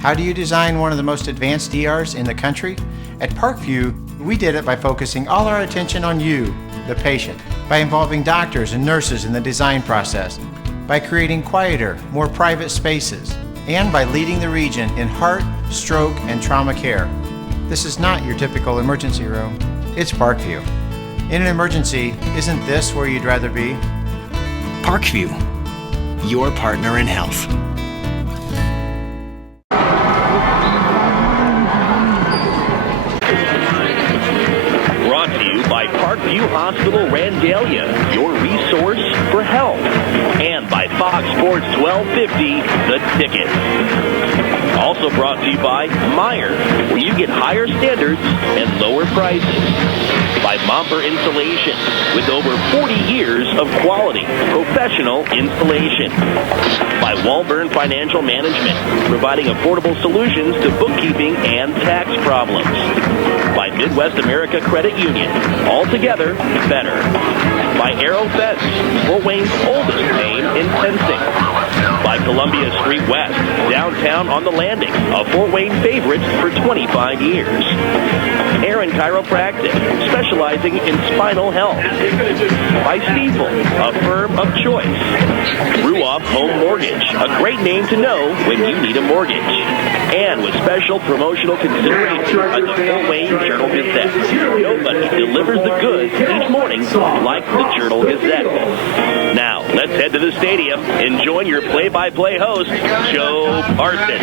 How do you design one of the most advanced ERs in the country? At Parkview, we did it by focusing all our attention on you, the patient, by involving doctors and nurses in the design process, by creating quieter, more private spaces, and by leading the region in heart, stroke, and trauma care. This is not your typical emergency room. It's Parkview. In an emergency, isn't this where you'd rather be? Parkview, your partner in health. Brought to you by Parkview Hospital Randalia, your resource for health. And by Fox Sports 1250, The Ticket. Also brought to you by Meyer, where you get higher standards and lower prices. By Momper Insulation, with over 40 years of quality, professional installation. By Walburn Financial Management, providing affordable solutions to bookkeeping and tax problems. By Midwest America Credit Union, altogether better. By Arrow Fence, Fort Wayne's oldest name in fencing. By Columbia Street West, downtown on the Landing, a Fort Wayne favorite for 25 years. Aaron Chiropractic, specializing in spinal health. By Stiefel, a firm of choice. Ruoff Home Mortgage, a great name to know when you need a mortgage. And with special promotional consideration by the Fort Wayne Journal-Gazette. Nobody delivers the goods each morning like the Journal-Gazette. Now, let's head to the stadium and join your play-by-play host, Joe Parson.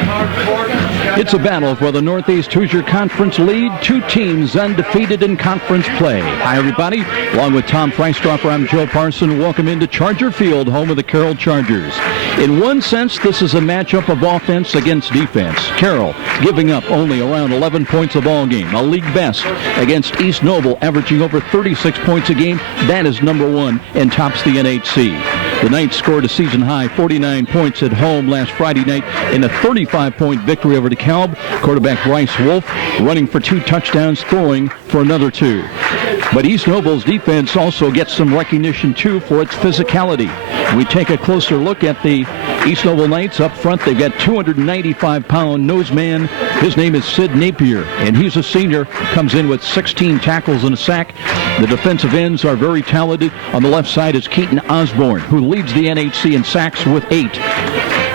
It's a battle for the Northeast Hoosier Conference lead. Two teams undefeated in conference play. Hi, everybody. Along with Tom Freistroffer, I'm Joe Parson. Welcome into Charger Field, home of the Carroll Chargers. In one sense, this is a matchup of offense against defense. Carroll giving up only around 11 points a ball game, a league best, against East Noble, averaging over 36 points a game. That is number one and tops the NHC. The Knights scored a season-high 49 points at home last Friday night in a 35-point victory over DeKalb. Quarterback Bryce Wolf running for 2 touchdowns, throwing for another 2. But East Noble's defense also gets some recognition, too, for its physicality. We take a closer look at the East Noble Knights up front. They've got 295-pound nose man. His name is Sid Napier, and he's a senior. Comes in with 16 tackles and a sack. The defensive ends are very talented. On the left side is Keaton Osborne, who leads the NHC in sacks with 8.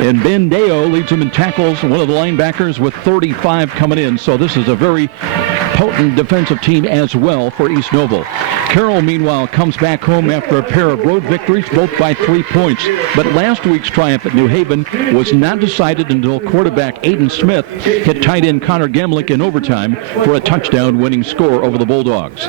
And Ben Deo leads him in tackles, one of the linebackers, with 35 coming in. So this is a very potent defensive team as well for East Noble. Carroll, meanwhile, comes back home after a pair of road victories, both by 3 points. But last week's triumph at New Haven was not decided until quarterback Aiden Smith hit tight end Connor Gemlick in overtime for a touchdown-winning score over the Bulldogs.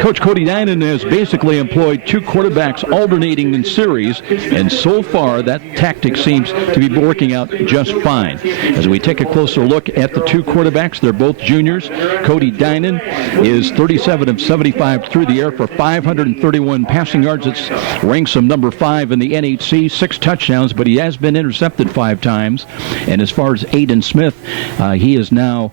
Coach Cody Dinan has basically employed 2 quarterbacks alternating in series, and so far that tactic seems to be working out just fine. As we take a closer look at the 2 quarterbacks, they're both juniors. Cody Dinan is 37 of 75 through the air for 531 passing yards. It ranks him number 5 in the NHC, 6 touchdowns, but he has been intercepted 5 times. And as far as Aiden Smith, he is now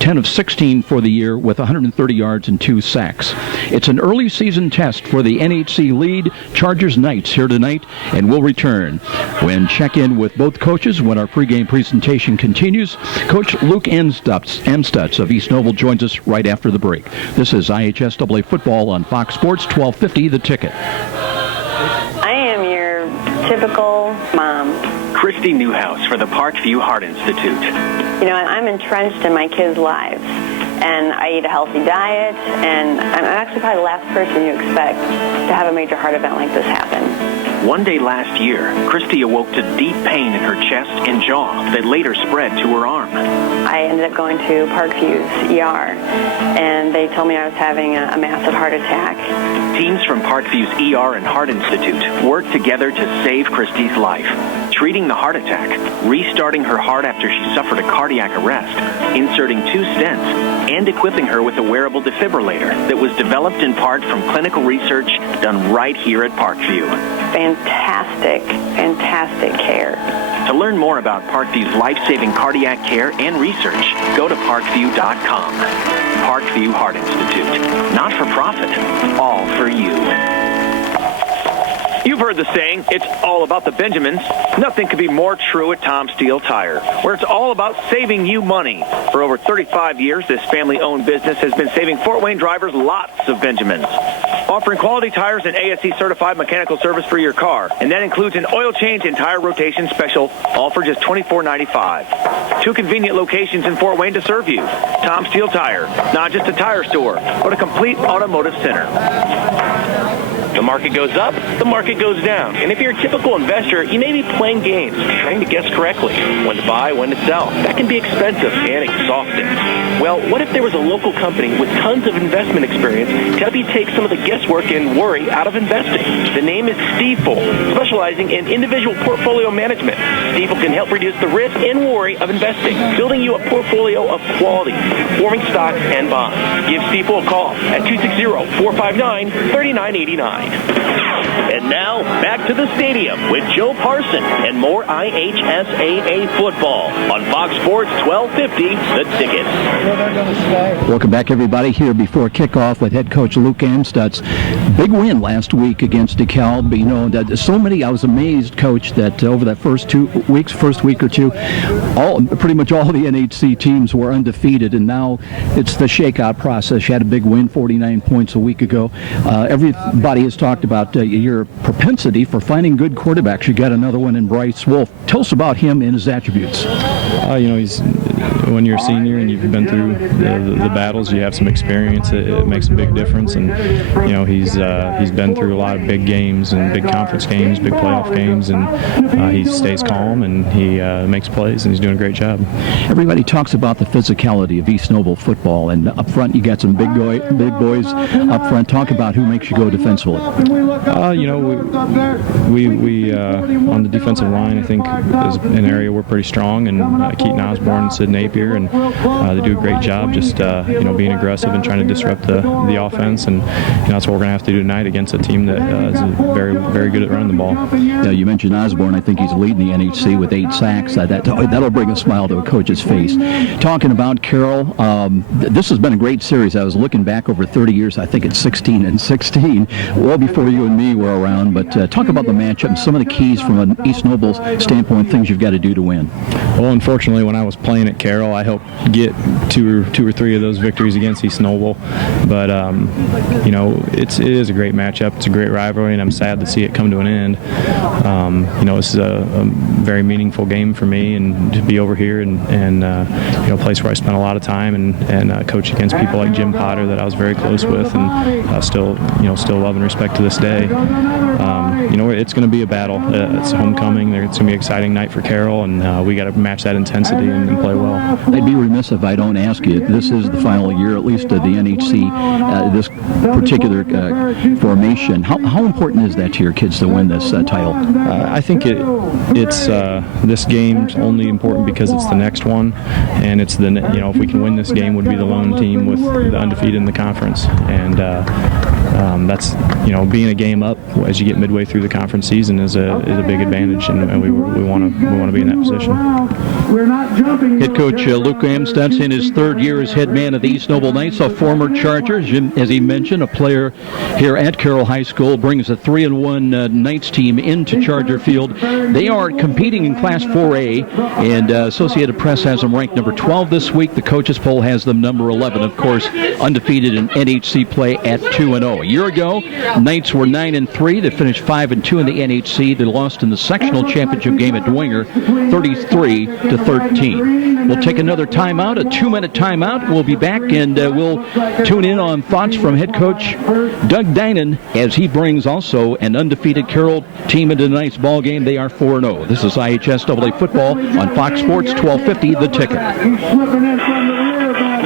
10 of 16 for the year with 130 yards and 2 sacks. It's an early season test for the NHC lead. Chargers Knights here tonight, and we'll return when check in with both coaches when our pregame presentation continues. Coach Luke Amstutz of East Noble joins us right after the break. This is IHSAA football on Fox Sports 1250, The Ticket. I am your typical mom. Christy Newhouse for the Parkview Heart Institute. You know, I'm entrenched in my kids' lives, and I eat a healthy diet, and I'm actually probably the last person you expect to have a major heart event like this happen. One day last year, Christy awoke to deep pain in her chest and jaw that later spread to her arm. I ended up going to Parkview's ER, and they told me I was having a massive heart attack. Teams from Parkview's ER and Heart Institute worked together to save Christy's life, treating the heart attack, restarting her heart after she suffered a cardiac arrest, inserting 2 stents, and equipping her with a wearable defibrillator that was developed in part from clinical research done right here at Parkview. Fantastic, fantastic care. To learn more about Parkview's life-saving cardiac care and research, go to parkview.com. Parkview Heart Institute. Not for profit, all for you. You've heard the saying, it's all about the Benjamins. Nothing could be more true at Tom Steele Tire, where it's all about saving you money. For over 35 years, this family-owned business has been saving Fort Wayne drivers lots of Benjamins. Offering quality tires and ASE-certified mechanical service for your car. And that includes an oil change and tire rotation special, all for just $24.95. 2 convenient locations in Fort Wayne to serve you. Tom Steele Tire, not just a tire store, but a complete automotive center. The market goes up, the market goes down. And if you're a typical investor, you may be playing games, trying to guess correctly when to buy, when to sell. That can be expensive and exhausting. Well, what if there was a local company with tons of investment experience to help you take some of the guesswork and worry out of investing? The name is Stifel, specializing in individual portfolio management. Stifel can help reduce the risk and worry of investing, building you a portfolio of quality, performing stocks and bonds. Give Stifel a call at 260-459-3989. And now, back to the stadium with Joe Parson and more IHSAA football on Fox Sports 1250, The Ticket. Welcome back, everybody, here before kickoff with head coach Luke Amstutz. Big win last week against DeKalb. You know, so many, I was amazed, Coach, that over that first week or two, pretty much all the NHC teams were undefeated, and now it's the shakeout process. You had a big win, 49 points a week ago. Everybody has talked about your propensity for finding good quarterbacks. You got another one in Bryce Wolf. Tell us about him and his attributes. When you're a senior and you've been through the battles, you have some experience. It makes a big difference, and he's been through a lot of big games and big conference games, big playoff games, and he stays calm and he makes plays, and he's doing a great job. Everybody talks about the physicality of East Noble football, and up front you got some big boys up front. Talk about who makes you go defensively. We on the defensive line, I think, is an area we're pretty strong, and Keaton Osborne and Sid Napier, and they do a great job just being aggressive and trying to disrupt the offense, and that's what we're going to have to do tonight against a team that is very, very good at running the ball. Yeah, you mentioned Osborne. I think he's leading the NHC with 8 sacks. That'll bring a smile to a coach's face. Talking about Carroll, this has been a great series. I was looking back over 30 years. I think it's 16-16, well before you and me were around. But talk about the matchup and some of the keys from an East Noble standpoint, things you've got to do to win. Well, unfortunately, when I was playing at Carroll, I helped get two or three of those victories against East Noble. But it is a great matchup. It's a great rivalry, and I'm sad to see it come to an end. This is a very meaningful game for me, and to be over here and a place where I spent a lot of time and coach against people like Jim Potter that I was very close with, and still love and respect to this day. It's going to be a battle. It's homecoming. It's going to be an exciting night for Carroll, and we got to match that intensity and play well. I'd be remiss if I don't ask you. This is the final year, at least of the NHC, this particular formation. How important is that to your kids to win this title? I think it's this game's only important because it's the next one, and it's if we can win this game, would be the lone team with the undefeated in the conference, and that's being a game up as you get midway through the conference season is a big advantage, and we want to be in that position. Head coach Luke Amstutz in his third year as head man of the East Noble Knights, a former Charger, as he mentioned, a player here at Carroll High School, brings a 3-1 Knights team into Charger Field. They are competing in Class 4A, and Associated Press has them ranked number 12 this week. The coaches poll has them number 11, of course, undefeated in NHC play at 2-0. A year ago, Knights were 9-3. They finished 5-2 in the NHC. They lost in the sectional championship game at Dwenger, 33-13. We'll take another timeout, a 2-minute timeout. We'll be back, and we'll tune in on thoughts from head coach Doug Dinan as he brings also an undefeated Carroll team into tonight's ball game. They are 4-0. This is IHSAA football on Fox Sports 1250, The Ticket.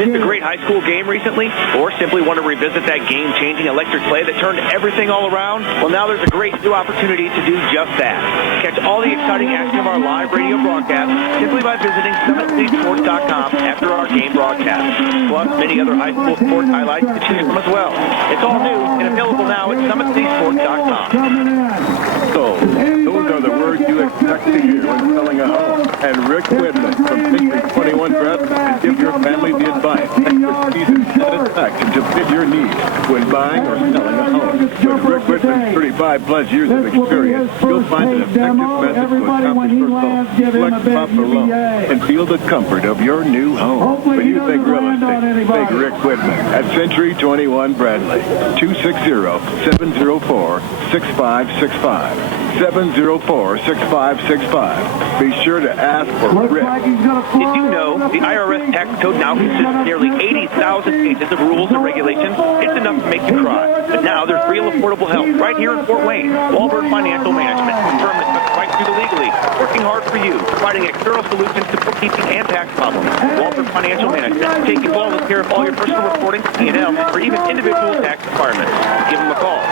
Missed a great high school game recently, or simply want to revisit that game-changing electric play that turned everything all around? Well, now there's a great new opportunity to do just that. Catch all the exciting action of our live radio broadcast simply by visiting SummitCitySports.com after our game broadcast. Plus, many other high school sports highlights to choose from as well. It's all new and available now at SummitCitySports.com. So, those are the words you expect to hear when selling a home. And Rick Whitman from District 21 Press can give your family the advice, expertise, and satisfaction to fit your needs when buying or selling a home. With Rick Whitman's 35-plus years of experience, you'll find an effective method to accomplish your goals. Flex pop alone and feel the comfort of your new home. When you think real estate, think Rick Whitman at Century 21 Bradley. 260-704-6565. 704-6565. Be sure to ask for Rick. Did you know the IRS tax code now consists of nearly 80,000 pages of rules and regulations? It's enough to make you cry. But now there's real affordable help right here in Fort Wayne. Walburn Financial Management, a firm that cuts right through the legally, working hard for you, providing external solutions to bookkeeping and tax problems. Walburn Financial Management, taking flawless care of all your personal reporting, P&L, or even individual tax requirements. Give them a call,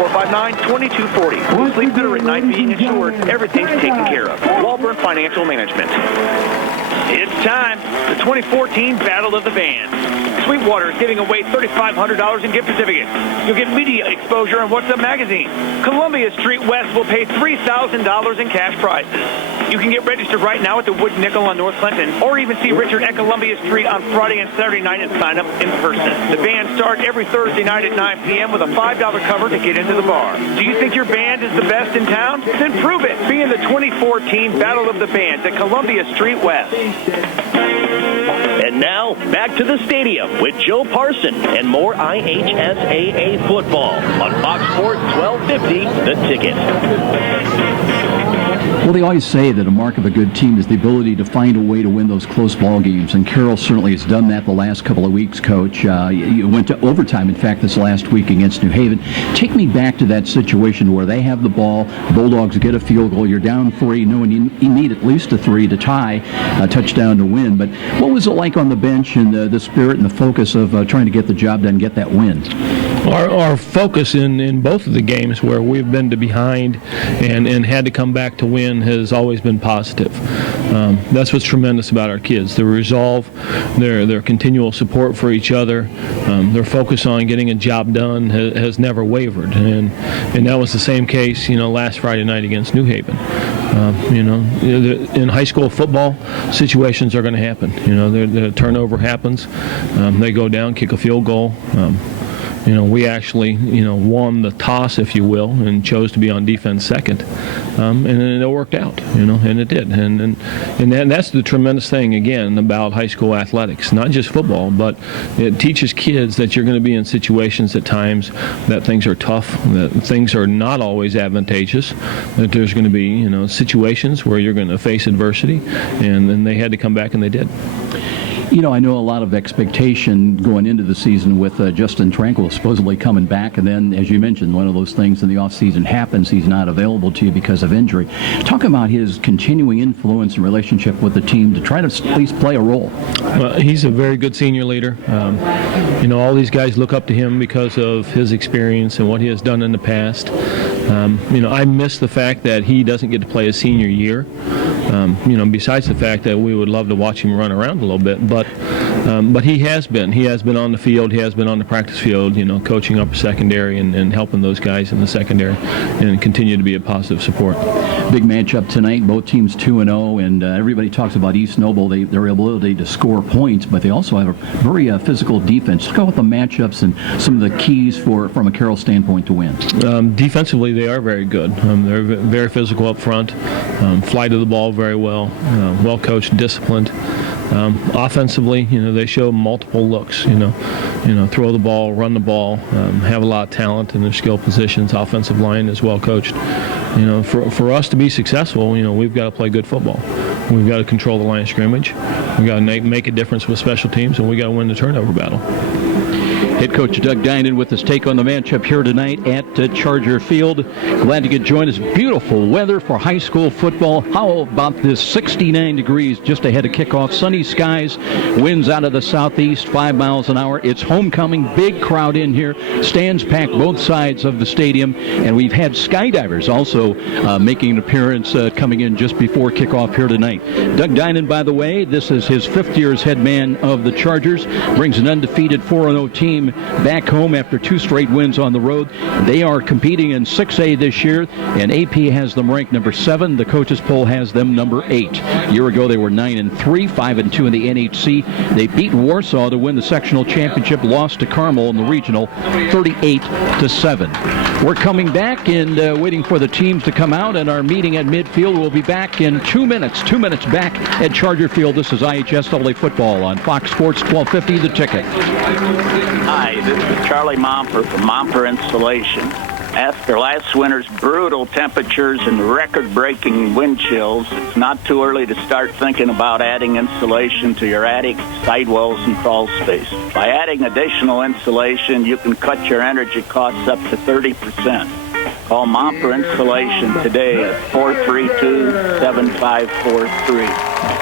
260-459-2240. Sleep better at night being insured. Everything's taken care of. Walburn Financial Management. It's time. The 2014 Battle of the Bands. Sweetwater is giving away $3,500 in gift certificates. You'll get media exposure on What's Up magazine. Columbia Street West will pay $3,000 in cash prizes. You can get registered right now at the Wood Nickel on North Clinton, or even see Richard at Columbia Street on Friday and Saturday night and sign up in person. The band starts every Thursday night at 9 p.m. with a $5 cover to get into the bar. Do you think your band is the best in town? Then prove it. Be in the 2014 Battle of the Bands at Columbia Street West. And now, back to the stadium with Joe Parson and more IHSAA football on Fox Sports 1250, The Ticket. Well, they always say that a mark of a good team is the ability to find a way to win those close ball games, and Carroll certainly has done that the last couple of weeks, Coach. You went to overtime, in fact, this last week against New Haven. Take me back to that situation where they have the ball, Bulldogs get a field goal, you're down 3, knowing you need at least a 3 to tie, a touchdown to win. But what was it like on the bench and the spirit and the focus of trying to get the job done, get that win? Our focus in both of the games where we've been behind and had to come back to win has always been positive. That's what's tremendous about our kids. Their resolve, their continual support for each other, their focus on getting a job done has never wavered. And that was the same case, last Friday night against New Haven. In high school football, situations are going to happen. The turnover happens. They go down, kick a field goal. We actually, won the toss, if you will, and chose to be on defense second, and it worked out, and it did, and that's the tremendous thing again about high school athletics, not just football, but it teaches kids that you're going to be in situations at times that things are tough, that things are not always advantageous, that there's going to be, situations where you're going to face adversity, and then they had to come back and they did. I know a lot of expectation going into the season with Justin Tranquil supposedly coming back, and then, as you mentioned, one of those things in the offseason happens. He's not available to you because of injury. Talk about his continuing influence and relationship with the team to try to at least play a role. Well, he's a very good senior leader. All these guys look up to him because of his experience and what he has done in the past. I miss the fact that he doesn't get to play his senior year. Besides the fact that we would love to watch him run around a little bit, but he has been on the field, he has been on the practice field, coaching upper secondary and helping those guys in the secondary, and continue to be a positive support. Big matchup tonight, both teams 2-0, and everybody talks about East Noble, their ability to score points, but they also have a very physical defense. Let's go with the matchups and some of the keys from a Carroll standpoint to win. Defensively, they are very good. They're very physical up front, fly to the ball very well, well coached, disciplined. Offensively, they show multiple looks. Throw the ball, run the ball, have a lot of talent in their skill positions. Offensive line is well coached. For us to be successful, we've got to play good football. We've got to control the line of scrimmage. We've got to make a difference with special teams, and we got to win the turnover battle. Head coach Doug Dinan with his take on the matchup here tonight at Charger Field. Glad to get joined. It's beautiful weather for high school football. How about this 69 degrees just ahead of kickoff? Sunny skies, winds out of the southeast, 5 miles an hour. It's homecoming, big crowd in here. Stands packed both sides of the stadium. And we've had skydivers also making an appearance coming in just before kickoff here tonight. Doug Dinan, by the way, this is his 5th year as head man of the Chargers. Brings an undefeated 4-0 team team back home after 2 straight wins on the road. They are competing in 6A this year, and AP has them ranked number 7. The coaches poll has them number 8. A year ago, they were 9-3, 5-2 in the NHC. They beat Warsaw to win the sectional championship, lost to Carroll in the regional, 38-7. We're coming back and waiting for the teams to come out, and our meeting at midfield will be back in 2 minutes. 2 minutes back at Charger Field. This is IHSAA football on Fox Sports 1250, The Ticket. Hi, this is Charlie Momper from Momper Installation. After last winter's brutal temperatures and record-breaking wind chills, it's not too early to start thinking about adding insulation to your attic, sidewalls, and crawl space. By adding additional insulation, you can cut your energy costs up to 30%. Call Momper Installation today at 432-7543.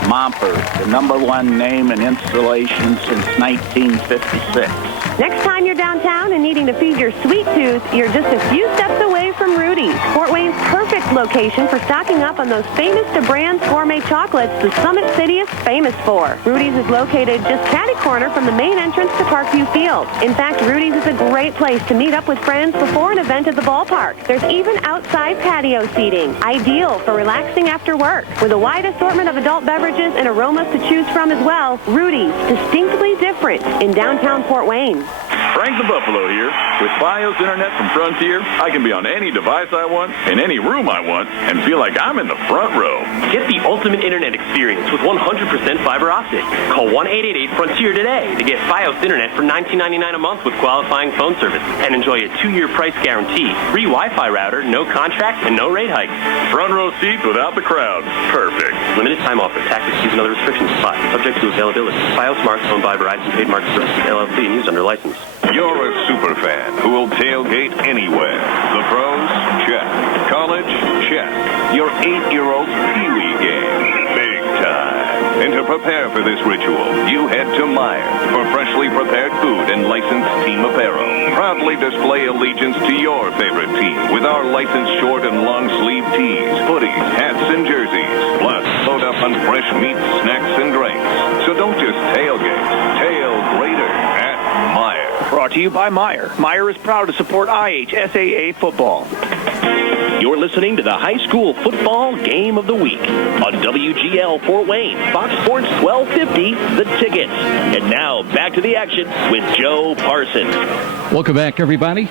Momper, the #1 name in installation since 1956. Next time you're downtown and needing to feed your sweet tooth, you're just a few steps away from Rudy's, Fort Wayne's perfect location for stocking up on those famous to brands gourmet chocolates the Summit City is famous for. Rudy's is located just catty corner from the main entrance to Parkview Field. In fact, Rudy's is a great place to meet up with friends before an event at the ballpark. There's even outside patio seating, ideal for relaxing after work. With a wide assortment of adult beverages and aromas to choose from as well, Rudy's, distinctly different in downtown Fort Wayne. Frank the Buffalo here. With Fios Internet from Frontier, I can be on any device I want, in any room I want, and feel like I'm in the front row. Get the ultimate internet experience with 100% fiber optic. Call 1-888-FRONTIER today to get Fios Internet for $19.99 a month with qualifying phone service and enjoy a 2-year price guarantee, free Wi-Fi router, no contract, and no rate hikes. Front row seats without the crowd. Perfect. Limited time offer. Taxes, fees, and other restrictions apply. Subject to availability. Fios Marks owned by Verizon Trademark Services LLC and used under license. You're a super fan who will tailgate anywhere. The pros? Check. College? Check. Your 8-year-old's Pee-wee game? Big time. And to prepare for this ritual, you head to Meijer for freshly prepared food and licensed team apparel. Proudly display allegiance to your favorite team with our licensed short and long sleeve tees, hoodies, hats, and jerseys. Plus, load up on fresh meats, snacks, and drinks. So don't just tailgate. Tail greater at Meijer. Brought to you by Meijer. Meijer is proud to support IHSAA football. You're listening to the high school football game of the week on WGL Fort Wayne, Fox Sports 1250, The Ticket. And now back to the action with Joe Parson. Welcome back, everybody.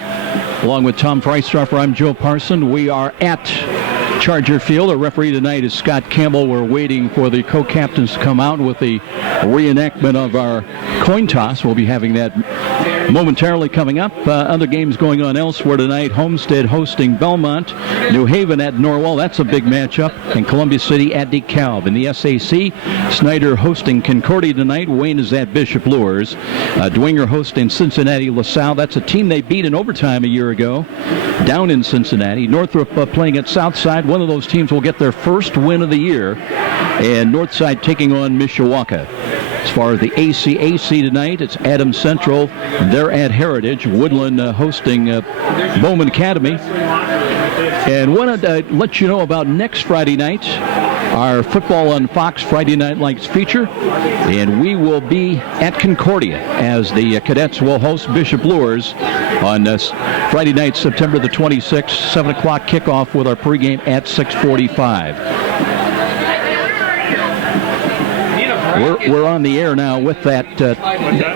Along with Tom Freistrofer, I'm Joe Parson. We are at Charger Field. Our referee tonight is Scott Campbell. We're waiting for the co-captains to come out with the reenactment of our coin toss. We'll be having that momentarily coming up. Other games going on elsewhere tonight. Homestead hosting Belmont. New Haven at Norwell. That's a big matchup. And Columbia City at DeKalb. In the SAC, Snyder hosting Concordia tonight. Wayne is at Bishop Luers. Dwenger hosting Cincinnati LaSalle. That's a team they beat in overtime a year ago down in Cincinnati. Northrop playing at Southside. One of those teams will get their first win of the year. And Northside taking on Mishawaka. As far as the ACAC tonight, it's Adams Central. They're at Heritage. Woodland hosting Bowman Academy. And wanted to let you know about next Friday night, our Football on Fox Friday Night Lights feature. And we will be at Concordia as the cadets will host Bishop Luers on Friday night, September the 26th, 7 o'clock kickoff with our pregame at 6:45. We're on the air now with that.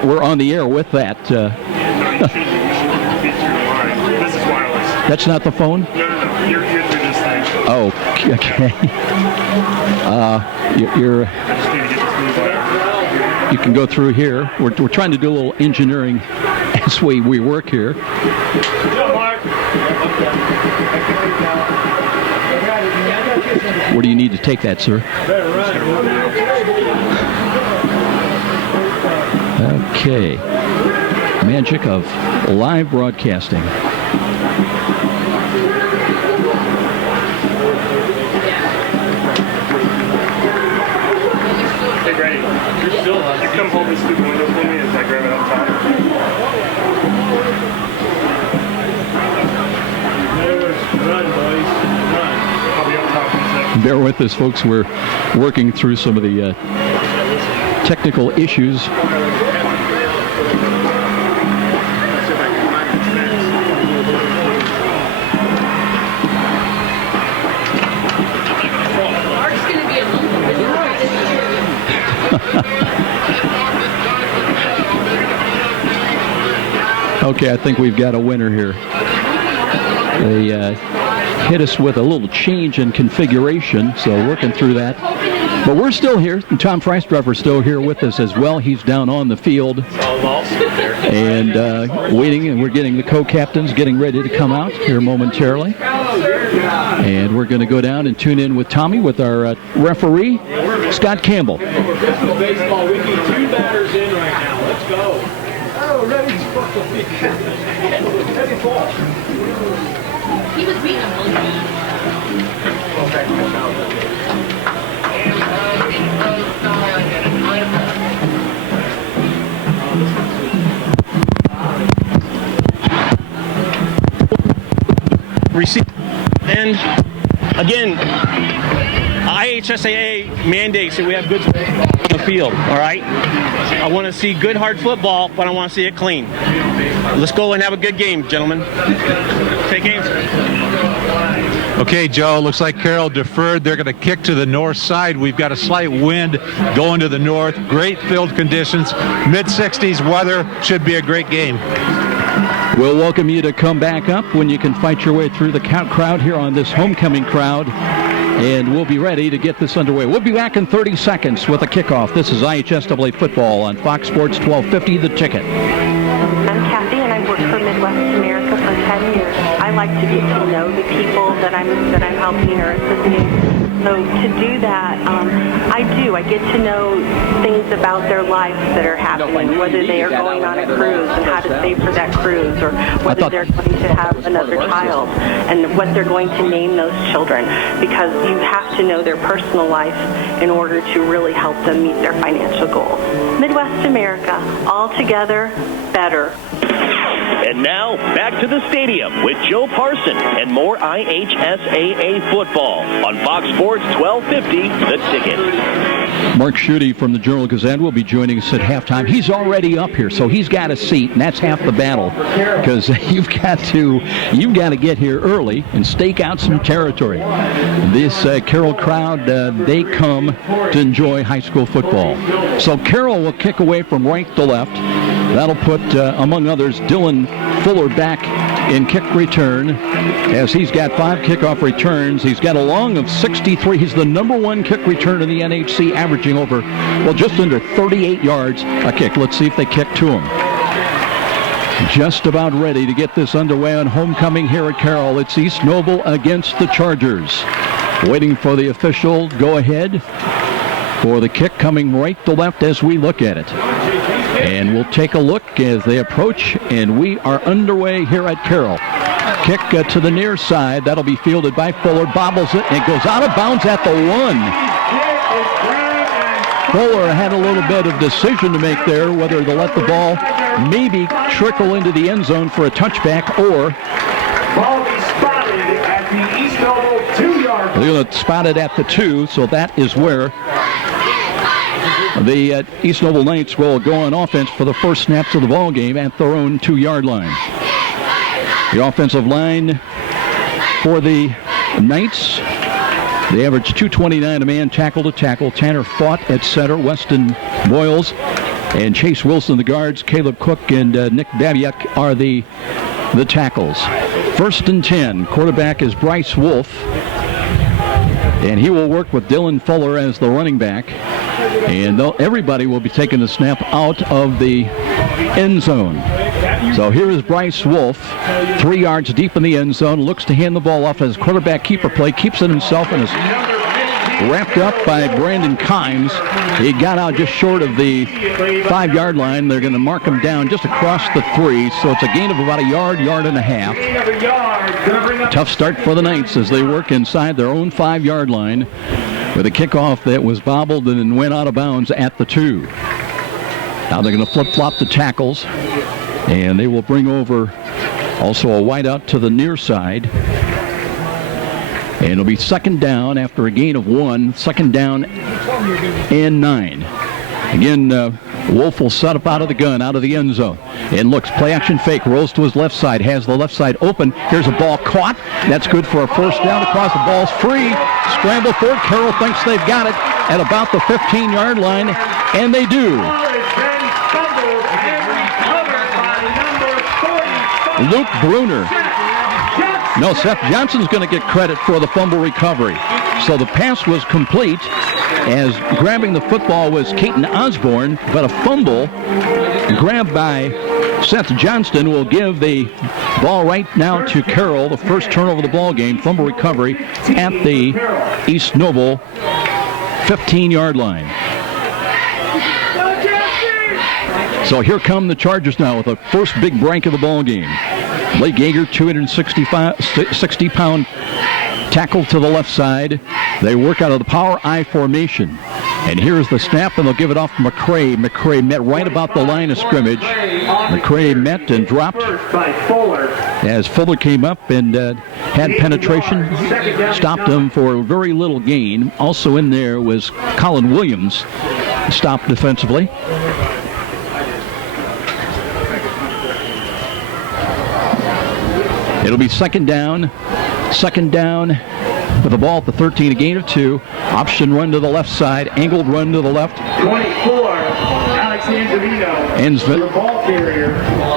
We're on the air with that. That's not the phone? No. You're through this thing. Oh, okay. You can go through here. We're trying to do a little engineering as we work here. Where do you need to take that, sir? Okay. Magic of live broadcasting. Hey, Grady, you come hold this through the window for me as I grab it up top. Run, boys. Run. I'll be up top in a second. Bear with us, folks. We're working through some of the technical issues. Okay, I think we've got a winner here. They hit us with a little change in configuration, so working through that. But we're still here, and Tom Freisdorfer's still here with us as well. He's down on the field and waiting, and we're getting the co-captains getting ready to come out here momentarily. And we're going to go down and tune in with Tommy with our referee, Scott Campbell. Baseball, we need 2 batters in right now. Let's go. Oh, ready ball. He was beating him. Receive. And again, IHSAA mandates that we have good football on the field, all right? I want to see good, hard football, but I want to see it clean. Let's go and have a good game, gentlemen. Take aim. Okay, Joe, looks like Carroll deferred. They're going to kick to the north side. We've got a slight wind going to the north. Great field conditions. Mid-60s weather. Should be a great game. We'll welcome you to come back up when you can fight your way through the crowd here on this homecoming crowd. And we'll be ready to get this underway. We'll be back in 30 seconds with a kickoff. This is IHSAA football on Fox Sports 1250, The Ticket. I'm Kathy, and I've worked for Midwest America for 10 years. I like to get to know the people that I'm helping or assisting. So to do that, I get to know things about their lives that are happening, whether they are going on a cruise and how to save for that cruise, or whether they're going to have another child and what they're going to name those children, because you have to know their personal life in order to really help them meet their financial goals. Midwest America, all together, better. And now, back to the stadium with Joe Parson and more IHSAA football on Fox Sports 1250, The Ticket. Mark Schutte from the Journal-Gazette will be joining us at halftime. He's already up here, so he's got a seat, and that's half the battle, because you've got to get here early and stake out some territory. This Carroll crowd, they come to enjoy high school football. So Carroll will kick away from right to left. That'll put, among others, Dylan Fuller back in kick return, as he's got 5 kickoff returns. He's got a long of 63. He's the #1 kick return in the NHC, averaging over, just under 38 yards a kick. Let's see if they kick to him. Just about ready to get this underway on homecoming here at Carroll. It's East Noble against the Chargers. Waiting for the official go-ahead for the kick, coming right to left as we look at it. And we'll take a look as they approach, and we are underway here at Carroll. Kick to the near side. That'll be fielded by Fuller. Bobbles it, and it goes out of bounds at the 1. Fuller had a little bit of decision to make there, whether to let the ball maybe trickle into the end zone for a touchback, or Ball be spotted at the East Noble 2-yard. they're going to spot it at the 2, so that is where the East Noble Knights will go on offense for the first snaps of the ball game at their own 2-yard line. The offensive line for the Knights, they average 229 a man, tackle to tackle. Tanner Fought at center, Weston Boyles and Chase Wilson the guards. Caleb Cook and Nick Babiak are the tackles. 1st and 10. Quarterback is Bryce Wolf, and he will work with Dylan Fuller as the running back. And everybody will be taking the snap out of the end zone. So here is Bryce Wolf, 3 yards deep in the end zone, looks to hand the ball off as quarterback keeper play, keeps it himself, and is wrapped up by Brandon Kimes. He got out just short of the 5-yard line. They're going to mark him down just across the 3, so it's a gain of about a yard and a half. Tough start for the Knights as they work inside their own 5-yard line with a kickoff that was bobbled and then went out of bounds at the 2. Now they're going to flip-flop the tackles, and they will bring over also a wideout to the near side. And it'll be 2nd down after a gain of 1, 2nd down and 9. Again, Wolf will set up out of the gun, out of the end zone, and looks, play action fake, rolls to his left side, has the left side open. Here's a ball caught. That's good for a 1st down across. The ball's free. Scramble for it. Carroll thinks they've got it, at about the 15-yard line, and they do. Luke Bruner. No, Seth Johnson's going to get credit for the fumble recovery. So the pass was complete, as grabbing the football was Keaton Osborne, but a fumble grabbed by Seth Johnston will give the ball right now to Carroll, the first turnover of the ball game, fumble recovery at the East Noble 15-yard line. So here come the Chargers now with the first big break of the ball game. Blake Yeager, 260-pound tackle to the left side. They work out of the power I formation. And here's the snap, and they'll give it off to McCray. McCray met right about the line of scrimmage. McCray met and dropped as Fuller came up and had penetration. Stopped him for very little gain. Also in there was Colin Williams, stopped defensively. It'll be second down with the ball at the 13, a gain of 2. Option run to the left side, angled run to the left. 24, Alex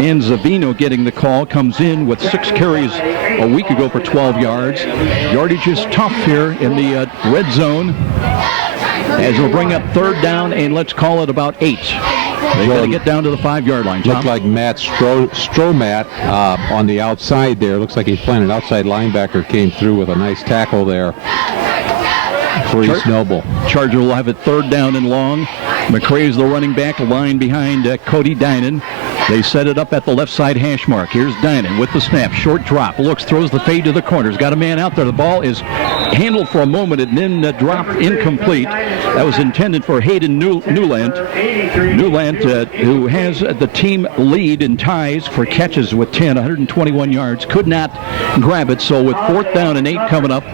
Anzavino getting the call, comes in with 6 carries a week ago for 12 yards. Yardage is tough here in the red zone, as we'll bring up third down, and let's call it about 8. They got to get down to the 5-yard line. Looked like Matt Stromat on the outside there. Looks like he's playing an outside linebacker. Came through with a nice tackle there for East Noble. Charger will have it third down and long. McCray's the running back, line behind Cody Dinan. They set it up at the left side hash mark. Here's Dinan with the snap. Short drop. Looks, throws the fade to the corners. Got a man out there. The ball is handled for a moment and then dropped incomplete. That was intended for Hayden Newland. Newland, who has the team lead in ties for catches with 10, 121 yards, could not grab it. So with fourth down and 8 coming up,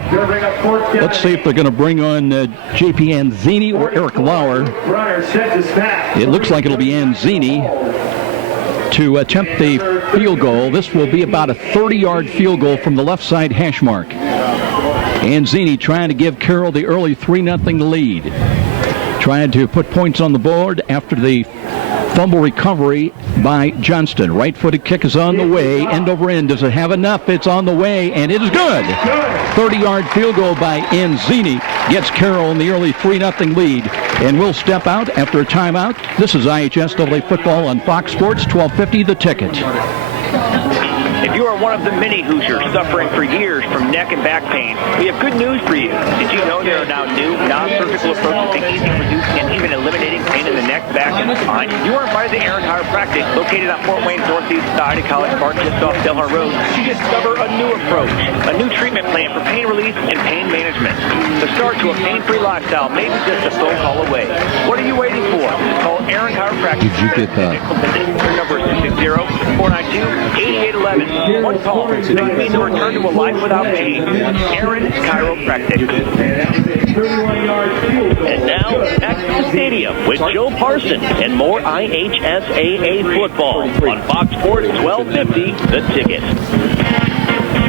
let's see if they're going to bring on J.P. Anzini or Eric Lauer. It looks like it'll be Anzini to attempt the field goal. This will be about a 30-yard field goal from the left side hash mark. Anzini trying to give Carroll the early 3-0 lead. Trying to put points on the board after the fumble recovery by Johnston. Right-footed kick is on the way, end over end. Does it have enough? It's on the way, and it is good. 30-yard field goal by Anzini gets Carroll in the early 3-0 lead. And we'll step out after a timeout. This is IHSAA football on Fox Sports, 1250 The Ticket. If you are one of the many Hoosiers suffering for years from neck and back pain, we have good news for you. Did you know there are now new non-surgical approaches to easing, reducing, and even eliminating pain in the neck, back, and spine? You are invited to Aaron Chiropractic, located on Fort Wayne's northeast side of College Park, just off Delhar Road, to discover a new approach, a new treatment plan for pain relief and pain management. The start to a pain-free lifestyle may be just a phone call away. What are you waiting for? Call Aaron Chiropractic. Did you get that? Their number is 260-492-8811. One call may mean the return to a life without pain. Aaron Chiropractic. And now, back to the stadium with Joe Parson and more IHSAA football on Fox Sports 1250, The Ticket.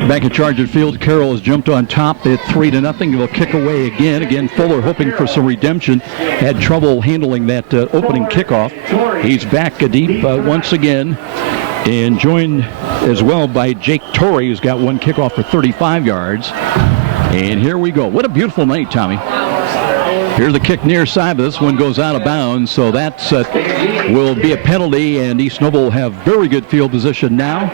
Back at Charger Field, Carroll has jumped on top at 3-0. They'll kick away again. Again, Fuller hoping for some redemption. Had trouble handling that opening kickoff. He's back deep once again. And joined as well by Jake Torrey, who's got one kickoff for 35 yards. And here we go. What a beautiful night, Tommy. Here's the kick near side, but this one goes out of bounds, so that will be a penalty, and East Noble will have very good field position now,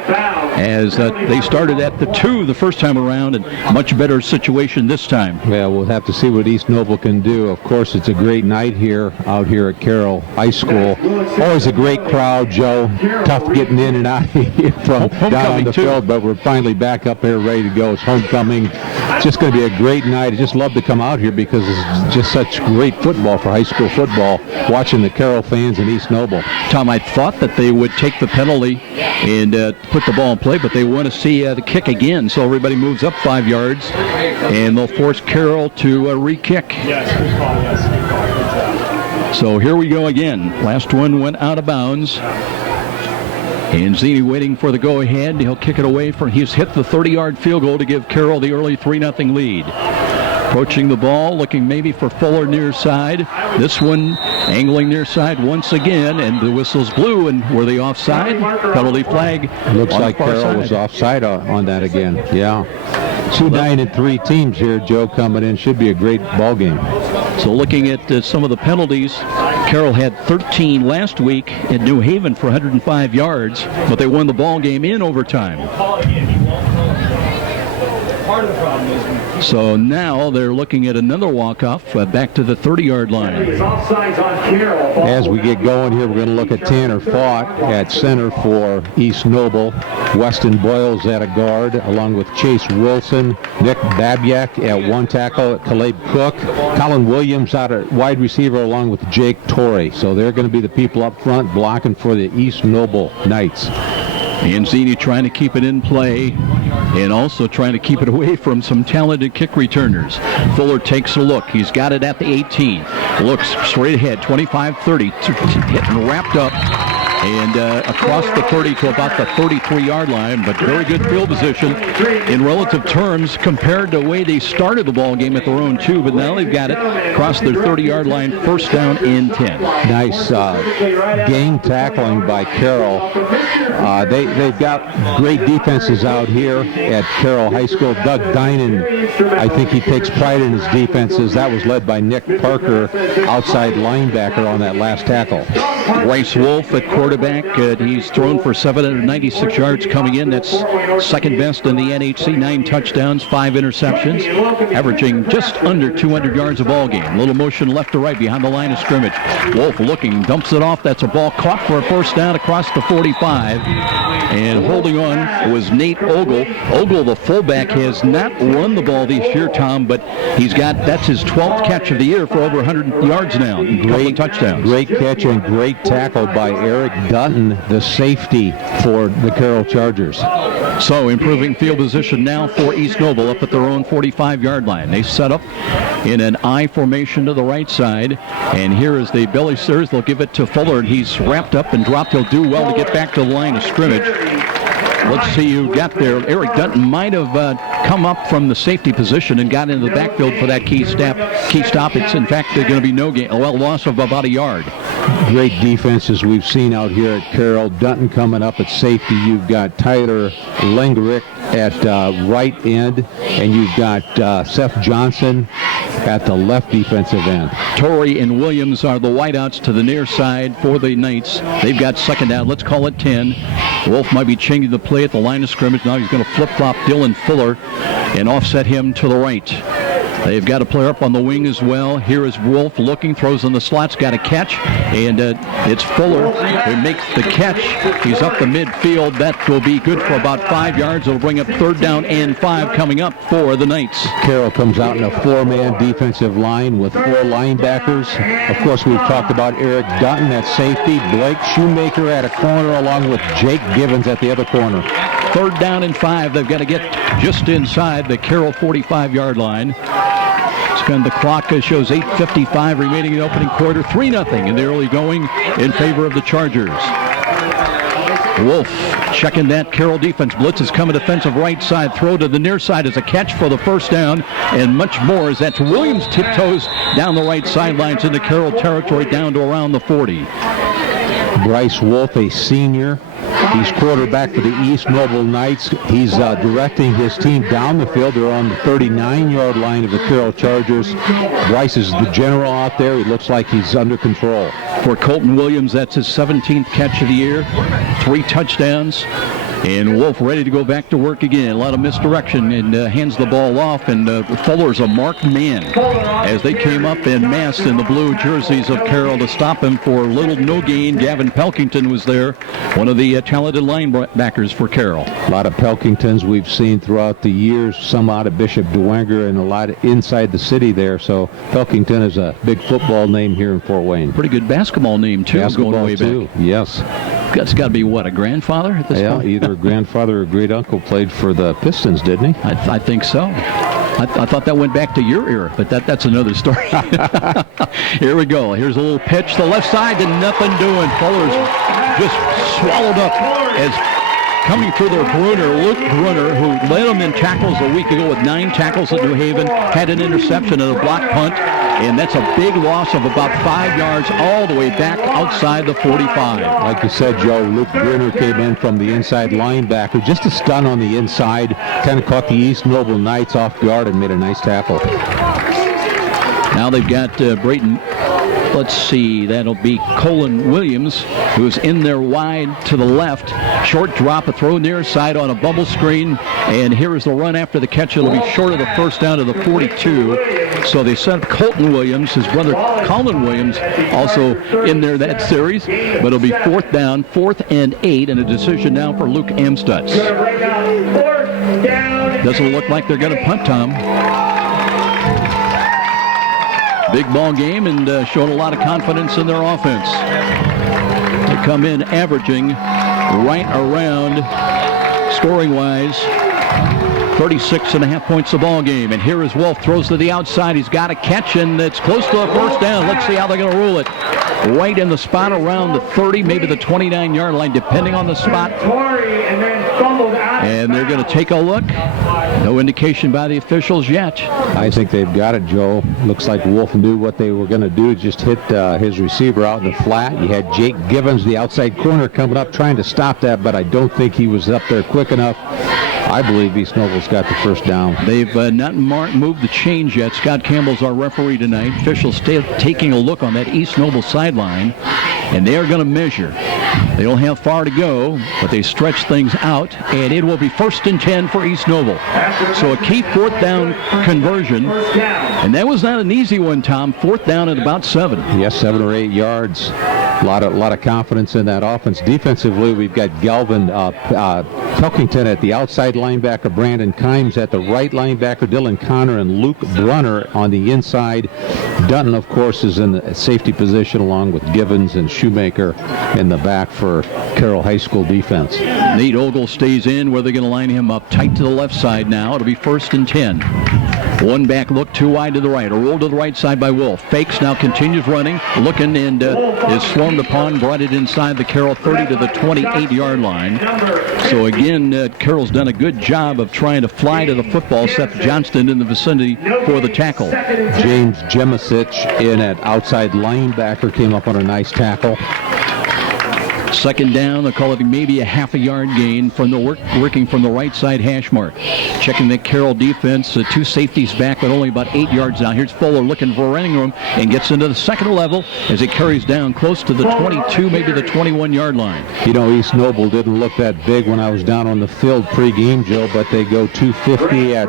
as they started at the 2 the first time around, and much better situation this time. Well, we'll have to see what East Noble can do. Of course, it's a great night here, out here at Carroll High School. Always a great crowd, Joe. Tough getting in and out of here from down on the field, but we're finally back up there ready to go. It's homecoming. It's just going to be a great night. I just love to come out here because it's just such great football for high school football, watching the Carroll fans in East Noble. Tom, I thought that they would take the penalty and put the ball in play, but they want to see the kick again, so everybody moves up 5 yards, and they'll force Carroll to re-kick. So here we go again. Last one went out of bounds. Anzini waiting for the go-ahead. He'll kick it away. He's hit the 30-yard field goal to give Carroll the early 3-0 lead. Approaching the ball, looking maybe for Fuller near side. This one angling near side once again, and the whistle's blue, and were they offside? Penalty flag. Looks like Carroll was offside on that again. Yeah. 2 9-3 teams here, Joe, coming in. Should be a great ball game. So looking at some of the penalties, Carroll had 13 last week at New Haven for 105 yards, but they won the ball game in overtime. So now they're looking at another walk-off back to the 30-yard line. As we get going here, we're going to look at Tanner Fought at center for East Noble. Weston Boyles at a guard, along with Chase Wilson. Nick Babyak at one tackle. Caleb Cook. Colin Williams out at wide receiver, along with Jake Torrey. So they're going to be the people up front blocking for the East Noble Knights. Anzini trying to keep it in play and also trying to keep it away from some talented kick returners. Fuller takes a look. He's got it at the 18. Looks straight ahead, 25-30, hit and wrapped up. And across the 30 to about the 33-yard line, but very good field position in relative terms compared to the way they started the ball game at their own 2, but now they've got it across their 30-yard line, first down and 10. Nice game tackling by Carroll. They've got great defenses out here at Carroll High School. Doug Dinan, I think he takes pride in his defenses. That was led by Nick Parker, outside linebacker, on that last tackle. Bryce Wolf at quarterback. He's thrown for 796 yards coming in. That's second best in the NHC. 9 touchdowns, 5 interceptions, averaging just under 200 yards a ball game. Little motion left to right behind the line of scrimmage. Wolf looking, dumps it off. That's a ball caught for a first down across the 45. And holding on was Nate Ogle. Ogle, the fullback, has not run the ball this year, Tom, but that's his 12th catch of the year for over 100 yards now. Great touchdowns. Great catch and great tackle by Eric Dutton, the safety for the Carroll Chargers. So improving field position now for East Noble up at their own 45-yard line. They set up in an I formation to the right side, and here is the belly steers. They'll give it to Fuller, and he's wrapped up and dropped. He'll do well to get back to the line of scrimmage. Let's see who got there. Eric Dutton might have come up from the safety position and got into the backfield for that key stop. It's, in fact, going to be no gain, loss of about a yard. Great defenses we've seen out here at Carroll. Dutton coming up at safety. You've got Tyler Lengerick at right end, and you've got Seth Johnson at the left defensive end. Torrey and Williams are the wideouts to the near side for the Knights. They've got second down. Let's call it 10. Wolf might be changing the play at the line of scrimmage. Now he's going to flip-flop Dylan Fuller and offset him to the right. They've got a player up on the wing as well. Here is Wolf looking, throws in the slots, got a catch, and it's Fuller who makes the catch. He's up the midfield. That will be good for about 5 yards. It'll bring up third down and 5 coming up for the Knights. Carroll comes out in a 4-man defensive line with 4 linebackers. Of course, we've talked about Eric Dutton at safety, Blake Shoemaker at a corner, along with Jake Givens at the other corner. Third down and 5. They've got to get just inside the Carroll 45-yard line. Spend the clock shows 8:55 remaining in the opening quarter. 3-0 in the early going in favor of the Chargers. Wolf checking that Carroll defense. Blitz is coming defensive right side. Throw to the near side as a catch for the first down, and much more as that's Williams tiptoes down the right sidelines into Carroll territory down to around the 40. Bryce Wolf, a senior. He's quarterback for the East Noble Knights. He's directing his team down the field. They're on the 39-yard line of the Carroll Chargers. Bryce is the general out there. He looks like he's under control. For Colton Williams, that's his 17th catch of the year. 3 touchdowns. And Wolf ready to go back to work again. A lot of misdirection, and hands the ball off. And Fuller's a marked man as they came up en masse in the blue jerseys of Carroll to stop him for little no gain. Gavin Pelkington was there, one of the talented linebackers for Carroll. A lot of Pelkingtons we've seen throughout the years, some out of Bishop Dwenger and a lot inside the city there. So Pelkington is a big football name here in Fort Wayne. Pretty good basketball name, too, basketball going way too. Back. Yes. That's got to be, what, a grandfather at this point? Yeah, either a grandfather or great uncle played for the Pistons, didn't he? I think so. I thought that went back to your era, but that's another story. Here we go. Here's a little pitch. The left side to nothing doing. Fuller's just swallowed up as coming through their Bruner, Luke Bruner, who led them in tackles a week ago with 9 tackles at New Haven, had an interception and a block punt, and that's a big loss of about 5 yards all the way back outside the 45. Like you said, Joe, Luke Bruner came in from the inside linebacker, just a stun on the inside, kind of caught the East Noble Knights off guard and made a nice tackle. Now they've got Brayton. Let's see, that'll be Colin Williams, who's in there wide to the left. Short drop, a throw near side on a bubble screen, and here is the run after the catch. It'll be short of the first down to the 42. So they sent Colton Williams, his brother Colin Williams, also in there that series. But it'll be 4th down, 4th and 8, and a decision now for Luke Amstutz. Doesn't look like they're going to punt, Tom. Big ball game and showing a lot of confidence in their offense. They come in averaging right around, scoring-wise, 36.5 points a ball game. And here is Wolf, throws to the outside. He's got a catch, and it's close to a first down. Let's see how they're going to rule it. Right in the spot around the 30, maybe the 29-yard line, depending on the spot. And they're going to take a look. No indication by the officials yet. I think they've got it, Joe. Looks like Wolf knew what they were going to do, just hit his receiver out in the flat. You had Jake Givens, the outside corner, coming up trying to stop that, but I don't think he was up there quick enough. I believe East Noble's got the first down. They've not moved the chains yet. Scott Campbell's our referee tonight. Officials still taking a look on that East Noble sideline, and they are going to measure. They don't have far to go, but they stretch things out, and it will be 1st and 10 for East Noble. So a key 4th down conversion, and that was not an easy one, Tom. 4th down at about 7. Yes, 7 or 8 yards. A lot of confidence in that offense. Defensively, we've got Galvin Pilkington at the outside linebacker, Brandon Kimes at the right linebacker, Dylan Connor and Luke Brunner on the inside. Dutton, of course, is in the safety position along with Givens and Shoemaker in the back for Carroll High School defense. Nate Ogle stays in where they're going to line him up tight to the left side now. It'll be 1st and 10. One back look, 2 wide to the right. A roll to the right side by Wolf. Fakes, now continues running, looking, and is swarmed upon, brought it inside the Carroll 30 to the 28-yard line. So again, Carroll's done a good job of trying to fly to the football. Seth Johnston in the vicinity for the tackle. James Jemisic in at outside linebacker came up on a nice tackle. 2nd down, they'll call it maybe a half a yard gain from the working from the right side hash mark. Checking the Carroll defense, 2 safeties back, but only about 8 yards now. Here's Fuller looking for a running room and gets into the 2nd level as he carries down close to the 22, maybe the 21-yard line. You know, East Noble didn't look that big when I was down on the field pre-game, Joe, but they go 250 at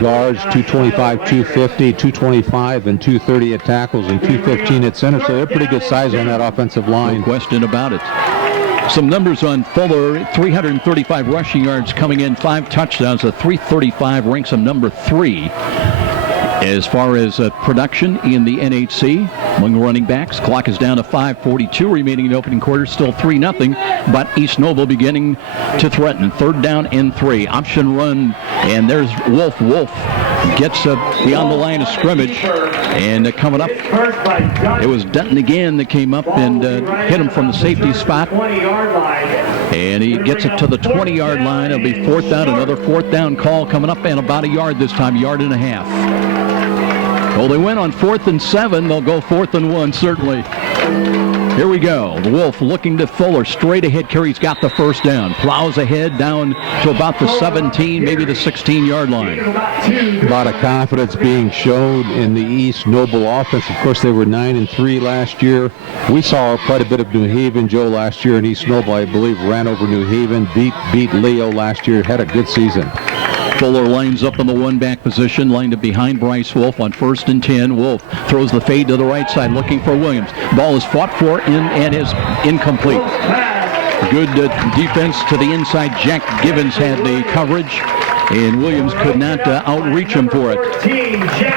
guards, 225, 250, 225, and 230 at tackles, and 215 at center, so they're pretty good size on that offensive line. No question about it. Some numbers on Fuller: 335 rushing yards coming in, 5 touchdowns. A 335 ranks him number 3 as far as production in the NHC among the running backs. Clock is down to 5:42 remaining in the opening quarter. Still 3-0, but East Noble beginning to threaten. 3rd down and 3. Option run, and there's Wolf. Wolf gets beyond the line of scrimmage, and coming up, it was Dutton again that came up and hit him from the safety spot. And he gets it to the 20-yard line. It'll be 4th down, another 4th down call coming up, and about a yard this time, 1.5 yards. Well, they went on 4th and 7. They'll go 4th and 1, certainly. Here we go. The Wolf looking to Fuller. Straight ahead carry's got the 1st down. Plows ahead down to about the 17, maybe the 16-yard line. A lot of confidence being shown in the East Noble offense. Of course, they were 9-3 last year. We saw quite a bit of New Haven, Joe, last year, and East Noble, I believe, ran over New Haven, beat Leo last year, had a good season. Fuller lines up in the 1-back position, lined up behind Bryce Wolf on 1st and 10. Wolf throws the fade to the right side, looking for Williams. Ball is fought for and is incomplete. Good defense to the inside. Jack Givens had the coverage, and Williams could not outreach him for it.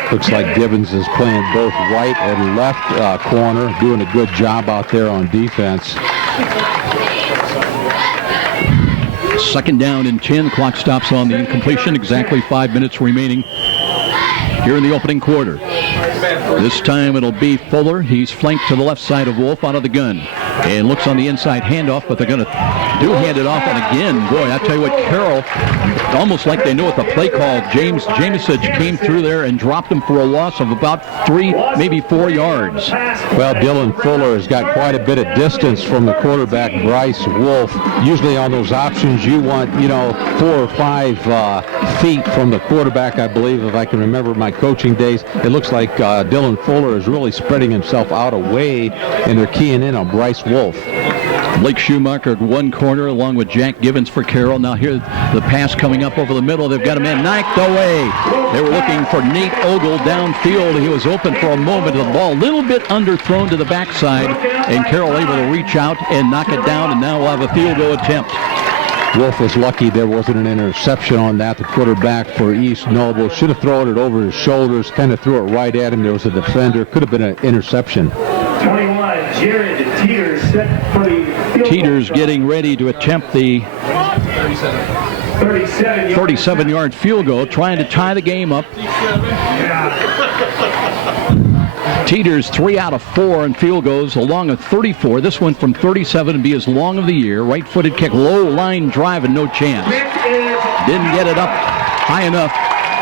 Looks like Givens is playing both right and left corner, doing a good job out there on defense. 2nd down and 10. Clock stops on the incompletion. Exactly 5 minutes remaining here in the opening quarter. This time it'll be Fuller. He's flanked to the left side of Wolf out of the gun. And looks on the inside handoff, but they're going to hand it off. And again, boy, I tell you what, Carroll, almost like they know what the play call. James Jamesich came through there and dropped him for a loss of about 3, maybe 4 yards. Well, Dylan Fuller has got quite a bit of distance from the quarterback, Bryce Wolf. Usually on those options, you want, 4 or 5 feet from the quarterback, I believe, if I can remember my coaching days. It looks like Dylan Fuller is really spreading himself out away, and they're keying in on Bryce Wolf. Blake Schumacher at one corner along with Jack Gibbons for Carroll. Now here the pass coming up over the middle. They've got a man knocked away. They were looking for Nate Ogle downfield. He was open for a moment. The ball a little bit underthrown to the backside, and Carroll able to reach out and knock it down, and now we'll have a field goal attempt. Wolf was lucky there wasn't an interception on that. The quarterback for East Noble should have thrown it over his shoulders, kind of threw it right at him. There was a defender. Could have been an interception. 21, Jared Teeters set for the field goal. Teeters getting ready to attempt the 37-yard field goal, trying to tie the game up. Teeters 3 out of 4 in field goals along a 34. This one from 37 to be his long of the year. Right-footed kick, low line drive, and no chance. Didn't get it up high enough.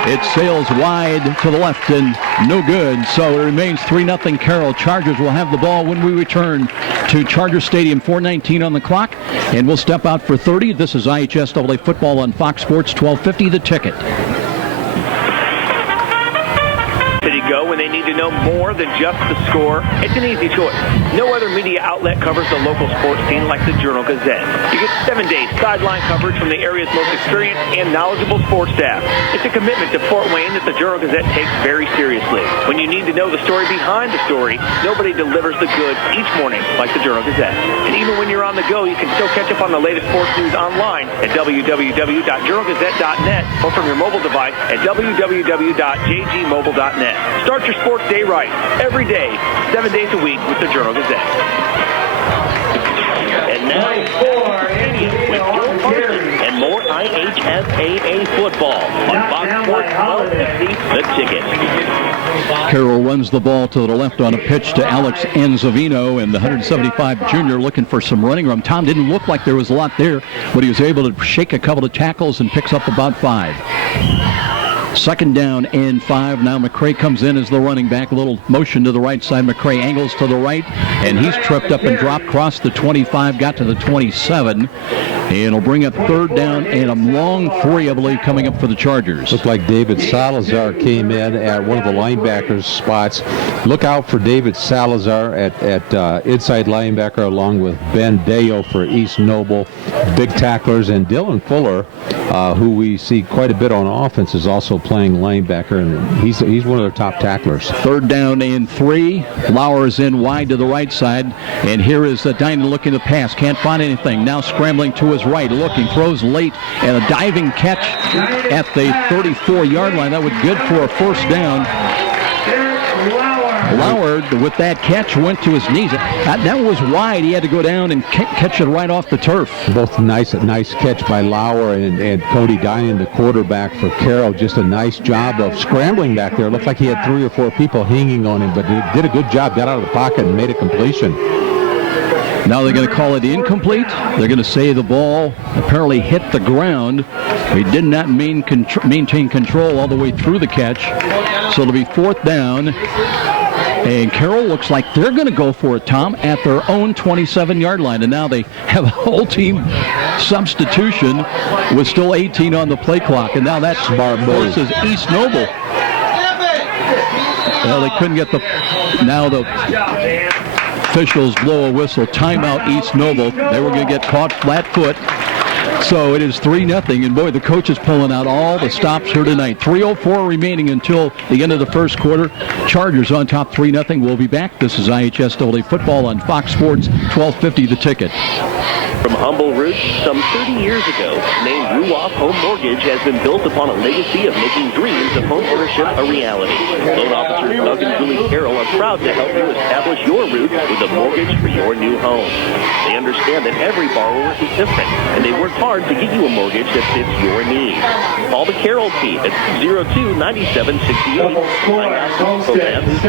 It sails wide to the left and no good. So it remains 3-0 Carroll. Chargers will have the ball when we return to Charger Stadium. 4:19 on the clock, and we'll step out for 30. This is IHSAA football on Fox Sports 1250 The Ticket. Go when they need to know more than just the score. It's an easy choice. No other media outlet covers the local sports team like the Journal-Gazette. You get 7 days sideline coverage from the area's most experienced and knowledgeable sports staff. It's a commitment to Fort Wayne that the Journal-Gazette takes very seriously. When you need to know the story behind the story, nobody delivers the goods each morning like the Journal-Gazette. And even when you're on the go, you can still catch up on the latest sports news online at www.journalgazette.net or from your mobile device at www.jgmobile.net. Start your sports day right, every day, 7 days a week with the Journal-Gazette. And now for Stadium with Joe Parsons and more IHSAA football on Fox Sports 1250 The Ticket. Carroll runs the ball to the left on a pitch to Alex Anzavino, and the 175 junior looking for some running room. Tom didn't look like there was a lot there, but he was able to shake a couple of tackles and picks up about 5. 2nd down and 5. Now McCray comes in as the running back. A little motion to the right side. McCray angles to the right, and he's tripped up and dropped, crossed the 25, got to the 27. And it'll bring up 3rd down and a long 3, I believe, coming up for the Chargers. Looked like David Salazar came in at one of the linebackers' spots. Look out for David Salazar at inside linebacker along with Ben Deo for East Noble. Big tacklers. And Dylan Fuller, who we see quite a bit on offense, is also playing linebacker, and he's one of their top tacklers. 3rd down and 3. Lauer's in wide to the right side, and here is the Dinan looking to pass. Can't find anything. Now scrambling to his right, looking, throws late, and a diving catch at the 34-yard line. That would be good for a 1st down. Lauer, with that catch, went to his knees. That was wide. He had to go down and catch it right off the turf. Both nice catch by Lauer and Cody Dinan, the quarterback for Carroll. Just a nice job of scrambling back there. Looked like he had 3 or 4 people hanging on him, but he did a good job. Got out of the pocket and made a completion. Now they're going to call it incomplete. They're going to say the ball apparently hit the ground. He did not maintain control all the way through the catch. So it'll be 4th down. And Carroll looks like they're going to go for it, Tom, at their own 27-yard line. And now they have a whole team substitution with still 18 on the play clock. And now that's versus East Noble. Well, they couldn't get now the officials blow a whistle. Timeout, East Noble. They were going to get caught flat-foot. So it is 3-0, and boy, the coach is pulling out all the stops here tonight. 3:04 remaining until the end of the 1st quarter. Chargers on top 3-0. We'll be back. This is IHSAA football on Fox Sports 1250 The Ticket. From humble roots some 30 years ago, name Ruoff Home Mortgage has been built upon a legacy of making dreams of home ownership a reality. Loan officers Doug and Julie Carroll are proud to help you establish your roots with a mortgage for your new home. They understand that every borrower is different, and they work hard to get you a mortgage that fits your needs. Call the Carroll team at 602-9768. Find out what the program is.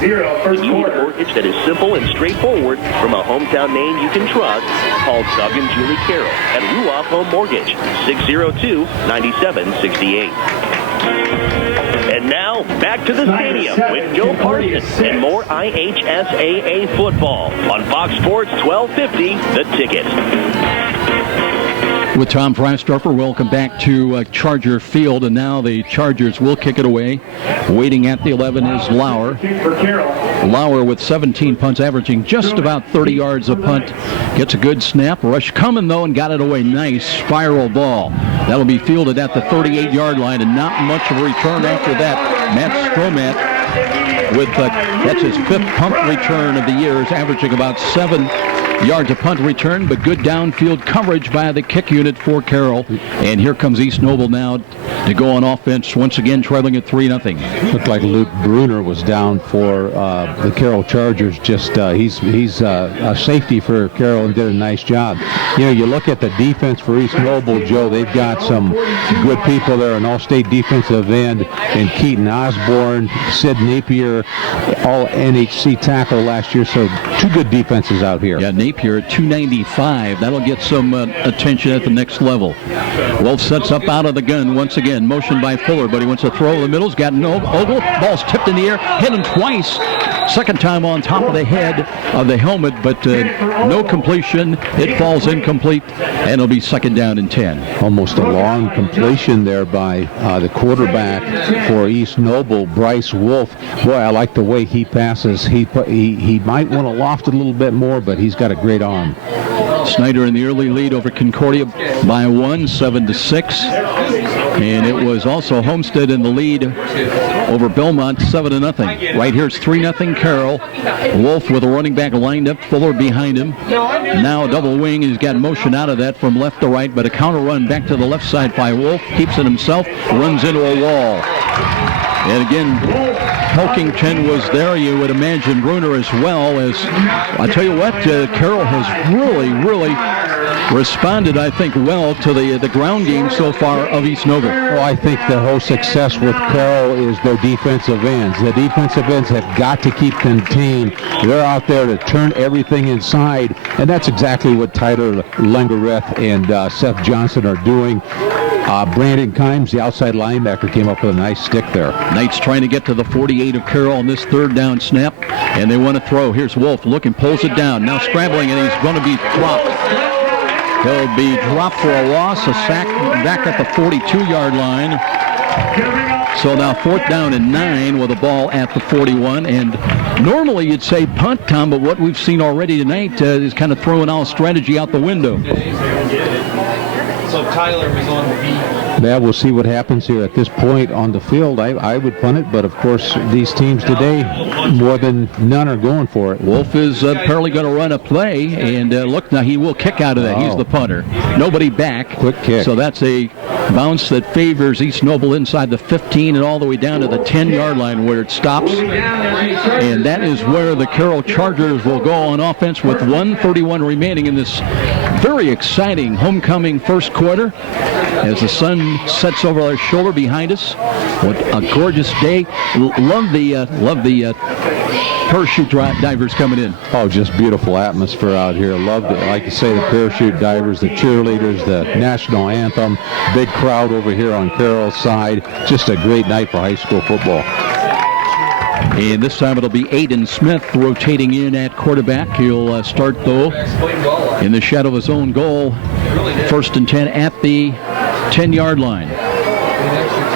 If you need a mortgage that is simple and straightforward from a hometown name you can trust, call Doug and Julie Carroll at Ruoff Home Mortgage, 602-9768. And now, back to the stadium with Joe Parsons and more IHSAA football on Fox Sports 1250, The Ticket. With Tom Freistorfer, welcome back to Charger Field, and now the Chargers will kick it away. Waiting at the 11 is Lauer. Lauer with 17 punts, averaging just about 30 yards a punt. Gets a good snap. Rush coming, though, and got it away. Nice spiral ball. That'll be fielded at the 38-yard line, and not much of a return after that. Matt Stromat with that's his 5th punt return of the year, is averaging about 7 yards a punt return, but good downfield coverage by the kick unit for Carroll. And here comes East Noble now to go on offense, once again trailing at 3-0. Looked like Luke Bruner was down for the Carroll Chargers. Just he's a safety for Carroll and did a nice job. You know, you look at the defense for East Noble, Joe, they've got some good people there, an all-state defensive end, and Keaton Osborne, Sid Napier, all NHC tackle last year, so 2 good defenses out here. Yeah, Napier at 295. That'll get some attention at the next level. Wolf sets up out of the gun once again. Motion by Fuller, but he wants to throw in the middle. He's got no ogle. Ball's tipped in the air. Hit him twice. Second time on top of the head of the helmet, but no completion. It falls incomplete, and it'll be 2nd down and 10. Almost a long completion there by the quarterback for East Noble, Bryce Wolf. Boy, I like the way he passes. He might want to loft it a little bit more, but he's got a great arm. Snyder in the early lead over Concordia by 1, 7-6. And it was also Homestead in the lead over Belmont, 7-0. Right here it's 3-0 Carroll. Wolf with a running back lined up, Fuller behind him. Now a double wing. He's got motion out of that from left to right, but a counter run back to the left side by Wolf. Keeps it himself, runs into a wall. And again, Helkington was there. You would imagine Bruner as well. As I tell you what, Carroll has really responded, I think, well to the ground game so far of East Noble. Well, I think the whole success with Carroll is their defensive ends. The defensive ends have got to keep contained. They're out there to turn everything inside, and that's exactly what Tyler Lengereth and Seth Johnson are doing. Brandon Kimes, the outside linebacker, came up with a nice stick there. Knights trying to get to the 48 of Carroll on this 3rd down snap, and they want to throw. Here's Wolf looking, pulls it down. Now scrambling, and he's going to be dropped. He'll be dropped for a loss, a sack back at the 42-yard line. So now 4th down and 9 with a ball at the 41. And normally you'd say punt, Tom, but what we've seen already tonight is kind of throwing all strategy out the window. So Tyler was on the beat. Yeah, we'll see what happens here at this point on the field. I would punt it, but of course these teams today, more than none, are going for it. Wolf is apparently going to run a play, and look, now he will kick out of that. He's the punter. Nobody back. Quick kick. So that's a bounce that favors East Noble inside the 15 and all the way down to the 10-yard line where it stops. And that is where the Carroll Chargers will go on offense with 1:31 remaining in this very exciting homecoming first quarter as the sun sets over our shoulder behind us. What a gorgeous day. Love the parachute divers coming in. Oh, just beautiful atmosphere out here. Love it. Like you say, the parachute divers, the cheerleaders, the national anthem, big crowd over here on Carroll's side. Just a great night for high school football. And this time it'll be Aiden Smith rotating in at quarterback. He'll start, though, in the shadow of his own goal. 1st and 10 at the 10-yard line.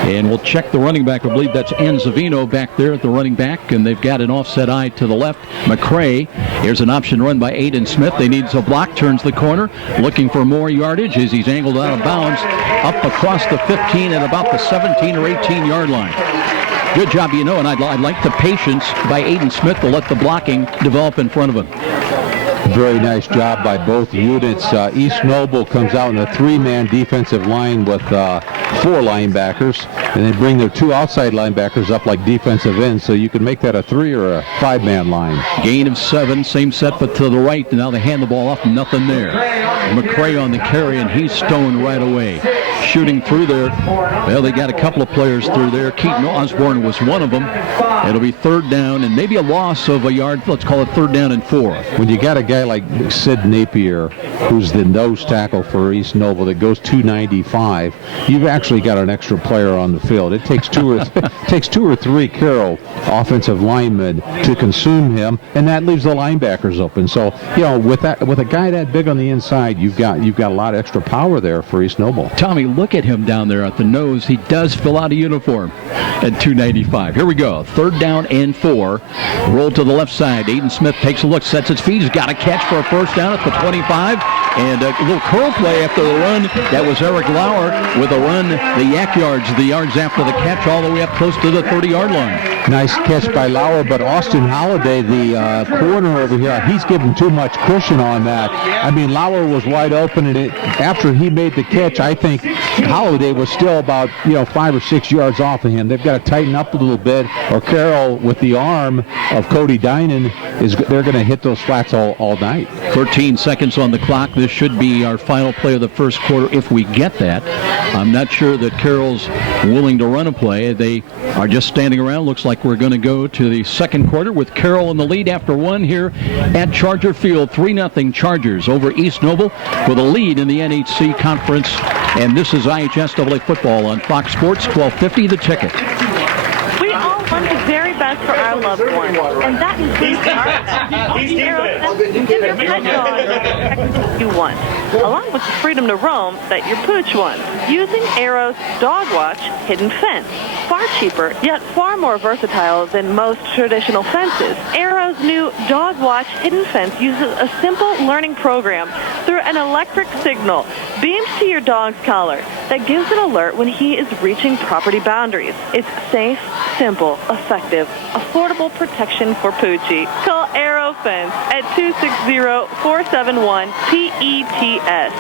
And we'll check the running back. I believe that's Anzavino back there at the running back, and they've got an offset eye to the left. McCrae. Here's an option run by Aiden Smith. They need a block, turns the corner, looking for more yardage as he's angled out of bounds up across the 15 at about the 17 or 18-yard line. Good job, and I'd like the patience by Aiden Smith to let the blocking develop in front of him. Very nice job by both units. East Noble comes out in a 3-man defensive line with 4 linebackers, and they bring their 2 outside linebackers up like defensive ends, so you can make that a 3 or a 5-man line. Gain of 7, same set, but to the right. Now they hand the ball off, nothing there. McCray on the carry, and he's stoned right away. Shooting through there. Well, they got a couple of players through there. Keaton Osborne was one of them. It'll be 3rd down and maybe a loss of a yard. Let's call it 3rd down and 4. When you got a guy like Sid Napier, who's the nose tackle for East Noble, that goes 295, you've actually got an extra player on the field. It takes two or three Carroll offensive linemen to consume him, and that leaves the linebackers open. So, with a guy that big on the inside, you've got a lot of extra power there for East Noble. Tommy, look at him down there at the nose. He does fill out a uniform at 295. Here we go. 3rd down and 4. Roll to the left side. Aiden Smith takes a look, sets his feet. He's got a catch for a 1st down at the 25. And a little curl play after the run. That was Eric Lauer with a run, the yards after the catch, all the way up close to the 30-yard line. Nice catch by Lauer, but Austin Holliday, the corner over here, he's given too much cushion on that. I mean, Lauer was wide open, and after he made the catch, I think Holliday was still about 5 or 6 yards off of him. They've got to tighten up a little bit, or Carroll, with the arm of Cody Dinan, they're going to hit those flats all night. 13 seconds on the clock. This should be our final play of the first quarter if we get that. I'm not sure that Carroll's willing to run a play. They are just standing around. Looks like we're going to go to the second quarter with Carroll in the lead after 1 here at Charger Field. 3-0 Chargers over East Noble with a lead in the NHC Conference. And this is IHSAA football on Fox Sports 1250 The Ticket. We all want the very best for our loved ones, and that includes our These arrows and give your pet dog the protection you want, along with the freedom to roam that your pooch wants. Using Arrow's Dog Watch Hidden Fence, far cheaper yet far more versatile than most traditional fences. Arrow's new Dog Watch Hidden Fence uses a simple learning program through an electric signal beamed to your dog's collar that gives an alert when he is reaching property boundaries. It's safe, simple, effective, affordable protection for Poochie. Call Arrow Fence at 260-471-PETS.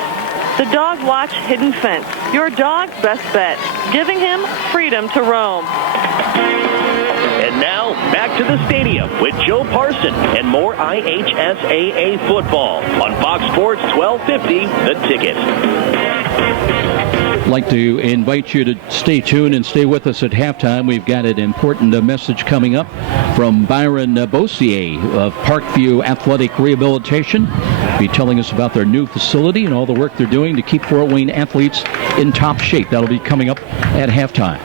The Dog Watch Hidden Fence, your dog's best bet, giving him freedom to roam. And now, back to the stadium with Joe Parson and more IHSAA football on Fox Sports 1250, The Ticket. I'd like to invite you to stay tuned and stay with us at halftime. We've got an important message coming up from Byron Bossier of Parkview Athletic Rehabilitation. He'll be telling us about their new facility and all the work they're doing to keep Fort Wayne athletes in top shape. That'll be coming up at halftime.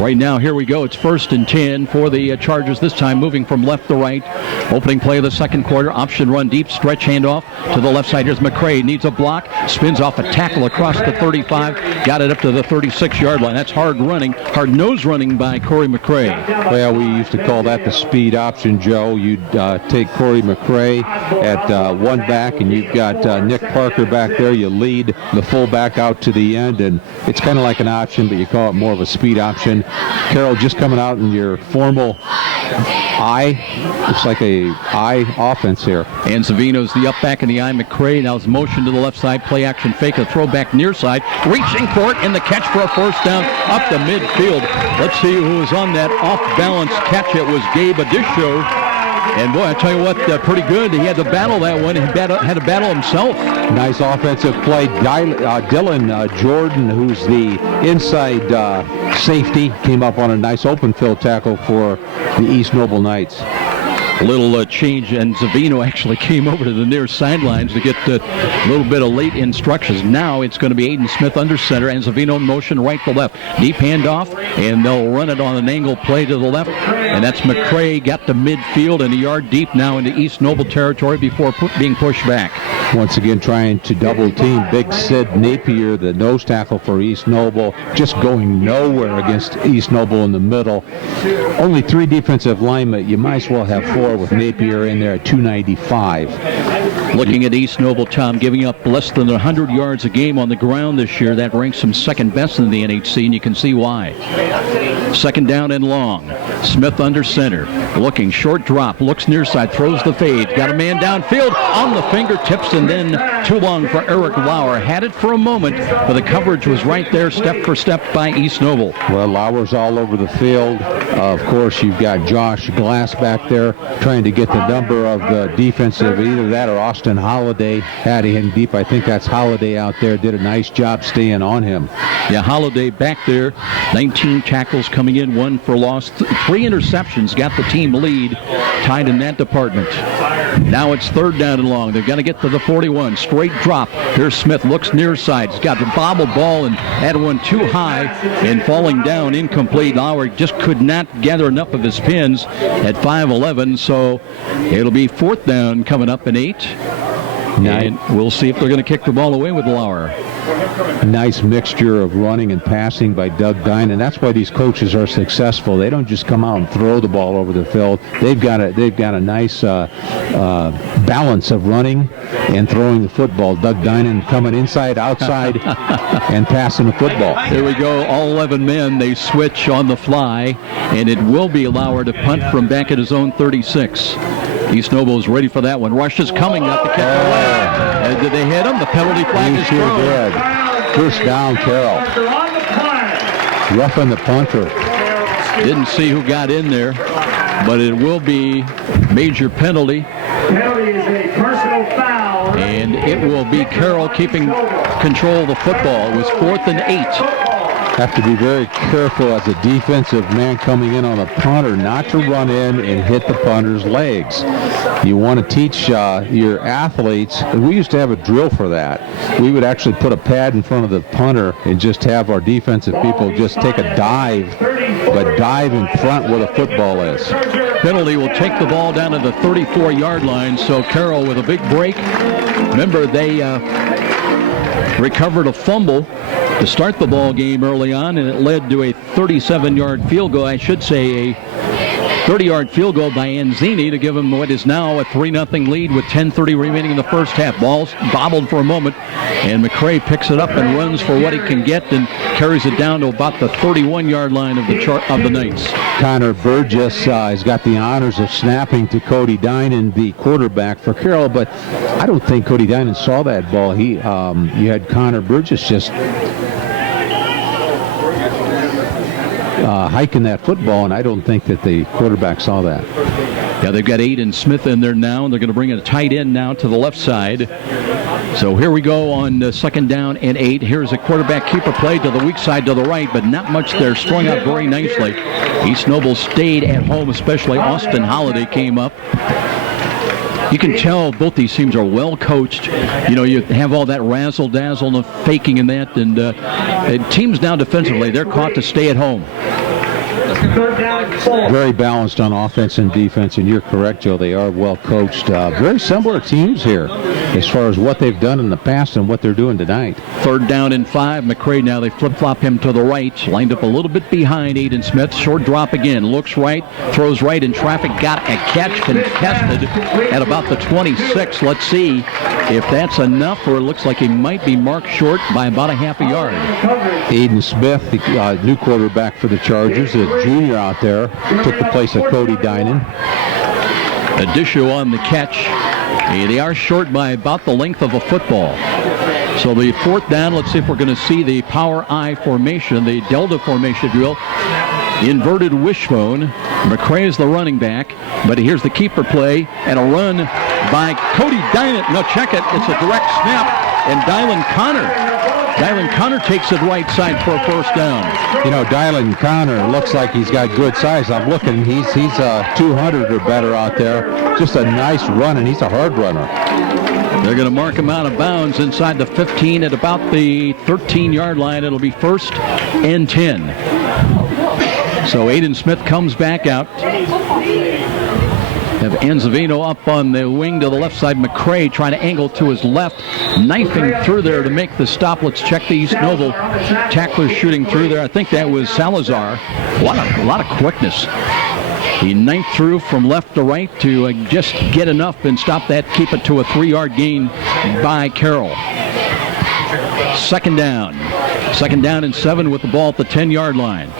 Right now, here we go. It's 1st and 10 for the Chargers, this time moving from left to right. Opening play of the second quarter. Option run deep, stretch handoff to the left side. Here's McCray. Needs a block. Spins off a tackle across the 35. Got it up to the 36-yard line. That's hard nose running by Corey McCray. Well, we used to call that the speed option, Joe. You'd take Corey McCray at one back, and you've got Nick Parker back there. You lead the fullback out to the end, and it's kind of like an option, but you call it more of a speed option. Carroll just coming out in your formal I. Looks like a I offense here. And Savino's the up back in the I. McCray now is motion to the left side. Play action fake. A throwback near side. Reaching for it and the catch for a 1st down up the midfield. Let's see who was on that off-balance catch. It was Gabe Adisho. And boy, I tell you what, pretty good. He had to battle that one. He had to battle himself. Nice offensive play. Dylan Jordan, who's the inside safety, came up on a nice open field tackle for the East Noble Knights. A little change, and Zavino actually came over to the near sidelines to get a little bit of late instructions. Now it's going to be Aiden Smith under center, and Zavino in motion right to left. Deep handoff, and they'll run it on an angle play to the left, and that's McCray. Got to midfield and a yard deep now into East Noble territory before being pushed back. Once again trying to double team Big Sid Napier, the nose tackle for East Noble, just going nowhere against East Noble in the middle. Only 3 defensive linemen. You might as well have 4 with Napier in there at 295. Looking at East Noble, Tom, giving up less than 100 yards a game on the ground this year. That ranks them second best in the NHC, and you can see why. Second down and long. Smith under center. Looking, short drop. Looks near side. Throws the fade. Got a man downfield on the fingertips, and then too long for Eric Lauer. Had it for a moment, but the coverage was right there, step for step by East Noble. Well, Lauer's all over the field. Of course, you've got Josh Glass back there trying to get the number of the defensive, either that or Austin Holliday had him deep. I think that's Holliday out there. Did a nice job staying on him. Yeah, Holliday back there. 19 tackles coming in, 1 for loss. 3 interceptions, got the team lead, tied in that department. Now it's third down and long. They're going to get to the 41. Straight drop. Here's Smith, looks near side. He's got the bobble ball and had one too high and falling down, incomplete. Lauer just could not gather enough of his pins at 5'11", so it'll be fourth down coming up in 8. And we'll see if they're going to kick the ball away with Lauer. Nice mixture of running and passing by Doug Dinan. That's why these coaches are successful. They don't just come out and throw the ball over the field. They've got a nice balance of running and throwing the football. Doug Dinan coming inside, outside, and passing the football. There we go. All 11 men. They switch on the fly, and it will be Lauer to punt from back at his own 36. East Noble is ready for that one. Rush is coming up to kick away. Did they hit him? The penalty flag is thrown. Good. First down, Carroll. Roughing the punter. Didn't see who got in there, but it will be major penalty. Penalty is a personal foul. And it will be Carroll keeping control of the football. It was 4th and 8. Have to be very careful as a defensive man coming in on a punter not to run in and hit the punter's legs. You want to teach your athletes. We used to have a drill for that. We would actually put a pad in front of the punter and just have our defensive people just take a dive, but dive in front where the football is. Penalty will take the ball down to the 34-yard line, so Carroll with a big break. Remember, they recovered a fumble to start the ball game early on, and it led to a 37-yard field goal. I should say a 30-yard field goal by Anzini to give him what is now a 3-0 lead with 10:30 remaining in the first half. Ball's bobbled for a moment, and McCray picks it up and runs for what he can get and carries it down to about the 31-yard line of the Knights. Connor Burgess has got the honors of snapping to Cody Dinan, the quarterback for Carroll, but I don't think Cody Dinan saw that ball. You had Connor Burgess just hiking that football, and I don't think that the quarterback saw that. Yeah, they've got Aiden Smith in there now, and they're going to bring a tight end now to the left side. So here we go on second down and 8. Here's a quarterback keeper play to the weak side to the right, but not much there. Strung out very nicely. East Noble stayed at home, especially Austin Holliday came up. You can tell both these teams are well coached. You know, you have all that razzle-dazzle and faking and that, and teams now defensively, they're caught to stay at home. Very balanced on offense and defense, and you're correct, Joe. They are well coached. Very similar teams here as far as what they've done in the past and what they're doing tonight. Third down and 5. McCray now, they flip-flop him to the right. Lined up a little bit behind Aiden Smith. Short drop again. Looks right, throws right in traffic. Got a catch contested at about the 26. Let's see if that's enough, or it looks like he might be marked short by about a half a yard. Aiden Smith, the new quarterback for the Chargers, a junior out there, took the place of Cody Dinan. Adisho on the catch. They are short by about the length of a football. So the fourth down, let's see if we're going to see the power I formation, the Delta formation, if you will. Inverted wishbone. McCray is the running back, but here's the keeper play and a run by Cody Dinan. No, check it. It's a direct snap, and Dylan Connor takes it right side for a first down. You know, Dylan Connor looks like he's got good size. I'm looking. He's 200 or better out there. Just a nice run, and he's a hard runner. They're going to mark him out of bounds inside the 15 at about the 13-yard line. It'll be 1st and 10. So Aiden Smith comes back out. Have Anzavino up on the wing to the left side. McCray trying to angle to his left, knifing through there to make the stop. Let's check the East Noble tacklers shooting through there. I think that was Salazar. A lot of quickness. He knifed through from left to right to just get enough and stop that, keep it to a 3-yard gain by Carroll. Second down and 7 with the ball at the 10-yard line.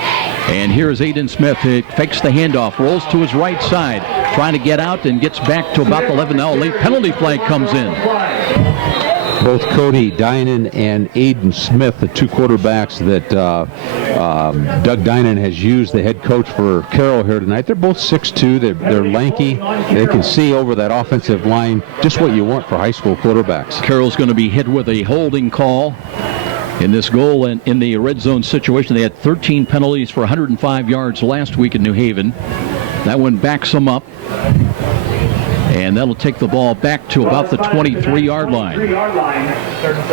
And here's Aiden Smith. He fakes the handoff, rolls to his right side, trying to get out and gets back to about the 11. Now a late penalty flag comes in. Both Cody Dinan and Aiden Smith, the two quarterbacks that Doug Dinan has used, the head coach for Carroll here tonight. They're both 6'2". They're lanky. They can see over that offensive line just what you want for high school quarterbacks. Carroll's going to be hit with a holding call in this goal and in the red zone situation. They had 13 penalties for 105 yards last week in New Haven. That one backs them up. And that'll take the ball back to about the 23-yard line.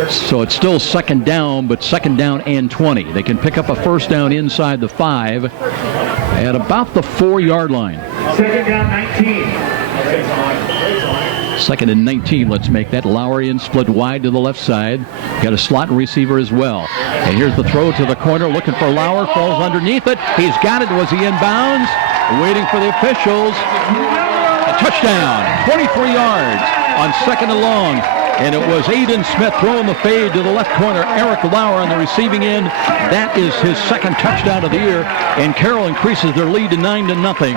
So it's still second down, but second down and 20. They can pick up a first down inside the 5 at about the 4-yard line. Second down, 19. Second and 19, let's make that. Lowry split wide to the left side. Got a slot receiver as well. And here's the throw to the corner, looking for Lauer, falls underneath it. He's got it. Was he in bounds? Waiting for the officials. A touchdown, 23 yards on second and long. And it was Aiden Smith throwing the fade to the left corner. Eric Lauer on the receiving end. That is his second touchdown of the year. And Carroll increases their lead to 9-0.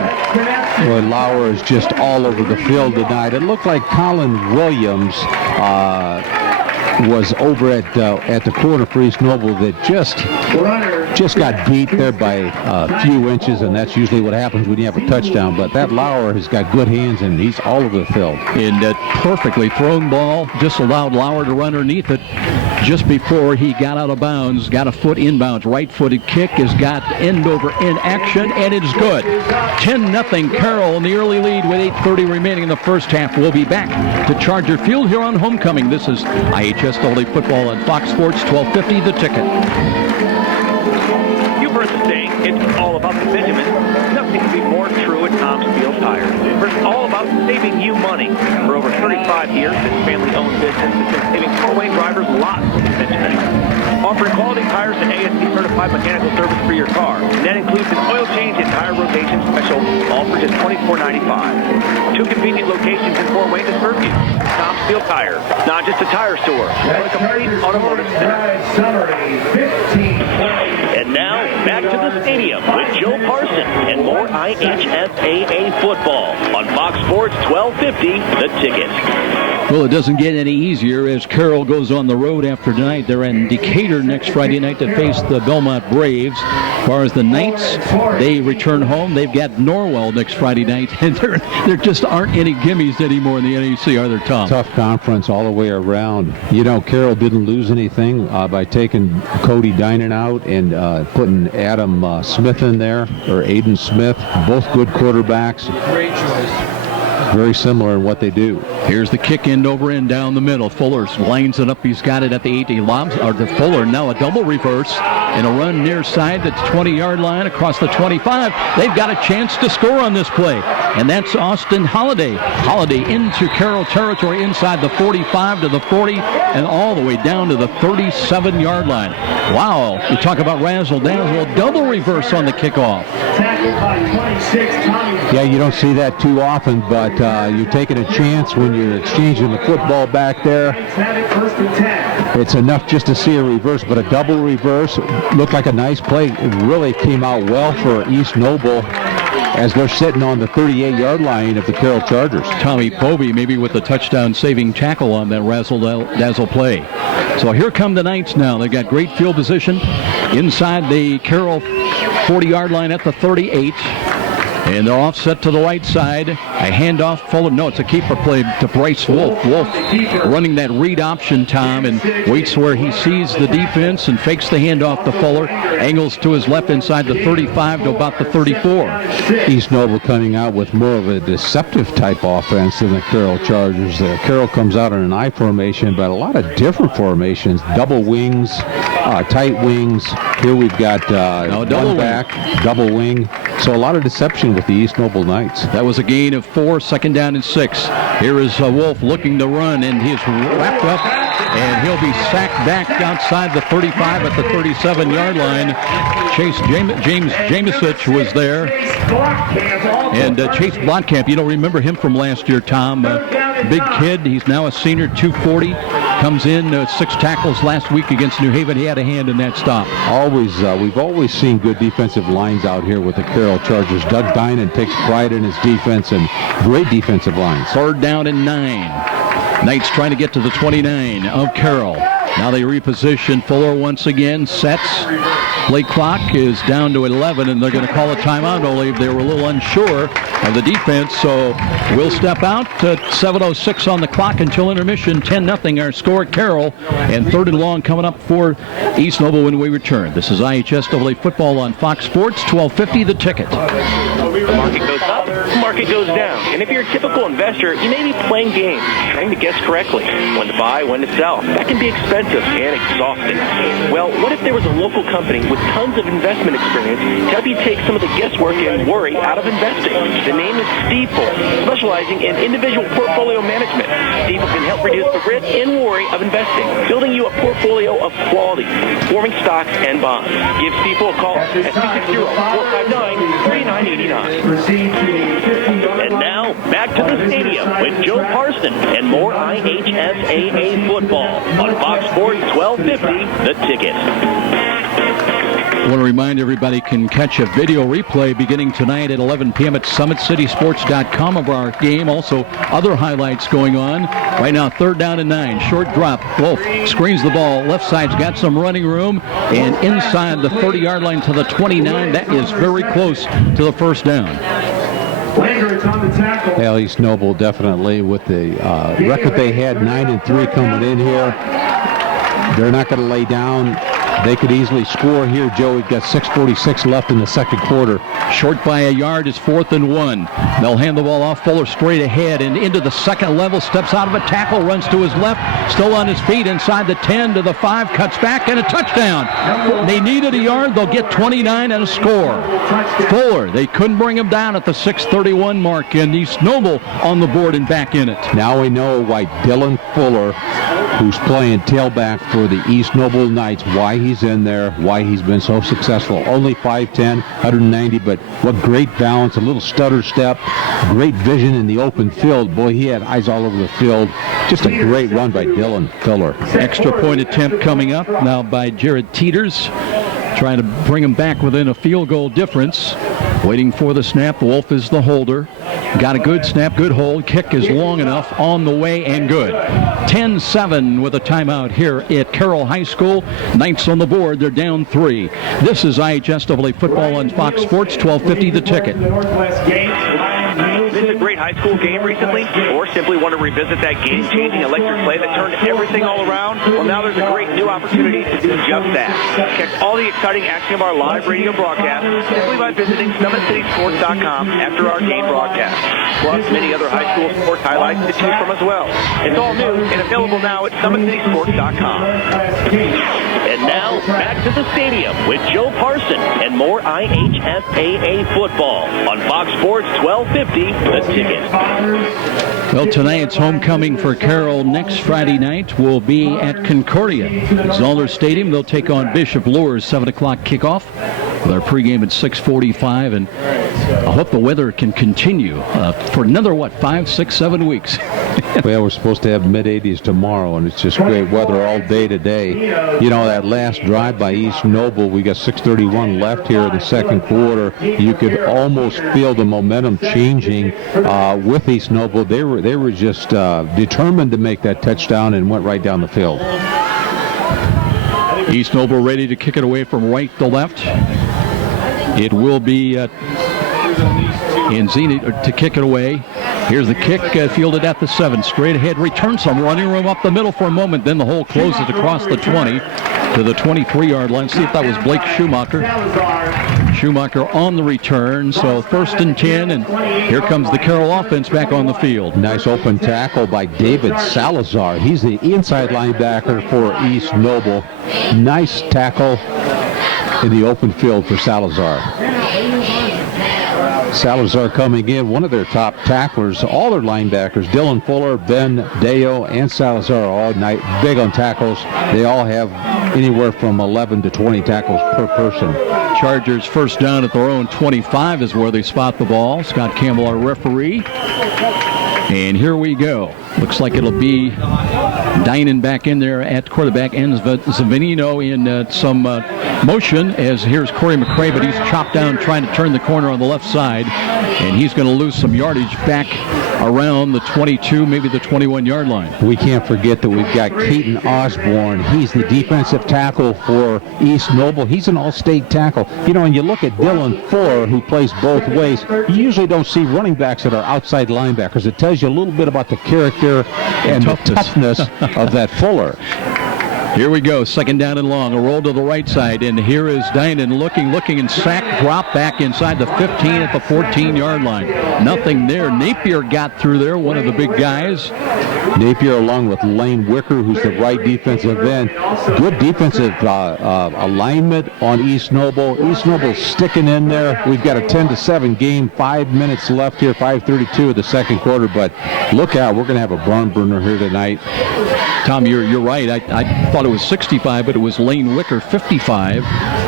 Well, Lauer is just all over the field tonight. It looked like Colin Williams was over at the corner for East Noble that just got beat there by a few inches, and that's usually what happens when you have a touchdown. But that Lauer has got good hands, and he's all over the field. And that perfectly thrown ball just allowed Lauer to run underneath it just before he got out of bounds, got a foot inbounds. Right-footed kick has got end-over-end action, and it's good. 10-0 Carroll in the early lead with 8:30 remaining in the first half. We'll be back to Charger Field here on homecoming. This is IHSAA football on Fox Sports 1250, The Ticket. You've heard the saying, it's all about the Benjamin. Nothing could be more true at Tom's Field Tires. It's all about saving you money. For over 35 years, this family-owned business has been saving four-way drivers lots of Benjamin. Offering quality tires and ASC-certified mechanical service for your car. And that includes an oil change and tire rotation special, all for just $24.95. Two convenient locations in Fort Wayne to serve you. Tom's Field Tire, not just a tire store, but a complete automotive center. And now, back to the stadium with Joe Parson and more IHSAA football on Fox Sports 1250, The Ticket. Well, it doesn't get any easier as Carroll goes on the road after tonight. They're in Decatur next Friday night to face the Belmont Braves. As far as the Knights, they return home. They've got Norwell next Friday night. And there just aren't any gimmies anymore in the NEC, are there, Tom? Tough conference all the way around. You know, Carroll didn't lose anything by taking Cody Dinan out and putting Adam Smith in there, or Aiden Smith. Both good quarterbacks. Great choice. Very similar in what they do. Here's the kick end over end down the middle. Fuller lines it up. He's got it at the 8. He lobs, or the Fuller now a double reverse and a run near side at the 20-yard line across the 25. They've got a chance to score on this play, and that's Austin Holiday. Holiday into Carroll territory inside the 45 to the 40 and all the way down to the 37-yard line. Wow, you talk about razzle-dazzle, double reverse on the kickoff. Yeah, you don't see that too often, but you're taking a chance when you're exchanging the football back there. It's enough just to see a reverse, but a double reverse looked like a nice play. It really came out well for East Noble as they're sitting on the 38-yard line of the Carroll Chargers. Tommy Povey maybe with the touchdown-saving tackle on that razzle-dazzle play. So here come the Knights now. They've got great field position inside the Carroll 40-yard line at the 38. And they're offset to the right side. A handoff, Fuller. No, it's a keeper play to Bryce Wolf. Wolf running that read option, Tom, and waits where he sees the defense and fakes the handoff to Fuller. Angles to his left inside the 35 to about the 34. East Noble coming out with more of a deceptive type offense than the Carroll Chargers. Carroll comes out in an I formation, but a lot of different formations. Double wings, tight wings. Here we've got one back, double wing. So a lot of deception with the East Noble Knights. That was a gain of 4, second down and 6. Here is Wolf looking to run, and he's wrapped up, and he'll be sacked back outside the 35 at the 37-yard line. Chase James Jamesich was there. And Chase Blotkamp, you don't remember him from last year, Tom. Big kid. He's now a senior, 240. comes in 6 tackles last week against New Haven. He had a hand in that stop. We've always seen good defensive lines out here with the Carroll Chargers. Doug Dinan takes pride in his defense and great defensive lines. 3rd down and 9. Knights trying to get to the 29 of Carroll. Now they reposition. Fuller once again sets. Play clock is down to 11, and they're going to call a timeout. I believe they were a little unsure of the defense, so we'll step out. 7:06 on the clock until intermission. 10-0 our score at Carroll, and 3rd and long coming up for East Noble when we return. This is IHSAA football on Fox Sports, 1250 The Ticket. The market goes up, the market goes down. And if you're a typical investor, you may be playing games, trying to guess correctly when to buy, when to sell. That can be expensive and exhausting. Well, what if there was a local company with tons of investment experience to help you take some of the guesswork and worry out of investing? The name is Stifel, specializing in individual portfolio management. Stifel can help reduce the risk and worry of investing, building you a portfolio of quality, performing stocks and bonds. Give Stifel a call at 360-459-3989. And now, back to the stadium with Joe Parson and more IHSAA football on Fox Sports 1250, The Ticket. I want to remind everybody can catch a video replay beginning tonight at 11 p.m. at SummitCitySports.com of our game. Also, other highlights going on. Right now, 3rd down and 9. Short drop. Wolf screens the ball. Left side's got some running room. And inside the 30-yard line to the 29. That is very close to the 1st down. Well, East Noble definitely with the record they had, 9-3 coming in here. They're not going to lay down. They could easily score here, Joe. We've got 6:46 left in the 2nd quarter. Short by a yard is 4th and 1. They'll hand the ball off. Fuller straight ahead and into the 2nd level. Steps out of a tackle, runs to his left. Still on his feet inside the 10 to the 5. Cuts back and a touchdown. They needed a yard. They'll get 29 and a score. Fuller, they couldn't bring him down at the 6:31 mark. And East Noble on the board and back in it. Now we know why Dylan Fuller, who's playing tailback for the East Noble Knights, why he's in there, why he's been so successful. Only 5'10", 190, but what great balance, a little stutter step, great vision in the open field. Boy, he had eyes all over the field. Just a great run by Dylan Fuller. Extra point attempt coming up now by Jared Teeters, trying to bring him back within a field goal difference. Waiting for the snap. Wolf is the holder. Got a good snap, good hold. Kick is long enough, on the way, and good. 10-7 with a timeout here at Carroll High School. Knights on the board. They're down 3. This is IHSAA football on Fox Sports, 1250 The Ticket. This is a great high school game recently, or simply want to revisit that game-changing electric play that turned everything all around? Well, now there's a great new opportunity to do just that. Catch all the exciting action of our live radio broadcast simply by visiting SummitCitySports.com after our game broadcast. Plus, many other high school sports highlights to choose from as well. It's all new and available now at SummitCitySports.com. And now, back to the stadium with Joe Parson and more IHSAA football on Fox Sports 1250, The Ticket. Well, tonight's homecoming for Carroll next Friday night will be at Concordia. Zoller Stadium, they'll take on Bishop Luers, 7 o'clock kickoff. With our pregame at 6:45, and I hope the weather can continue for another, 5, 6, 7 weeks. Well, we're supposed to have mid-80s tomorrow, and it's just great weather all day today. You know, that last drive by East Noble, we got 6:31 left here in the 2nd quarter. You could almost feel the momentum changing with East Noble. They were just determined to make that touchdown and went right down the field. East Noble ready to kick it away from right to left. It will be Inzini to kick it away. Here's the kick, fielded at the 7. Straight ahead, return some running room up the middle for a moment. Then the hole closes across the 20 to the 23-yard line. See if that was Blake Schumacher. Schumacher on the return, so 1st and 10, and here comes the Carroll offense back on the field. Nice open tackle by David Salazar. He's the inside linebacker for East Noble. Nice tackle in the open field for Salazar. Salazar coming in, one of their top tacklers. All their linebackers, Dylan Fuller, Ben Deo, and Salazar, all big on tackles. They all have anywhere from 11 to 20 tackles per person. Chargers 1st down at their own 25 is where they spot the ball. Scott Campbell, our referee. And here we go. Looks like it'll be Dinan back in there at quarterback, and Zavinino in some motion, as here's Corey McCray, but he's chopped down trying to turn the corner on the left side, and he's going to lose some yardage back around the 22, maybe the 21-yard line. We can't forget that we've got Keaton Osborne. He's the defensive tackle for East Noble. He's an all-state tackle. You know, when you look at Dylan Fuller, who plays both ways, you usually don't see running backs that are outside linebackers. It tells you a little bit about the character and the toughness of that Fuller. Here we go, second down and long, a roll to the right side, and here is Dinan looking, and sack drop back inside the 15 at the 14-yard line. Nothing there. Napier got through there, one of the big guys. Napier along with Lane Wicker, who's the right defensive end. Good defensive alignment on East Noble. East Noble sticking in there. We've got a 10-7 game, 5 minutes left here, 5:32 of the second quarter, but look out, we're going to have a barn burner here tonight. Tom, you're right. I thought it was 65, but it was Lane Wicker, 55.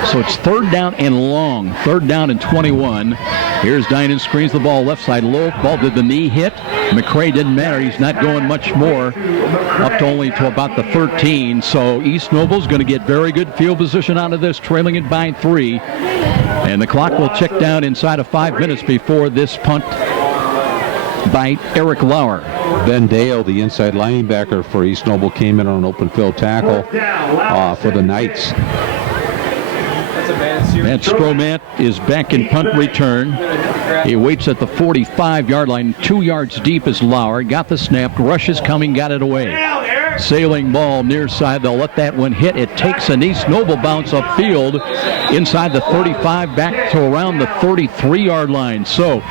So it's third down and long. Third down and 21. Here's Dinan, screens the ball left side low. Ball did the knee hit. McCray didn't matter. He's not going much more, up to only to about the 13. So East Noble's going to get very good field position out of this, trailing it by 3. And the clock will tick down inside of 5 minutes before this punt by Eric Lauer. Ben Dale, the inside linebacker for East Noble, came in on an open field tackle for the Knights. Matt Stromat is back in punt return. He waits at the 45-yard line. 2 yards deep is Lauer. Got the snap. Rush is coming. Got it away. Sailing ball near side. They'll let that one hit. It takes an East Noble bounce upfield inside the 35 back to around the 33-yard line. So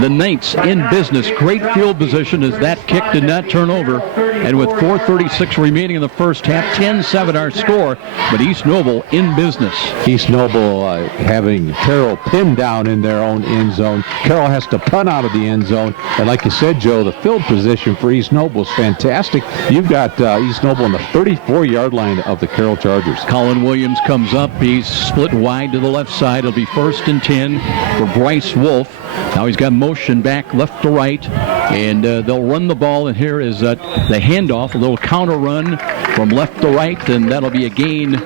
the Knights in business. Great field position as that kick did not turn over. And with 4:36 remaining in the first half, 10-7 our score. But East Noble in business. East Noble having Carroll pinned down in their own end zone. Carroll has to punt out of the end zone. And like you said, Joe, the field position for East Noble is fantastic. You've got East Noble on the 34-yard line of the Carroll Chargers. Colin Williams comes up. He's split wide to the left side. It'll be 1st and 10 for Bryce Wolf. Now he's got motion back left to right, and they'll run the ball. And here is the handoff, a little counter run from left to right, and that'll be a gain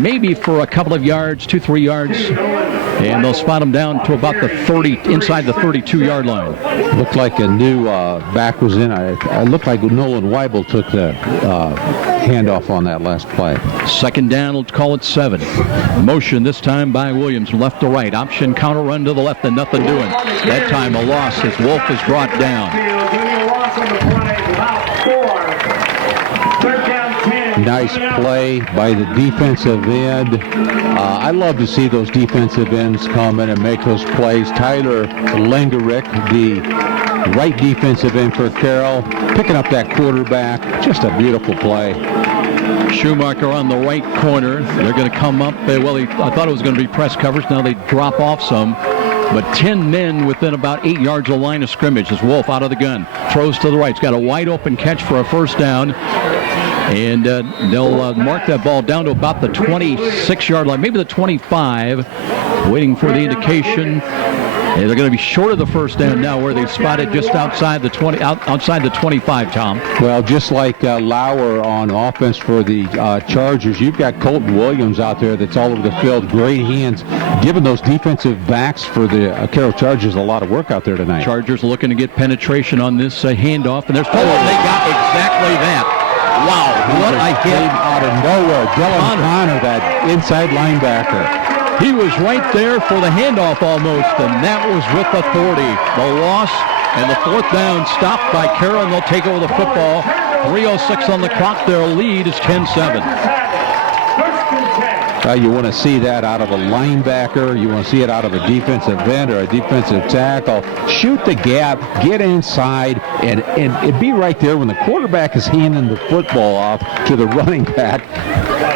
maybe for a couple of yards, 2-3 yards. And they'll spot him down to about the 30, inside the 32-yard line. Looked like a new back was in. It looked like Nolan Weibel took the handoff on that last play. Second down, let's call it 7. Motion this time by Williams, left to right. Option counter run to the left and nothing doing. That time a loss as Wolf is brought down. Nice play by the defensive end. I love to see those defensive ends come in and make those plays. Tyler Lengerick, the right defensive end for Carroll, picking up that quarterback. Just a beautiful play. Schumacher on the right corner. They're going to come up. I thought it was going to be press coverage. Now they drop off some. But 10 men within about 8 yards of the line of scrimmage as Wolf out of the gun. Throws to the right. He's got a wide open catch for a first down. And they'll mark that ball down to about the 26-yard line, maybe the 25, waiting for the indication. And they're going to be short of the first down now, where they've spotted just outside the 20, outside the 25, Tom. Well, just like Lauer on offense for the Chargers, you've got Colton Williams out there that's all over the field. Great hands, giving those defensive backs for the Carroll Chargers a lot of work out there tonight. Chargers looking to get penetration on this handoff, and there's they got exactly that. Wow, what a hit out of nowhere. Dylan Connor, that inside linebacker. He was right there for the handoff almost, and that was with authority. The loss and the fourth down stopped by Carroll, and they'll take over the football. 3:06 on the clock. Their lead is 10-7. You want to see that out of a linebacker. You want to see it out of a defensive end or a defensive tackle. Shoot the gap, get inside, and be right there when the quarterback is handing the football off to the running back.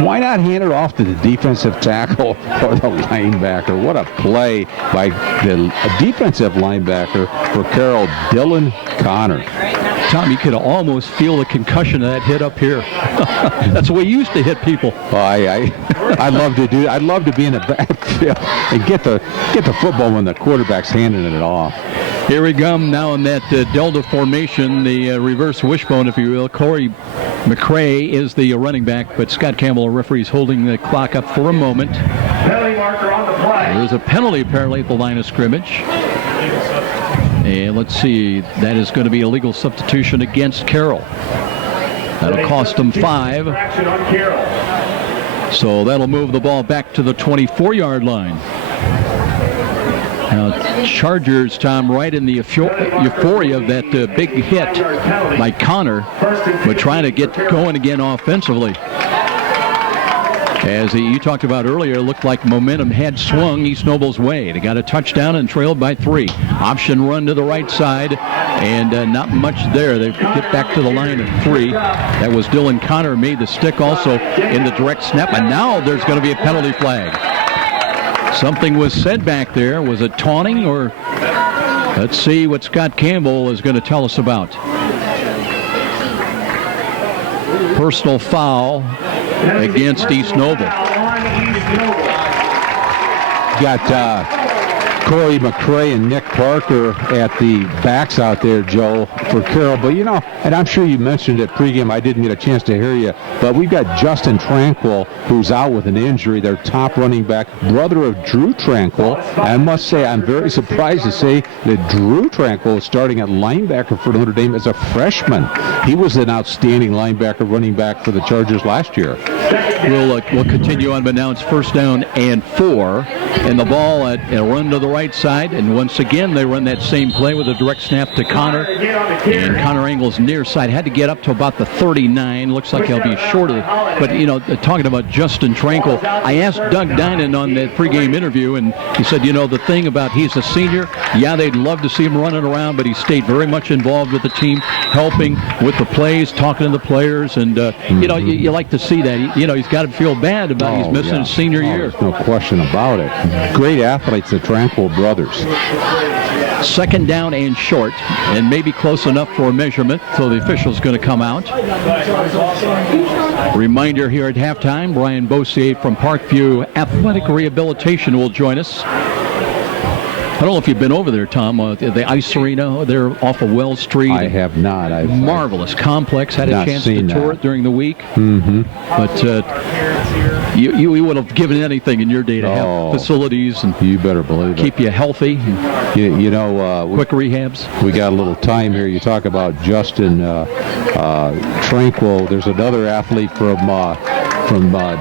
Why not hand it off to the defensive tackle or the linebacker? What a play by the defensive linebacker for Carroll, Dylan Connor. Tom, you could almost feel the concussion of that hit up here. That's the way you used to hit people. Well, I love to do. I'd love to be in the backfield and get the football when the quarterback's handing it off. Here we come now in that Delta formation, the reverse wishbone, if you will. Corey McCray is the running back, but Scott Campbell, a referee, is holding the clock up for a moment. Penalty marker on the play. There's a penalty apparently at the line of scrimmage. And let's see, that is going to be a legal substitution against Carroll. That'll cost them 5. So that'll move the ball back to the 24-yard line. Now, Chargers, Tom, right in the euphoria of that big hit by Connor, but trying to get going again offensively. As you talked about earlier, it looked like momentum had swung East Noble's way. They got a touchdown and trailed by 3. Option run to the right side, and not much there. They get back to the line of 3. That was Dylan Connor, made the stick also in the direct snap, and now there's going to be a penalty flag. Something was said back there. Was it taunting, or let's see what Scott Campbell is going to tell us about. Personal foul against East Noble. Got Corey McCray and Nick Parker at the backs out there, Joe, for Carroll. But, you know, and I'm sure you mentioned it pregame. I didn't get a chance to hear you. But we've got Justin Tranquil, who's out with an injury, their top running back, brother of Drew Tranquil. I must say, I'm very surprised to say that Drew Tranquil is starting at linebacker for Notre Dame as a freshman. He was an outstanding linebacker, running back for the Chargers last year. We'll continue on, but now it's 1st down and 4. And the ball at a run to the right side. And once again, they run that same play with a direct snap to Connor. And Connor Angle's near side. Had to get up to about the 39. Looks like he'll be short of it. But, you know, talking about Justin Tranquil, I asked Doug Dinan on that pregame interview, and he said, you know, the thing about he's a senior, yeah, they'd love to see him running around, but he stayed very much involved with the team, helping with the plays, talking to the players. And, you know, you like to see that. You know, he's got to feel bad about he's missing his senior year. There's no question about it. Great athletes, the Tranquil brothers. 2nd down and short, and maybe close enough for a measurement, so the official's going to come out. Reminder here at halftime, Brian Bossier from Parkview Athletic Rehabilitation will join us. I don't know if you've been over there, Tom, the ice arena there off of Wells Street. I have not. Marvelous complex. Had a chance to tour it during the week. Mm-hmm. But you would have given anything in your day to have facilities and you better believe keep you healthy. You know, quick rehabs. We got a little time here. You talk about Justin Tranquil. There's another athlete from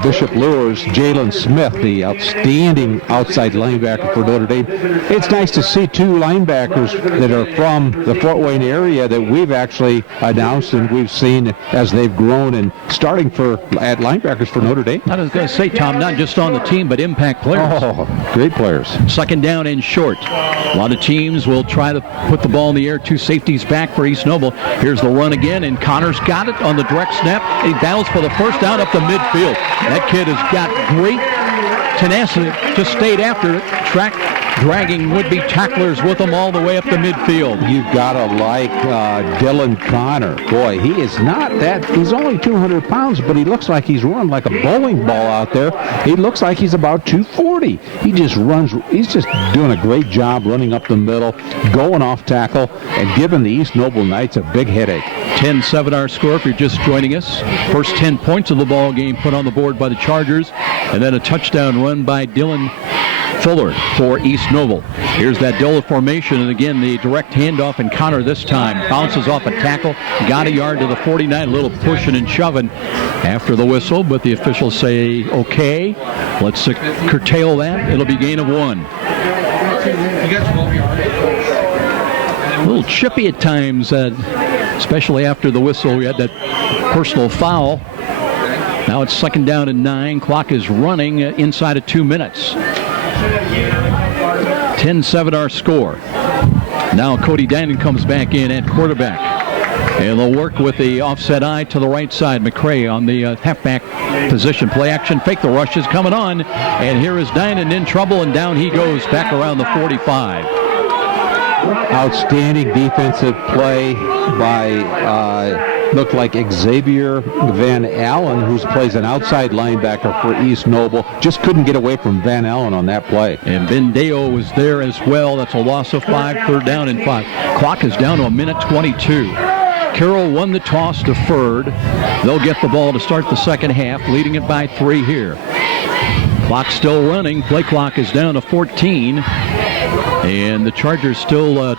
Bishop Lures, Jalen Smith, the outstanding outside linebacker for Notre Dame. It's nice to see 2 linebackers that are from the Fort Wayne area that we've actually announced and we've seen as they've grown and starting at linebackers for Notre Dame. I was going to say, Tom, not just on the team, but impact players. Oh, great players. 2nd down and short. A lot of teams will try to put the ball in the air. 2 safeties back for East Noble. Here's the run again, and Connor's got it on the direct snap. He battles for the 1st down up the midfield. That kid has got great tenacity. Just stayed after it. Dragging would-be tacklers with him all the way up the midfield. You've got to like Dylan Connor. Boy, he is not that. He's only 200 pounds, but he looks like he's running like a bowling ball out there. He looks like he's about 240. He just runs. He's just doing a great job running up the middle, going off tackle, and giving the East Noble Knights a big headache. 10-7 our score if you're just joining us. First 10 points of the ball game put on the board by the Chargers, and then a touchdown run by Dylan Fuller for East Noble. Here's that Dola formation, and again the direct handoff, and Connor this time bounces off a tackle, got a yard to the 49, a little pushing and shoving after the whistle, but the officials say okay, let's curtail that. It'll be gain of 1. A little chippy at times, especially after the whistle. We had that personal foul. Now it's 2nd down and 9. Clock is running inside of 2 minutes. 10-7 our score. Now Cody Dinan comes back in at quarterback. And they'll work with the offset eye to the right side. McCray on the halfback position. Play action, fake the rush is coming on. And here is Dinan in trouble, and down he goes back around the 45. Outstanding defensive play by looked like Xavier Van Allen, who plays an outside linebacker for East Noble. Just couldn't get away from Van Allen on that play. And Bendeo was there as well. That's a loss of 5, 3rd down and 5. Clock is down to a minute 22. Carroll won the toss, deferred. They'll get the ball to start the second half, leading it by 3 here. Clock still running. Play clock is down to 14. And the Chargers still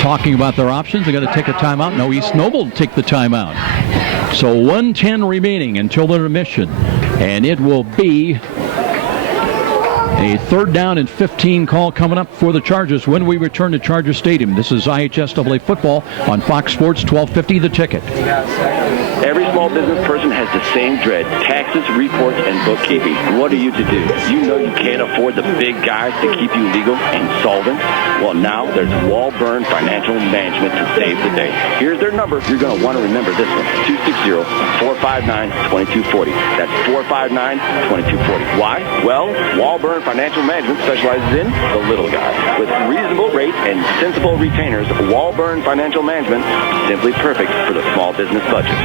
talking about their options. They're going to take a timeout. No, East Noble will take the timeout. So 1:10 remaining until the intermission. And it will be a 3rd down and 15 call coming up for the Chargers when we return to Charger Stadium. This is IHSAA football on Fox Sports 1250 The Ticket. Every small business person has the same dread: taxes, reports, and bookkeeping. What are you to do? You know you can't afford the big guys to keep you legal and solvent. Well, now there's Walburn Financial Management to save the day. Here's their number. You're going to want to remember this one: 260-459-2240. That's 459-2240. Why? Well, Walburn Financial Management specializes in the little guy. With reasonable rates and sensible retainers, Walburn Financial Management is simply perfect for the small business budget.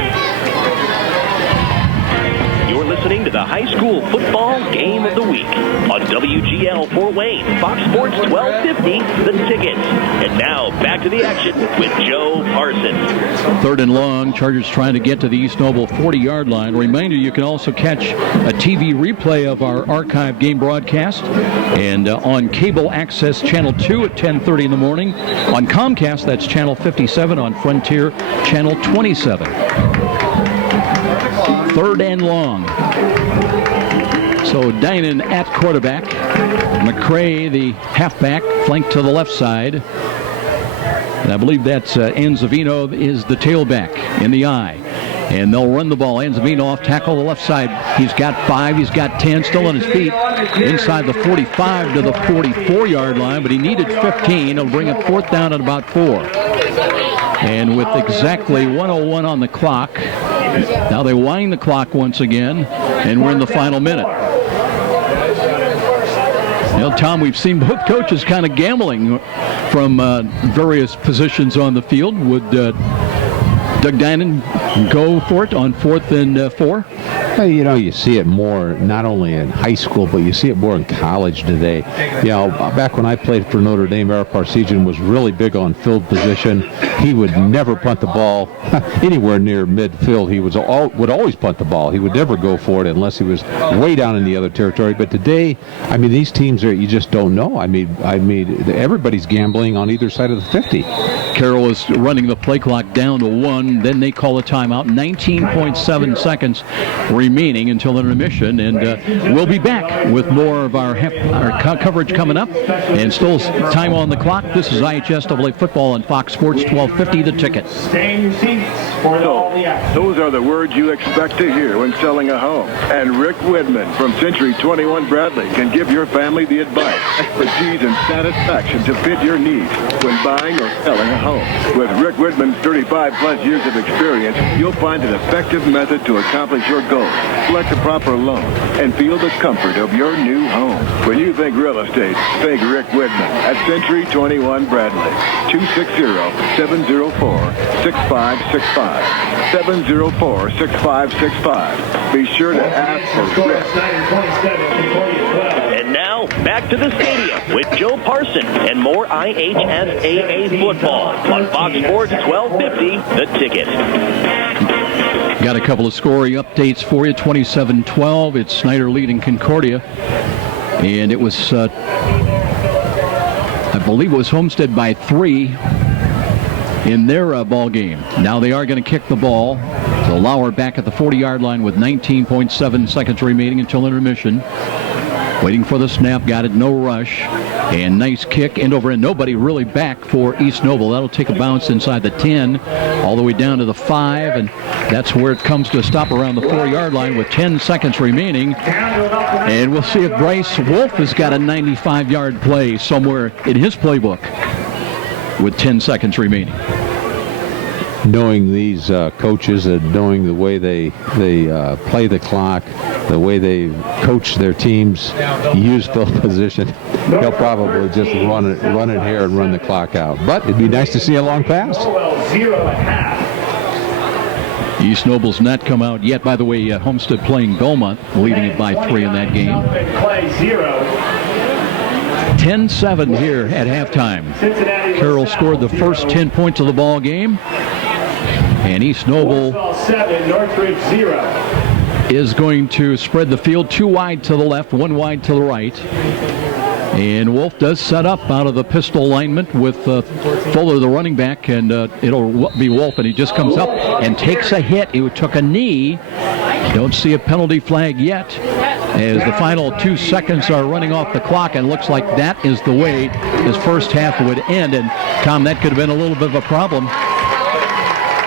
You're listening to the high school football game of the week on WGL Fort Wayne, Fox Sports 1250, The Ticket. And now back to the action with Joe Parsons. 3rd and long. Chargers trying to get to the East Noble 40-yard line. Reminder, you can also catch a TV replay of our archive game broadcast and on cable access channel 2 at 10:30 in the morning. On Comcast, that's channel 57. On Frontier, channel 27. 3rd and long. So Dinan at quarterback. McCray, the halfback, flanked to the left side. And I believe that's Anzavino is the tailback in the I. And they'll run the ball. Anzavino off tackle the left side. He's got 5. He's got 10. Still on his feet. Inside the 45 to the 44-yard line. But he needed 15. It'll bring up 4th down at about 4. And with exactly 1:01 on the clock, now they wind the clock once again, and we're in the final minute. You know, Tom, we've seen both coaches kind of gambling from various positions on the field. Would Doug Dinan go for it on 4th and 4? Well, you know, you see it more not only in high school, but you see it more in college today. You know, back when I played for Notre Dame, Eric Parsegian was really big on field position. He would never punt the ball anywhere near midfield. He would always punt the ball. He would never go for it unless he was way down in the other territory. But today, I mean, these teams you just don't know. I mean, everybody's gambling on either side of the 50. Carroll is running the play clock down to 1. Then they call a timeout. 19.7 seconds remaining until intermission, and we'll be back with more of our coverage coming up. And still time on the clock. This is IHSAA football on Fox Sports 1250 The Ticket. Stay in your seats for all the action. Those are the words you expect to hear when selling a home. And Rick Whitman from Century 21 Bradley can give your family the advice, expertise, and satisfaction to fit your needs when buying or selling a home. With Rick Whitman's 35-plus years of experience, you'll find an effective method to accomplish your goals. Select the proper loan and feel the comfort of your new home. When you think real estate, think Rick Whitman at Century 21 Bradley. 260-704-6565. 704-6565. Be sure to ask for Rick. And now, back to the stadium with Joe Parson and more IHSAA football on Fox Sports 1250, The Ticket. Got a couple of scoring updates for you. 27-12. It's Snyder leading Concordia. And it was, I believe it was Homestead by 3 in their ball game. Now they are going to kick the ball. So Lauer back at the 40-yard line with 19.7 seconds remaining until intermission. Waiting for the snap, got it, no rush. And nice kick, end over end. Nobody really back for East Noble. That'll take a bounce inside the 10, all the way down to the 5, and that's where it comes to a stop around the 4-yard line with 10 seconds remaining. And we'll see if Bryce Wolf has got a 95-yard play somewhere in his playbook with 10 seconds remaining. knowing these coaches and knowing the way they play the clock, the way they coach their teams, use field position, he'll probably just run it here and run the clock out. But it'd be nice to see a long pass. East Noble's not come out yet. By the way, Homestead playing Belmont, leading it by 3 in that game. 10-7 here at halftime. Carroll scored the first 10 points of the ball game. And East Noble is going to spread the field 2 wide to the left, 1 wide to the right. And Wolf does set up out of the pistol alignment with Fuller, the running back, and it'll be Wolf, and he just comes up and takes a hit. He took a knee. Don't see a penalty flag yet, as the final 2 seconds are running off the clock, and looks like that is the way his first half would end. And Tom, that could have been a little bit of a problem.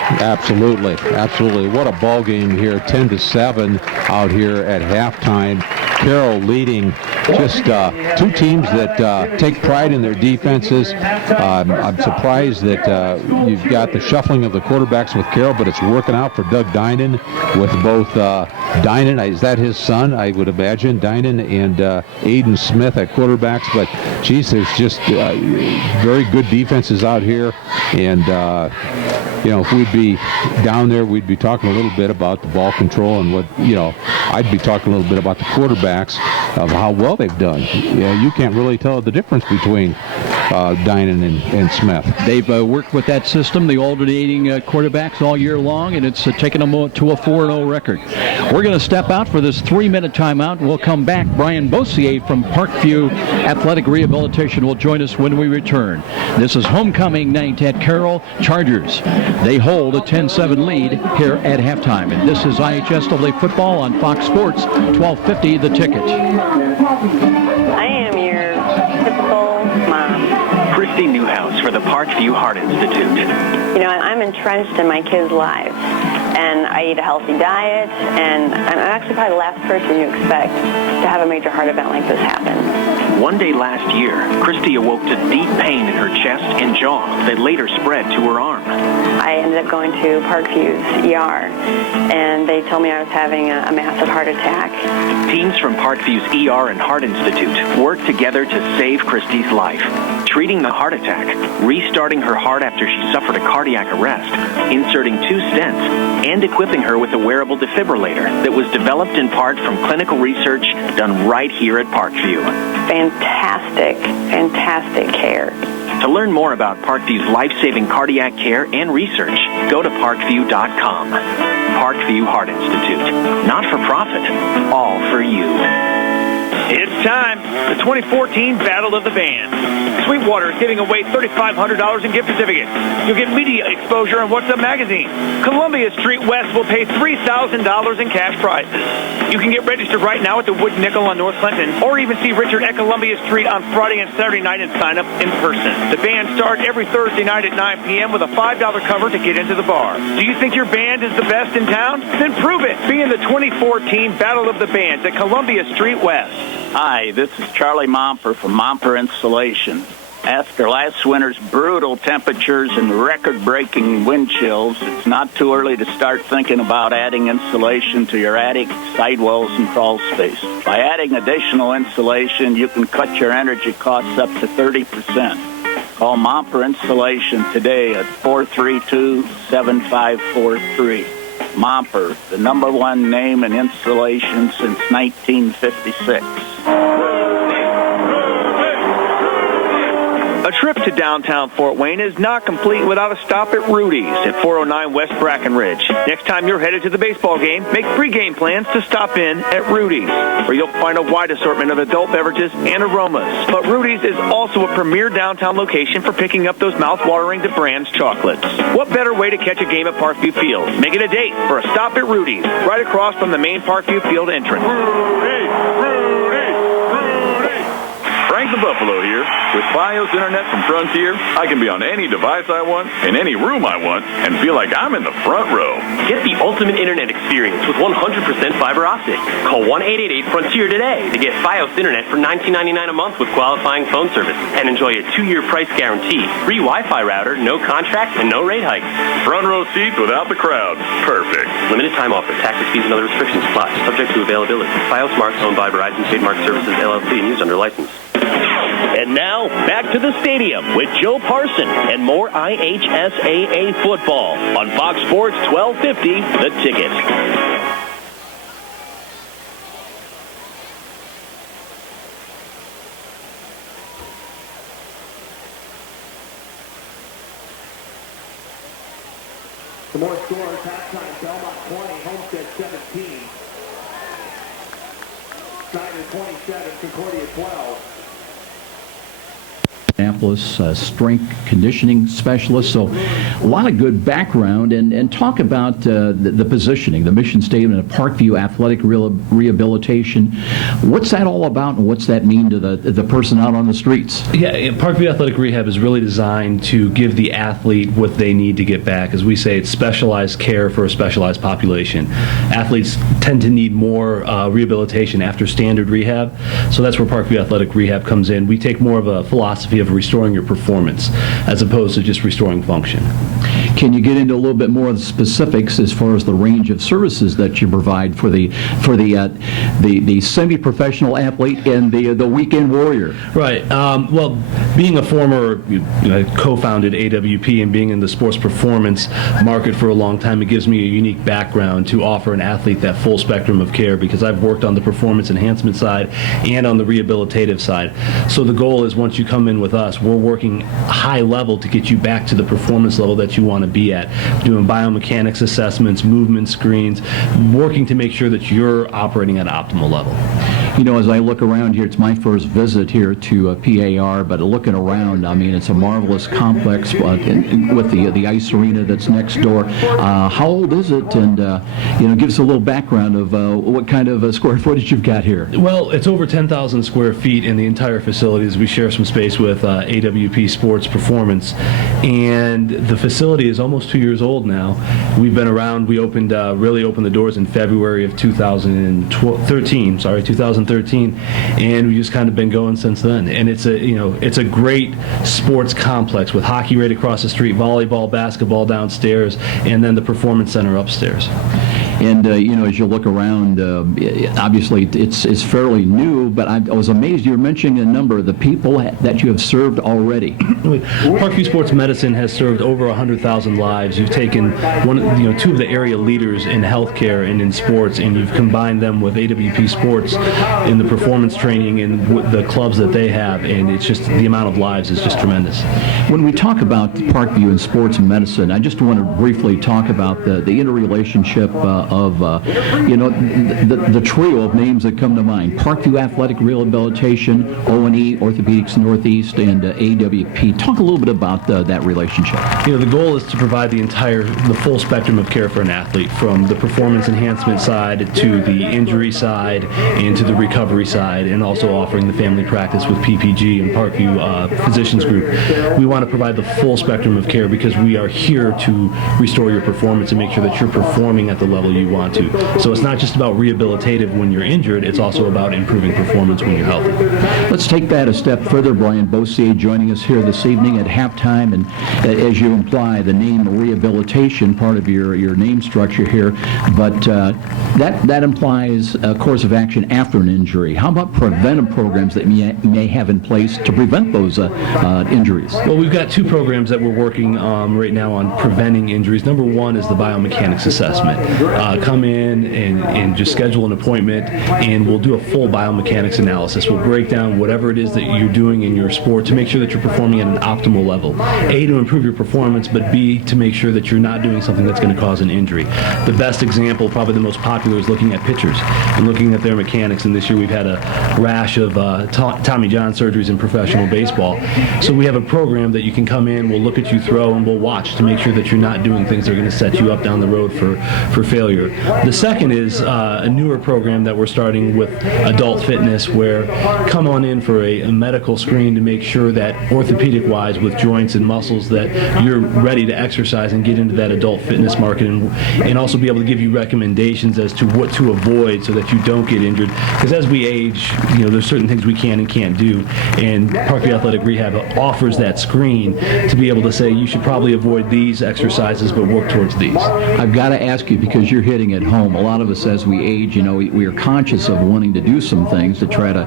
Absolutely. What a ball game here, 10-7 out here at halftime. Carroll leading, just 2 teams that take pride in their defenses. I'm surprised that you've got the shuffling of the quarterbacks with Carroll, but it's working out for Doug Dinan with both Dinan, is that his son? I would imagine, Dinan, and Aiden Smith at quarterbacks. But, geez, there's just very good defenses out here. And, if we'd be down there, we'd be talking a little bit about the ball control and what, I'd be talking a little bit about the quarterbacks of how well they've done. You can't really tell the difference between Dinan and Smith. They've worked with that system, the alternating quarterbacks all year long, and it's taken them to a 4-0 record. We're going to step out for this 3-minute timeout. We'll come back. Brian Bossier from Parkview Athletic Rehabilitation will join us when we return. This is homecoming night at Carroll. Chargers, they hold a 10-7 lead here at halftime. And this is IHSAA football on Fox Sports, 1250 The Ticket. I am your typical mom. Christy Newhouse for the Parkview Heart Institute. I'm entrenched in my kids' lives, and I eat a healthy diet, and I'm actually probably the last person you expect to have a major heart event like this happen. One day last year, Christy awoke to deep pain in her chest and jaw that later spread to her arm. I ended up going to Parkview's ER, and they told me I was having a massive heart attack. Teams from Parkview's ER and Heart Institute worked together to save Christy's life, treating the heart attack, restarting her heart after she suffered a cardiac arrest, inserting 2 stents, and equipping her with a wearable defibrillator that was developed in part from clinical research done right here at Parkview. Fantastic care. To learn more about Parkview's life-saving cardiac care and research, go to parkview.com. Parkview Heart Institute. Not for profit, all for you. It's time. The 2014 Battle of the Bands. Sweetwater is giving away $3,500 in gift certificates. You'll get media exposure on What's Up magazine. Columbia Street West will pay $3,000 in cash prizes. You can get registered right now at the Wood Nickel on North Clinton, or even see Richard at Columbia Street on Friday and Saturday night and sign up in person. The band starts every Thursday night at 9 p.m. with a $5 cover to get into the bar. Do you think your band is the best in town? Then prove it. Be in the 2014 Battle of the Bands at Columbia Street West. Hi, this is Charlie Momper from Momper Installation. After last winter's brutal temperatures and record-breaking wind chills, it's not too early to start thinking about adding insulation to your attic, sidewalls, and crawl space. By adding additional insulation, you can cut your energy costs up to 30%. Call Momper Installation today at 432-7543. Momper, the #1 name in insulation since 1956. A trip to downtown Fort Wayne is not complete without a stop at Rudy's at 409 West Brackenridge. Next time you're headed to the baseball game, make pre-game plans to stop in at Rudy's, where you'll find a wide assortment of adult beverages and aromas. But Rudy's is also a premier downtown location for picking up those mouth-watering DeBrand's chocolates. What better way to catch a game at Parkview Field? Make it a date for a stop at Rudy's, right across from the main Parkview Field entrance. Frank the Buffalo here. With Fios Internet from Frontier, I can be on any device I want, in any room I want, and feel like I'm in the front row. Get the ultimate internet experience with 100% fiber optic. Call 1-888-FRONTIER today to get Fios Internet for $19.99 a month with qualifying phone service and enjoy a 2-year price guarantee, free Wi-Fi router, no contract, and no rate hikes. Front row seats without the crowd. Perfect. Limited time offer. Taxes, fees, and other restrictions apply. Subject to availability. Fios Marks owned by Verizon Trademark Services, LLC, and used under license. And now, back to the stadium with Joe Parson and more IHSAA football on Fox Sports 1250, The Ticket. The more scores, halftime, Belmont 20, Homestead 17. Snyder 27, Concordia 12. Minneapolis strength conditioning specialist, so a lot of good background, and talk about the positioning, the mission statement of Parkview Athletic Rehabilitation. What's that all about, and what's that mean to the person out on the streets? Yeah, Parkview Athletic Rehab is really designed to give the athlete what they need to get back. As we say, it's specialized care for a specialized population. Athletes tend to need more rehabilitation after standard rehab, so that's where Parkview Athletic Rehab comes in. We take more of a philosophy of restoring your performance as opposed to just restoring function. Can you get into a little bit more of the specifics as far as the range of services that you provide for the semi-professional athlete and the weekend warrior? Right. Well, being a former co-founded AWP and being in the sports performance market for a long time, it gives me a unique background to offer an athlete that full spectrum of care, because I've worked on the performance enhancement side and on the rehabilitative side. So the goal is, once you come in with us, we're working high level to get you back to the performance level that you want to be at, doing biomechanics assessments, movement screens, working to make sure that you're operating at an optimal level. You know, as I look around here, it's my first visit here to PAR, but looking around, I mean, it's a marvelous complex with the ice arena that's next door. How old is it? And, give us a little background of what kind of square footage you've got here. Well, it's over 10,000 square feet in the entire facility, as we share some space with AWP Sports Performance. And the facility is almost 2 years old now. We've been around. We really opened the doors in February of 2013, and we've just kind of been going since then. And it's a great sports complex with hockey right across the street, volleyball, basketball downstairs, and then the performance center upstairs. And, as you look around, obviously it's fairly new, but I was amazed you were mentioning a number of the people that you have served already. Parkview Sports Medicine has served over 100,000 lives. You've taken two of the area leaders in healthcare and in sports, and you've combined them with AWP Sports in the performance training and the clubs that they have, and it's just, the amount of lives is just tremendous. When we talk about Parkview and sports medicine, I just want to briefly talk about the interrelationship of the trio of names that come to mind: Parkview Athletic Rehabilitation, O&E, Orthopedics Northeast, and AWP. Talk a little bit about that relationship. The goal is to provide the full spectrum of care for an athlete, from the performance enhancement side to the injury side and to the recovery side, and also offering the family practice with PPG and Parkview Physicians Group. We want to provide the full spectrum of care because we are here to restore your performance and make sure that you're performing at the level you want to. So it's not just about rehabilitative when you're injured, it's also about improving performance when you're healthy. Let's take that a step further. Brian Bossier joining us here this evening at halftime, and as you imply, the name rehabilitation, part of your name structure here, but that implies a course of action after an injury. How about preventive programs that you may have in place to prevent those injuries? Well, we've got two programs that we're working right now on preventing injuries. Number one is the biomechanics assessment. Come in and just schedule an appointment, and we'll do a full biomechanics analysis. We'll break down whatever it is that you're doing in your sport to make sure that you're performing at an optimal level. A, to improve your performance, but B, to make sure that you're not doing something that's going to cause an injury. The best example, probably the most popular, is looking at pitchers and looking at their mechanics. And this year we've had a rash of Tommy John surgeries in professional baseball. So we have a program that you can come in, we'll look at you throw, and we'll watch to make sure that you're not doing things that are going to set you up down the road for failure. earlier. The second is a newer program that we're starting with adult fitness, where come on in for a medical screen to make sure that orthopedic-wise with joints and muscles that you're ready to exercise and get into that adult fitness market, and also be able to give you recommendations as to what to avoid so that you don't get injured. Because as we age, there's certain things we can and can't do, and Parkview Athletic Rehab offers that screen to be able to say you should probably avoid these exercises but work towards these. I've got to ask you, because you're hitting it home, a lot of us as we age, we are conscious of wanting to do some things to try to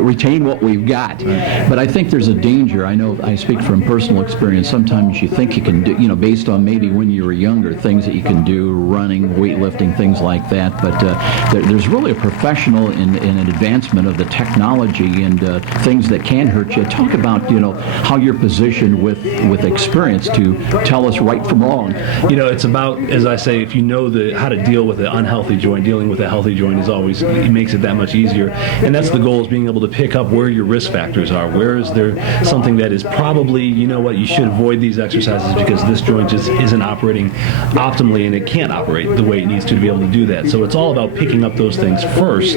retain what we've got. But I think there's a danger. I know I speak from personal experience. Sometimes you think you can do, based on maybe when you were younger, things that you can do, running, weightlifting, things like that. But there's really a professional in an advancement of the technology and things that can hurt you. Talk about, how you're positioned with experience to tell us right from wrong. It's about, as I say, if you know how to deal with an unhealthy joint, dealing with a healthy joint it makes it that much easier. And that's the goal, is being able to pick up where your risk factors are. Where is there something that is probably, you should avoid these exercises because this joint just isn't operating optimally, and it can't operate the way it needs to be able to do that. So it's all about picking up those things first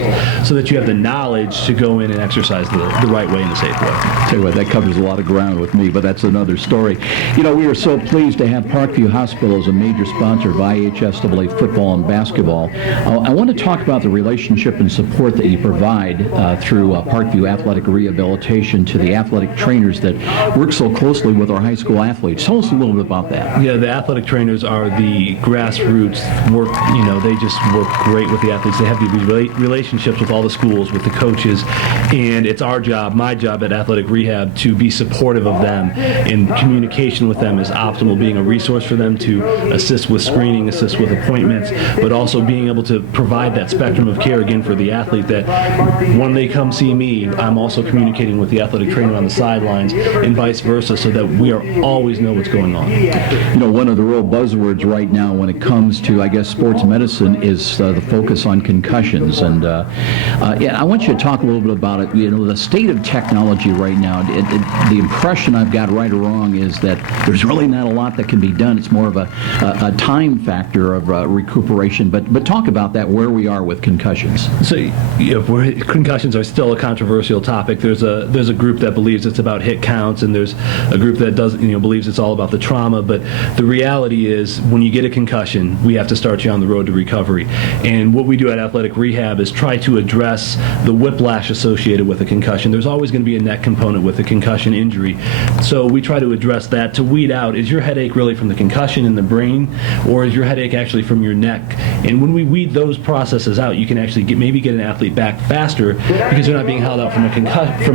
so that you have the knowledge to go in and exercise the right way and the safe way. Tell you what, that covers a lot of ground with me, but that's another story. We are so pleased to have Parkview Hospital as a major sponsor of IHSAA football and basketball. I want to talk about the relationship and support that you provide through Parkview Athletic Rehabilitation to the athletic trainers that work so closely with our high school athletes. Tell us a little bit about that. Yeah, the athletic trainers are the grassroots work. They just work great with the athletes. They have the relationships with all the schools, with the coaches, and it's our job, my job at Athletic Rehab, to be supportive of them, and communication with them is optimal, being a resource for them to assist with screening, assist with appointments, but also being able to provide that spectrum of care again for the athlete, that when they come see me, I'm also communicating with the athletic trainer on the sidelines and vice versa, so that we always know what's going on. One of the real buzzwords right now when it comes to, I guess, sports medicine is the focus on concussions. And I want you to talk a little bit about it. The state of technology right now, the impression I've got, right or wrong, is that there's really not a lot that can be done. It's more of a time factor of recuperation. But talk about that, where we are with concussions. So concussions are still a controversial topic. There's a group that believes it's about hit counts, and there's a group that believes it's all about the trauma. But the reality is, when you get a concussion, we have to start you on the road to recovery. And what we do at Athletic Rehab is try to address the whiplash associated with a concussion. There's always going to be a neck component with a concussion injury. So we try to address that to weed out, is your headache really from the concussion in the brain, or is your headache actually from your neck? And when we weed those processes out, you can actually maybe get an athlete back faster, because they're not being held out from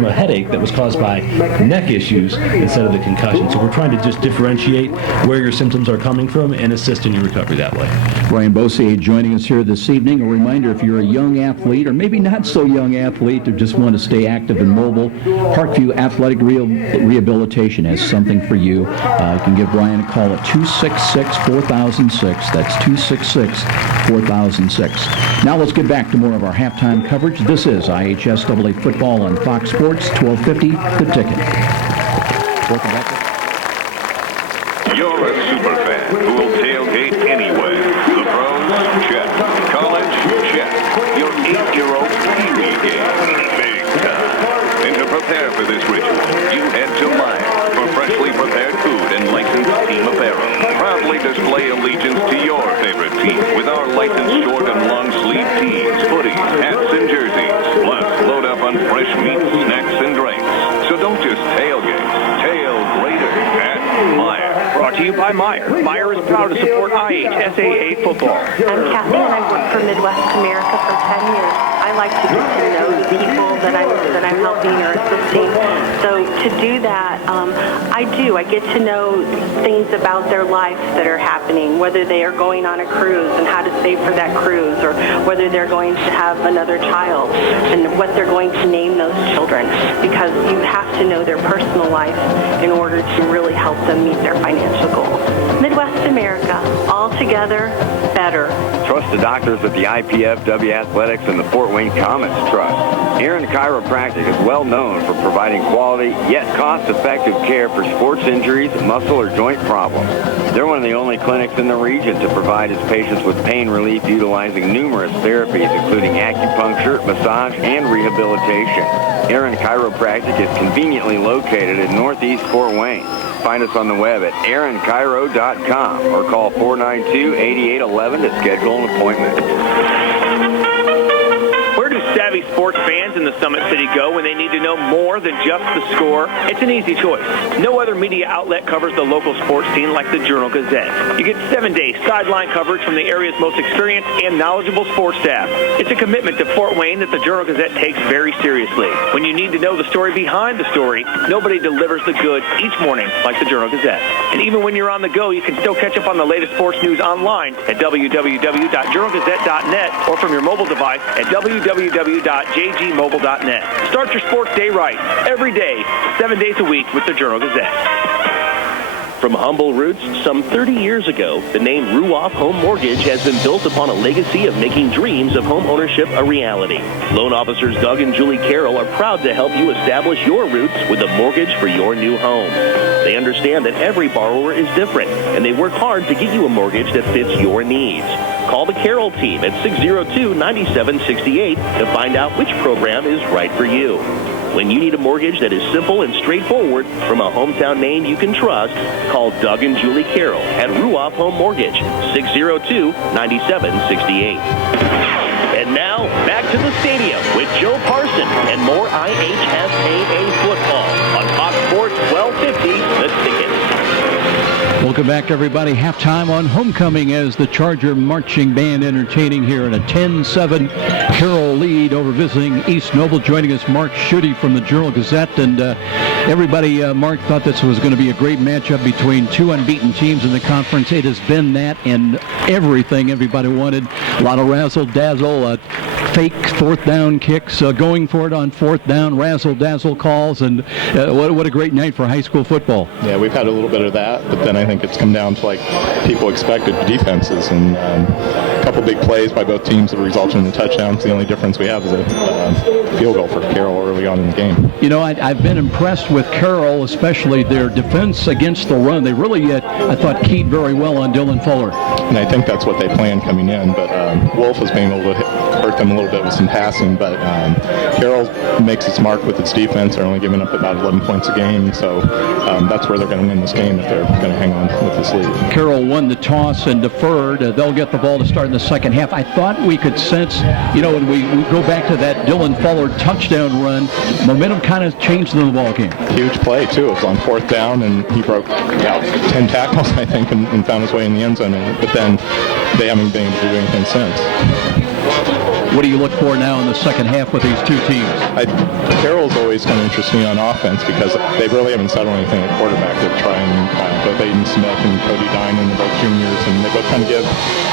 a headache that was caused by neck issues instead of the concussion. So we're trying to just differentiate where your symptoms are coming from and assist in your recovery that way. Ryan Bossier joining us here this evening. A reminder, if you're a young athlete, or maybe not so young athlete, or just want to stay active and mobile, Parkview Athletic Rehabilitation has something for you. You can give Ryan a call at 266-4006. That's 266-4006. Now let's get back to more of our halftime coverage. This is IHSAA football on Fox Sports 1250, The Ticket. Welcome back. You're a super fan who will tailgate anywhere. The pros, check. College, check. Your 8-year-old Pee-wee game, big time. And to prepare for this ritual, you head to Meyer for freshly prepared food and licensed team apparel. Proudly display allegiance to your favorite team with our licensed short and long sleeve tees, hoodies, hats, and jerseys. Plus, load up on fresh meats, snacks, and drinks. So don't just tailgate. Tail greater at Meyer. Brought to you by Meyer. Meyer is proud to support IHSAA football. I'm Kathy, and I've worked for Midwest America for 10 years. I like to get to know the people that I'm helping or assisting. So to do that, I get to know things about their life that are happening, whether they are going on a cruise and how to save for that cruise, or whether they're going to have another child and what they're going to name those children, because you have to know their personal life in order to really help them meet their financial goals. Midwest America, all together, better. Trust the doctors at the IPFW Athletics and the Fort Wayne Comets Trust. Aaron Chiropractic is well known for providing quality yet cost-effective care for sports injuries, muscle, or joint problems. They're one of the only clinics in the region to provide its patients with pain relief utilizing numerous therapies, including acupuncture, massage, and rehabilitation. Aaron Chiropractic is conveniently located in Northeast Fort Wayne. Find us on the web at aaronchiro.com or call 492-8811 to schedule an appointment. Where do savvy sports fans in the Summit City go when they need to know more than just the score? It's an easy choice. No other media outlet covers the local sports team like the Journal-Gazette. You get 7-day sideline coverage from the area's most experienced and knowledgeable sports staff. It's a commitment to Fort Wayne that the Journal-Gazette takes very seriously. When you need to know the story behind the story, nobody delivers the goods each morning like the Journal-Gazette. And even when you're on the go, you can still catch up on the latest sports news online at www.journalgazette.net or from your mobile device at www.jgmobile.net. Start your sports day right, every day, 7 days a week with the Journal-Gazette. From humble roots some 30 years ago, the name Ruoff Home Mortgage has been built upon a legacy of making dreams of home ownership a reality. Loan officers Doug and Julie Carroll are proud to help you establish your roots with a mortgage for your new home. They understand that every borrower is different, and they work hard to get you a mortgage that fits your needs. Call the Carroll team at 602-9768 to find out which program is right for you. When you need a mortgage that is simple and straightforward from a hometown name you can trust, call Doug and Julie Carroll at Ruoff Home Mortgage, 602-9768. And now, back to the stadium with Joe Parson and more IHSAA football on Fox Sports 1250, The Ticket. Welcome back, everybody. Halftime on homecoming as the Charger Marching Band entertaining here in a 10-7 Carroll lead over visiting East Noble. Joining us, Mark Schutte from the Journal-Gazette. And everybody, Mark, thought this was going to be a great matchup between two unbeaten teams in the conference. It has been that and everything everybody wanted. A lot of razzle-dazzle, fake fourth down kicks, going for it on fourth down, razzle-dazzle calls, and what a great night for high school football. Yeah, we've had a little bit of that, but then I think it's come down to like people expected defenses, and a couple big plays by both teams that resulted in the touchdowns. The only difference we have is a field goal for Carroll early on in the game. You know, I've been impressed with Carroll, especially their defense against the run. They really, I thought, keyed very well on Dylan Fuller. And I think that's what they planned coming in, but Wolf has been able to hurt them a little bit with some passing, but Carroll makes its mark with its defense. They're only giving up about 11 points a game, so that's where they're going to win this game if they're going to hang on with this lead. Carroll won the toss and deferred. They'll get the ball to start in the second half. I thought we could sense, when we go back to that Dylan Fuller touchdown run, momentum kind of changed in the ball game. Huge play, too. It was on fourth down, and he broke about 10 tackles, I think, and found his way in the end zone. But then they haven't been able to do anything since. What do you look for now in the second half with these two teams? Carroll's always kind of interests me on offense because they really haven't settled anything at quarterback. They're trying both Aiden Smith and Cody Dinan, they're both juniors, and they both kind of give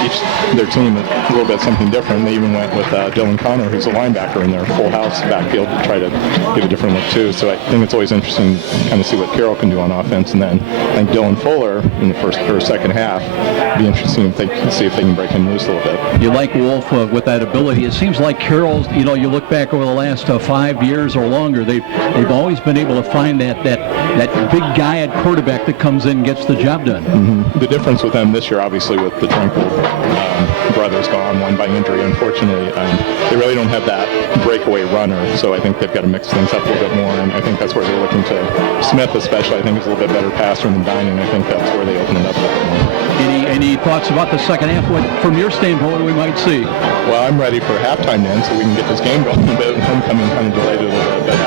each their team a little bit something different. They even went with Dylan Connor, who's a linebacker in their full house backfield, to try to give a different look too. So I think it's always interesting to kind of see what Carroll can do on offense, and then I think Dylan Fuller in the first or second half be interesting if they can see if they can break him loose a little bit. You like Wolf with that ability. It seems like Carroll's, you look back over the last 5 years or longer, they've always been able to find that big guy at quarterback that comes in and gets the job done. Mm-hmm. The difference with them this year, obviously, with the Tranquil brothers gone, one by injury, unfortunately, they really don't have that breakaway runner, so I think they've got to mix things up a little bit more, and I think that's where they're looking to Smith, especially. I think is a little bit better passer than Dinan. I think that's where they open it up a little more. Any thoughts about the second half? What, from your standpoint, we might see? Well, I'm ready for halftime then, so we can get this game going a bit. Homecoming kind of delayed it a little bit, but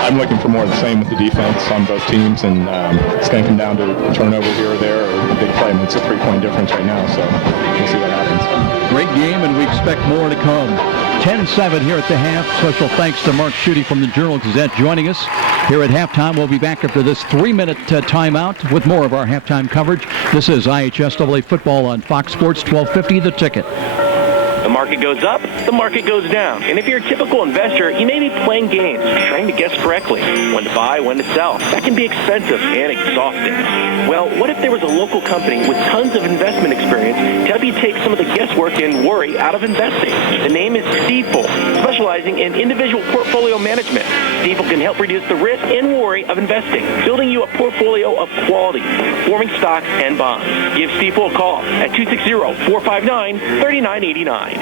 I'm looking for more of the same with the defense on both teams, and it's going to come down to a turnover here or there or a big play. I mean, it's a 3-point difference right now, so we'll see what happens. Great game, and we expect more to come. 10-7 here at the half. Special thanks to Mark Schutte from the Journal-Gazette joining us here at halftime. We'll be back after this 3-minute timeout with more of our halftime coverage. This is IHSAA football on Fox Sports 1250, The Ticket. The market goes up, the market goes down. And if you're a typical investor, you may be playing games, trying to guess correctly when to buy, when to sell. That can be expensive and exhausting. Well, what if there was a local company with tons of investment experience to help you take some of the guesswork and worry out of investing? The name is Stifel, specializing in individual portfolio management. Stifel can help reduce the risk and worry of investing, building you a portfolio of quality, performing stocks and bonds. Give Stifel a call at 260-459-3989.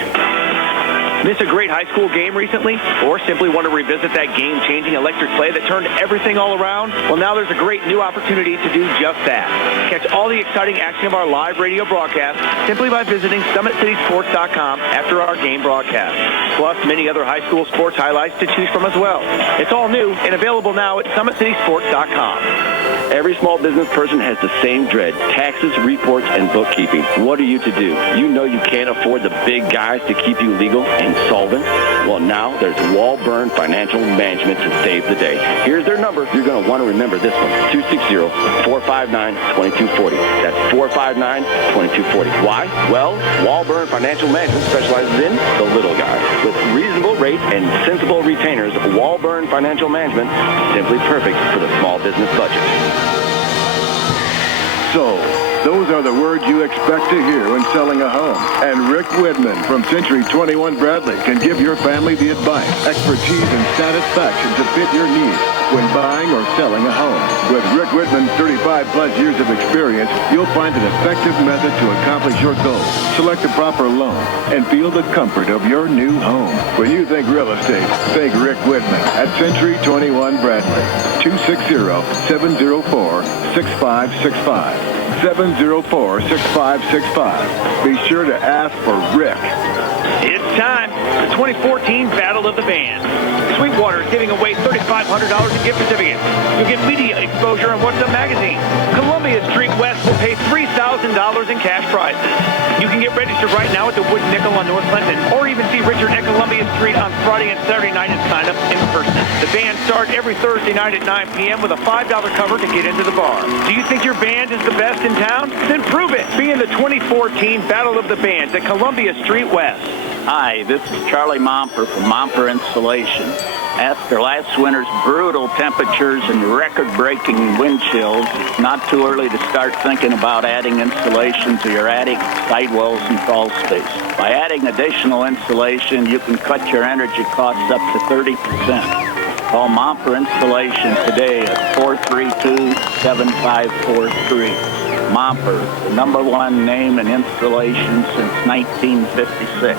Miss a great high school game recently? Or simply want to revisit that game-changing electric play that turned everything all around? Well, now there's a great new opportunity to do just that. Catch all the exciting action of our live radio broadcast simply by visiting SummitCitySports.com after our game broadcast. Plus, many other high school sports highlights to choose from as well. It's all new and available now at SummitCitySports.com. Every small business person has the same dread: taxes, reports, and bookkeeping. What are you to do? You know you can't afford the big guys to keep you legal and solvent? Well, now there's Walburn Financial Management to save the day. Here's their number. You're going to want to remember this one: 260-459-2240. That's 459-2240. Why? Well, Walburn Financial Management specializes in the little guys. With reasonable rates and sensible retainers, Walburn Financial Management is simply perfect for the small business budget. So, those are the words you expect to hear when selling a home. And Rick Whitman from Century 21 Bradley can give your family the advice, expertise, and satisfaction to fit your needs when buying or selling a home. With Rick Whitman's 35-plus years of experience, you'll find an effective method to accomplish your goals. Select the proper loan and feel the comfort of your new home. When you think real estate, think Rick Whitman at Century 21 Bradley. 260-704-6565. 704-6565. Be sure to ask for Rick. It's time. The 2014 Battle of the Bands. Sweetwater is giving away $3,500 in gift certificates. You'll get media exposure on What's Up magazine. Columbia Street West will pay $3,000 in cash prizes. You can get registered right now at the Wood Nickel on North Clinton, or even see Richard at Columbia Street on Friday and Saturday night and sign up in person. The band starts every Thursday night at 9 p.m. with a $5 cover to get into the bar. Do you think your band is the best in town? Then prove it. Be in the 2014 Battle of the Bands at Columbia Street West. Hi, this is Charlie Momper from Momper Installation. After last winter's brutal temperatures and record-breaking wind chills, it's not too early to start thinking about adding insulation to your attic, sidewalls, and crawl space. By adding additional insulation, you can cut your energy costs up to 30%. Call Momper Installation today at 432-7543. Momper, the #1 name in installation since 1956.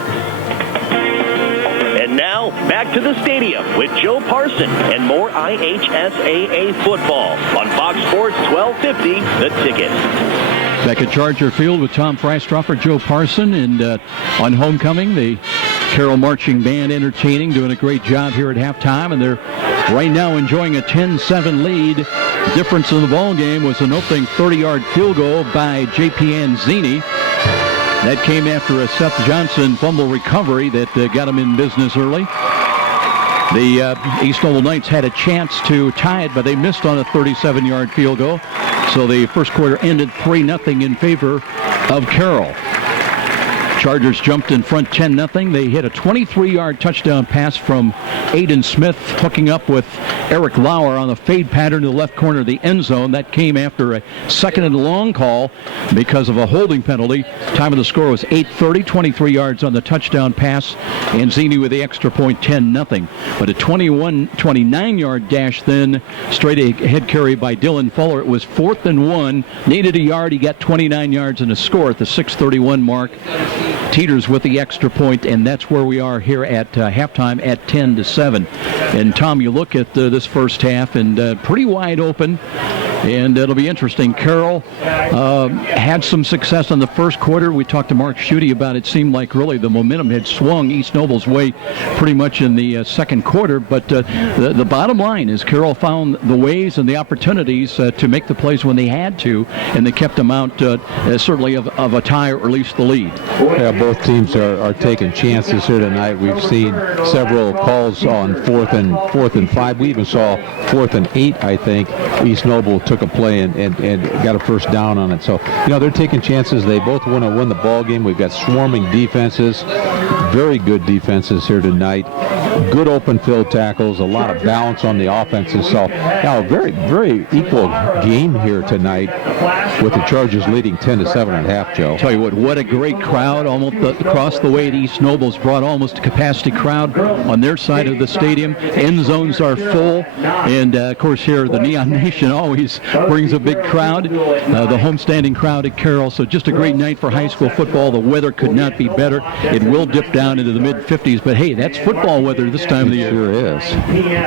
And now, back to the stadium with Joe Parson and more IHSAA football on Fox Sports 1250, The Ticket. Back at Charger Field with Tom Freistroffer, Joe Parson, and on homecoming, the Carroll Marching Band entertaining, doing a great job here at halftime, and they're right now enjoying a 10-7 lead. Difference in the ball game was an opening 30-yard field goal by J.P. Anzini. That came after a Seth Johnson fumble recovery that got him in business early. The East Noble Knights had a chance to tie it, but they missed on a 37-yard field goal. So the first quarter ended 3-0 in favor of Carroll. Chargers jumped in front 10-0. They hit a 23-yard touchdown pass from Aiden Smith, hooking up with Eric Lauer on the fade pattern to the left corner of the end zone. That came after a second and long call because of a holding penalty. Time of the score was 8:30, 23 yards on the touchdown pass. Anzini with the extra point, 10-0. But a 29-yard dash then, straight ahead carry by Dylan Fuller. It was 4th and 1. Needed a yard. He got 29 yards and a score at the 6:31 mark. Teeters with the extra point, and that's where we are here at halftime at 10-7. And Tom, you look at this first half, and pretty wide open, and it'll be interesting. Carroll had some success in the first quarter. We talked to Mark Schutte about it. Seemed like really the momentum had swung East Noble's way pretty much in the second quarter, but the bottom line is Carroll found the ways and the opportunities to make the plays when they had to, and they kept them out certainly of a tie or at least the lead. Yeah, both teams are taking chances here tonight. We've seen several calls on 4th and 5. We even saw 4th and 8, I think. East Noble took a play and got a first down on it. So, they're taking chances. They both want to win the ball game. We've got swarming defenses. very good defenses here tonight. Good open field tackles, a lot of balance on the offenses. So, now a very, very equal game here tonight with the Chargers leading 10-7 at half, Joe. Tell you what a great crowd almost across the way at East Noble's brought almost a capacity crowd on their side of the stadium. End zones are full, and of course here the Neon Nation always brings a big crowd, the homestanding crowd at Carroll. So just a great night for high school football. The weather could not be better. It will dip down into the mid-50s, but hey, that's football weather this time of the year. It sure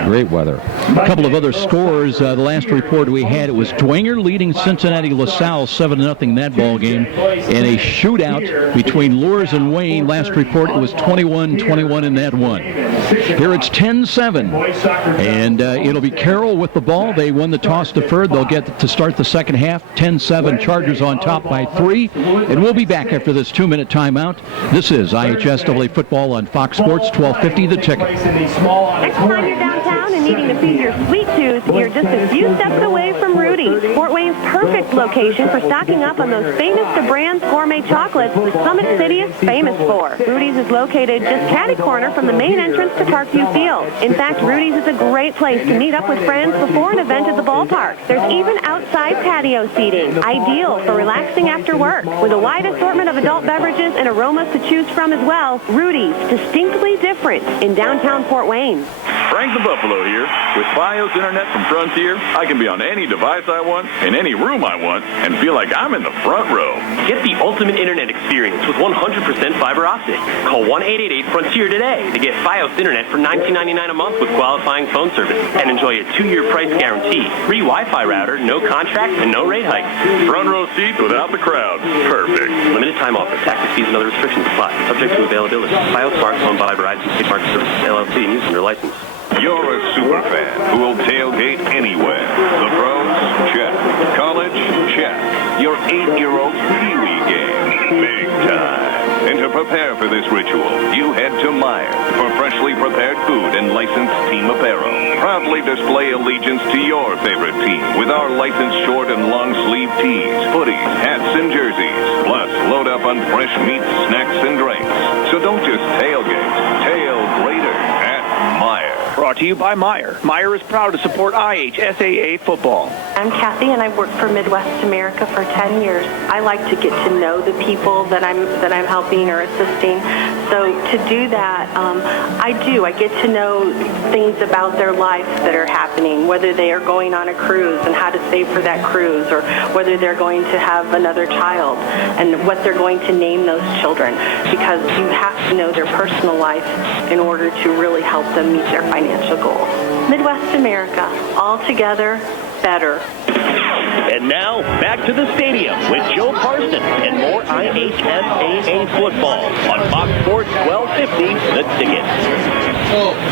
is. Great weather. A couple of other scores. The last report we had, it was Dwenger leading Cincinnati LaSalle 7-0 that ball game, and a shootout between Lourdes and Wayne. Last report, it was 21-21 in that one. Here it's 10-7, and it'll be Carroll with the ball. They won the toss deferred. They'll get to start the second half. 10-7, Chargers on top by 3, and we'll be back after this 2-minute timeout. This is IHSAA football on Fox Sports 1250 The Ticket. Next time you're downtown and needing to feed your sweet tooth, you're just a few steps away from Rudy's, Fort Wayne's perfect location for stocking up on those famous to brands gourmet chocolates the Summit City is famous for. Rudy's is located just catty-corner from the main entrance to Parkview Field. In fact, Rudy's is a great place to meet up with friends before an event at the ballpark. There's even outside patio seating, ideal for relaxing after work. With a wide assortment of adult beverages and aromas to choose from as well, Rudy's, distinctly different in downtown Fort Wayne. Frank the Buffalo here. With Fios Internet from Frontier, I can be on any device I want, in any room I want, and feel like I'm in the front row. Get the ultimate internet experience with 100% fiber optic. Call 1-888-FRONTIER today to get Fios Internet for $19.99 a month with qualifying phone service and enjoy a 2-year price guarantee, free Wi-Fi router, no contract, and no rate hikes. Front row seats without the crowd. Perfect. Limited time offer. Taxes, fees, and other restrictions apply. Subject to availability. Fios smartphone by Verizon State Market Services LLC and used under license. You're a super fan who will tailgate anywhere. The pros? Check. College? Check. Your 8-year-old Pee-wee game? Big time. And to prepare for this ritual, you head to Meijer for freshly prepared food and licensed team apparel. Proudly display allegiance to your favorite team with our licensed short and long sleeve tees, hoodies, hats, and jerseys. Plus, load up on fresh meats, snacks, and drinks. So don't just tailgate. Tail greater at Meijer. Brought to you by Meijer. Meijer is proud to support IHSAA football. I'm Kathy, and I've worked for Midwest America for 10 years. I like to get to know the people that I'm helping or assisting. So to do that, I get to know things about their lives that are happening, whether they are going on a cruise and how to save for that cruise, or whether they're going to have another child and what they're going to name those children, because you have to know their personal life in order to really help them meet their financial goals. Midwest America, all together, better. And now, back to the stadium with Joe Parson and more IHSAA football on Fox Sports 1250, The Ticket.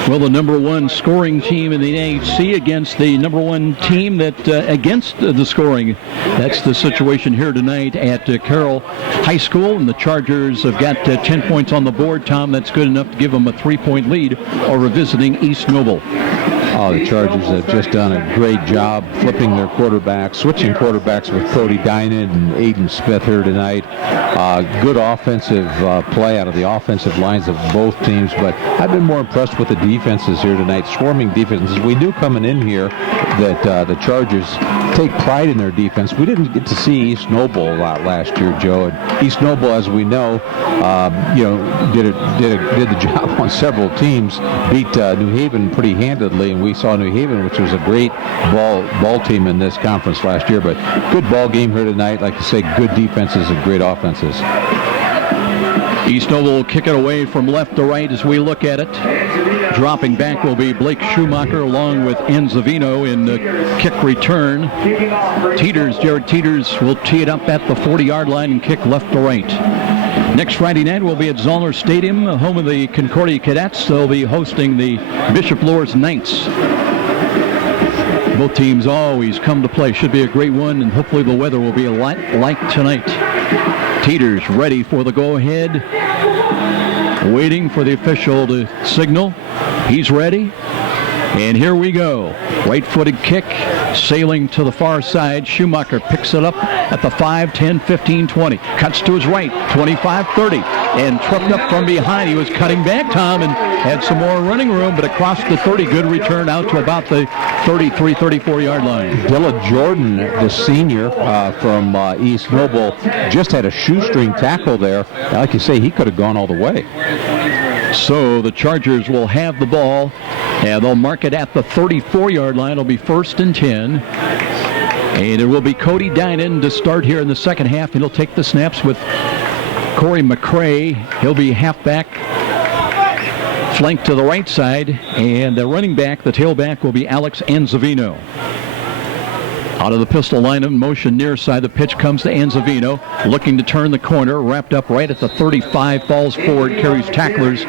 Well, the number one scoring team in the NHC against the number one team that against the scoring. That's the situation here tonight at Carroll High School, and the Chargers have got 10 points on the board. Tom, that's good enough to give them a 3-point lead over visiting East Noble. Oh, the Chargers have just done a great job flipping their quarterbacks, switching quarterbacks with Cody Dinan and Aiden Smith here tonight. Good offensive play out of the offensive lines of both teams, but I've been more impressed with the defenses here tonight, swarming defenses. We knew coming in here that the Chargers take pride in their defense. We didn't get to see East Noble a lot last year, Joe. And East Noble, as we know, did the job on several teams, beat New Haven pretty handedly, and we saw New Haven, which was a great ball team in this conference last year. But good ball game here tonight. Like I say, good defenses and great offenses. East Noble will kick it away from left to right as we look at it. Dropping back will be Blake Schumacher along with Enzavino in the kick return. Jared Teeters will tee it up at the 40-yard line and kick left to right. Next Friday night will be at Zoller Stadium, home of the Concordia Cadets. They'll be hosting the Bishop Loras Knights. Both teams always come to play. Should be a great one, and hopefully the weather will be a lot like tonight. Teeters ready for the go-ahead. Waiting for the official to signal. He's ready. And here we go. Right-footed kick, sailing to the far side. Schumacher picks it up at the 5, 10, 15, 20. Cuts to his right, 25, 30. And tripped up from behind. He was cutting back, Tom, and had some more running room, but across the 30, good return out to about the 33, 34-yard line. Dylan Jordan, the senior from East Noble, just had a shoestring tackle there. Like you say, he could have gone all the way. So the Chargers will have the ball, and they'll mark it at the 34-yard line. It'll be 1st and 10. And it will be Cody Dinan to start here in the second half. He'll take the snaps with Corey McCray. He'll be halfback, flanked to the right side, and the running back, the tailback, will be Alex Anzavino. Out of the pistol line of motion near side, the pitch comes to Anzavino, looking to turn the corner, wrapped up right at the 35, falls forward, carries tacklers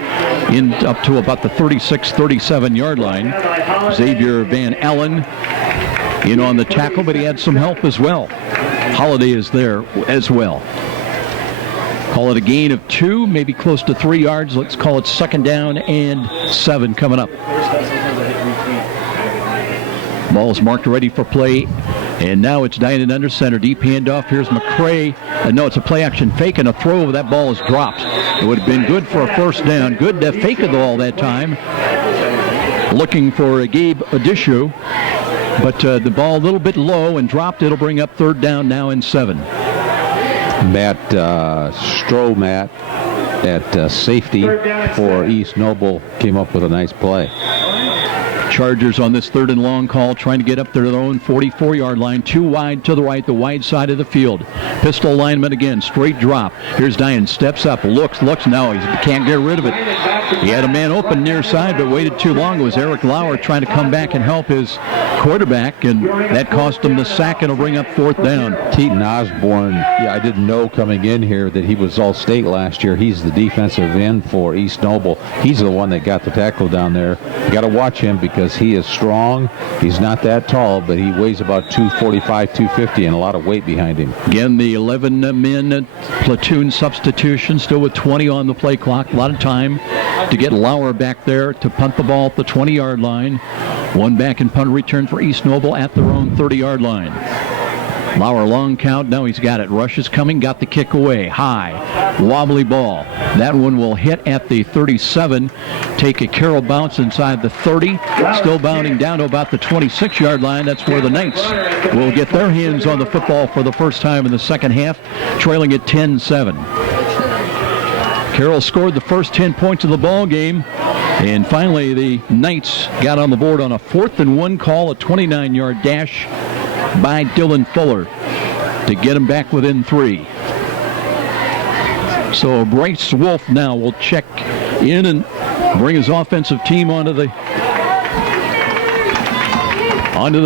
in up to about the 36, 37-yard line. Xavier Van Allen in on the tackle, but he had some help as well. Holiday is there as well. Call it a gain of 2, maybe close to 3 yards. Let's call it 2nd down and 7 coming up. Ball's marked ready for play, and now it's Dinan under center. Deep handoff. Here's McCray. No, it's a play-action fake and a throw. That ball is dropped. It would have been good for a 1st down. Good to fake it all that time. Looking for Gabe Adishu, but the ball a little bit low and dropped. It'll bring up 3rd down now and 7. Matt Stromat at safety for East Noble came up with a nice play. Chargers on this 3rd and long call, trying to get up to their own 44-yard line. 2 wide to the right, the wide side of the field. Pistol lineman again, straight drop. Here's Dinan, steps up, looks, now he can't get rid of it. He had a man open near side, but waited too long. It was Eric Lauer trying to come back and help his quarterback, and that cost him the sack, and will bring up 4th down. Keaton Osborne, I didn't know coming in here that he was All-State last year. He's the defensive end for East Noble. He's the one that got the tackle down there. You got to watch him because he is strong. He's not that tall, but he weighs about 245, 250, and a lot of weight behind him. Again, the 11-men platoon substitution, still with 20 on the play clock. A lot of time to get Lauer back there to punt the ball at the 20-yard line. 1 back and punt return for East Noble at their own 30-yard line. Lauer long count. Now he's got it. Rush is coming. Got the kick away. High. Wobbly ball. That one will hit at the 37. Take a Carroll bounce inside the 30. Still bounding down to about the 26-yard line. That's where the Knights will get their hands on the football for the first time in the second half, trailing at 10-7. Carroll scored the first 10 points of the ball game. And finally, the Knights got on the board on a 4th and 1 call, a 29-yard dash by Dylan Fuller to get him back within 3. So Bryce Wolf now will check in and bring his offensive team onto the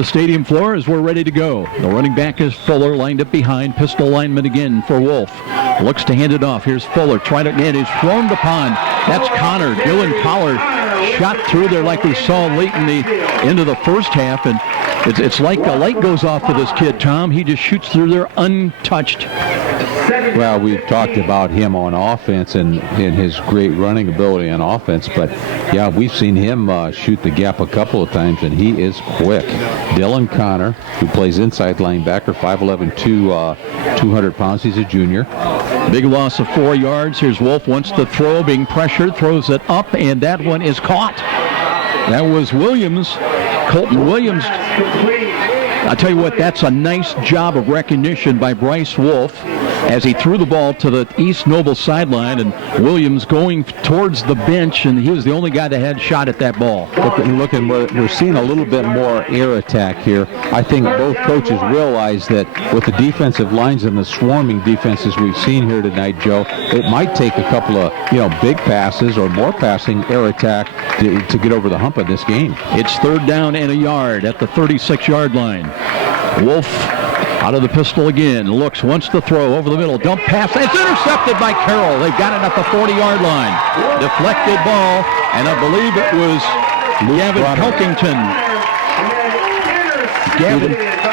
stadium floor as we're ready to go. The running back is Fuller, lined up behind. Pistol lineman again for Wolf. Looks to hand it off. Here's Fuller. Trying to get it. He's thrown upon. That's Connor. Dylan Collar shot through there like we saw late in the end of the first half. And it's like a light goes off for this kid, Tom. He just shoots through there untouched. Well, we've talked about him on offense and his great running ability on offense, but yeah, we've seen him shoot the gap a couple of times, and he is quick. Dylan Connor, who plays inside linebacker, 5'11", 200 pounds. He's a junior. Big loss of 4 yards. Here's Wolf, wants to throw, being pressured, throws it up, and that one is caught. That was Williams, Colton Williams. I'll tell you what, that's a nice job of recognition by Bryce Wolf as he threw the ball to the East Noble sideline, and Williams going towards the bench, and he was the only guy that had shot at that ball. Looking, we're seeing a little bit more air attack here. I think both coaches realize that with the defensive lines and the swarming defenses we've seen here tonight, Joe, it might take a couple of big passes or more passing air attack to get over the hump of this game. It's 3rd down and a yard at the 36-yard line. Wolf out of the pistol again, looks, wants to throw over the middle, dump pass, it's intercepted by Carroll. They've got it at the 40-yard line. Deflected ball, and I believe it was Gavin Pelkington.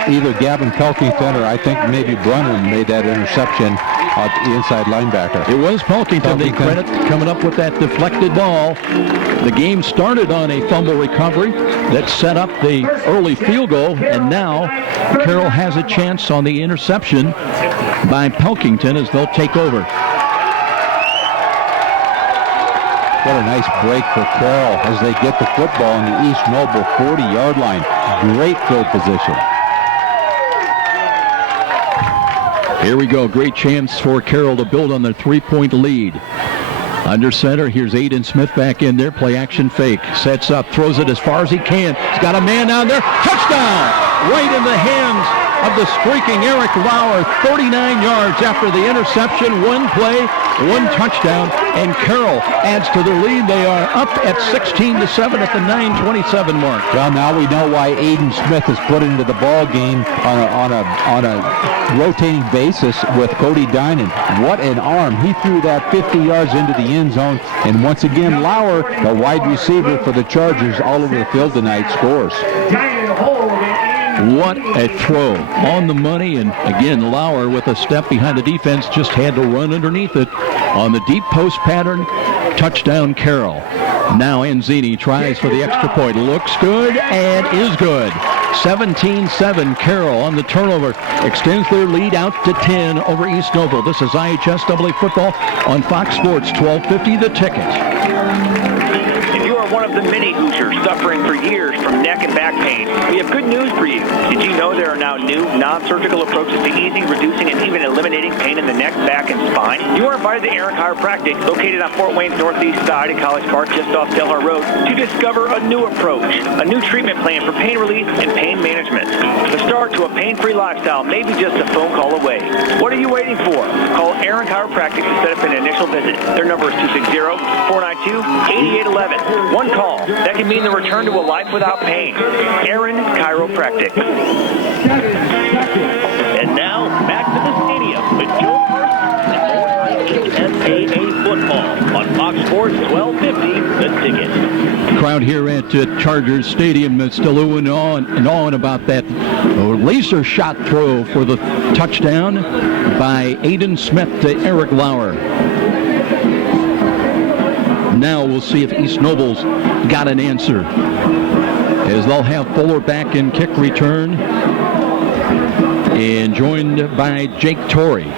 Either Gavin Pelkington or I think maybe Brunner made that interception. the inside linebacker. It was Pilkington. They credit coming up with that deflected ball. The game started on a fumble recovery that set up the early field goal, and now Carroll has a chance on the interception by Pilkington as they'll take over. What a nice break for Carroll as they get the football on the East Noble 40-yard line. Great field position. Here we go. Great chance for Carroll to build on their 3-point lead. Under center, here's Aiden Smith back in there. Play action fake. Sets up, throws it as far as he can. He's got a man down there. Touchdown! Right in the hands of the streaking Eric Lauer. 39 yards after the interception. One play, one touchdown, and Carroll adds to their lead. They are up at 16-7 at the 9:27 mark. Well, now we know why Aiden Smith is put into the ball game on a rotating basis with Cody Dinan. What an arm. He threw that 50 yards into the end zone. And once again, Lauer, the wide receiver for the Chargers, all over the field tonight, scores. What a throw. On the money. And again, Lauer with a step behind the defense just had to run underneath it on the deep post pattern. Touchdown, Carroll. Now Anzini tries for the extra point. Looks good and is good. 17-7, Carroll on the turnover. Extends their lead out to 10 over East Noble. This is IHSAA football on Fox Sports 1250, The Ticket. If you are one of the many Hoosiers suffering for years from neck and back pain, we have good news for you. Did you know there are now new non-surgical approaches to easing, reducing, and even eliminating pain in the neck, back, and spine? You are invited to Aaron Chiropractic, located on Fort Wayne's northeast side at College Park, just off Delhar Road, to discover a new approach, a new treatment plan for pain relief and pain management. The start to a pain-free lifestyle may be just a phone call away. What are you waiting for? Call Aaron Chiropractic to set up an initial visit. Their number is 260-492-8811. One call. That can mean the return to a life without pain. Aaron Chiropractic. And now, back to the stadium with Joe Parsons and more IHSAA football on Fox Sports 1250, The Ticket. Crowd here at Chargers Stadium is still oohing on about that laser shot throw for the touchdown by Aiden Smith to Eric Lauer. Now we'll see if East Noble's got an answer, as they'll have Fuller back in kick return and joined by Jake Torrey.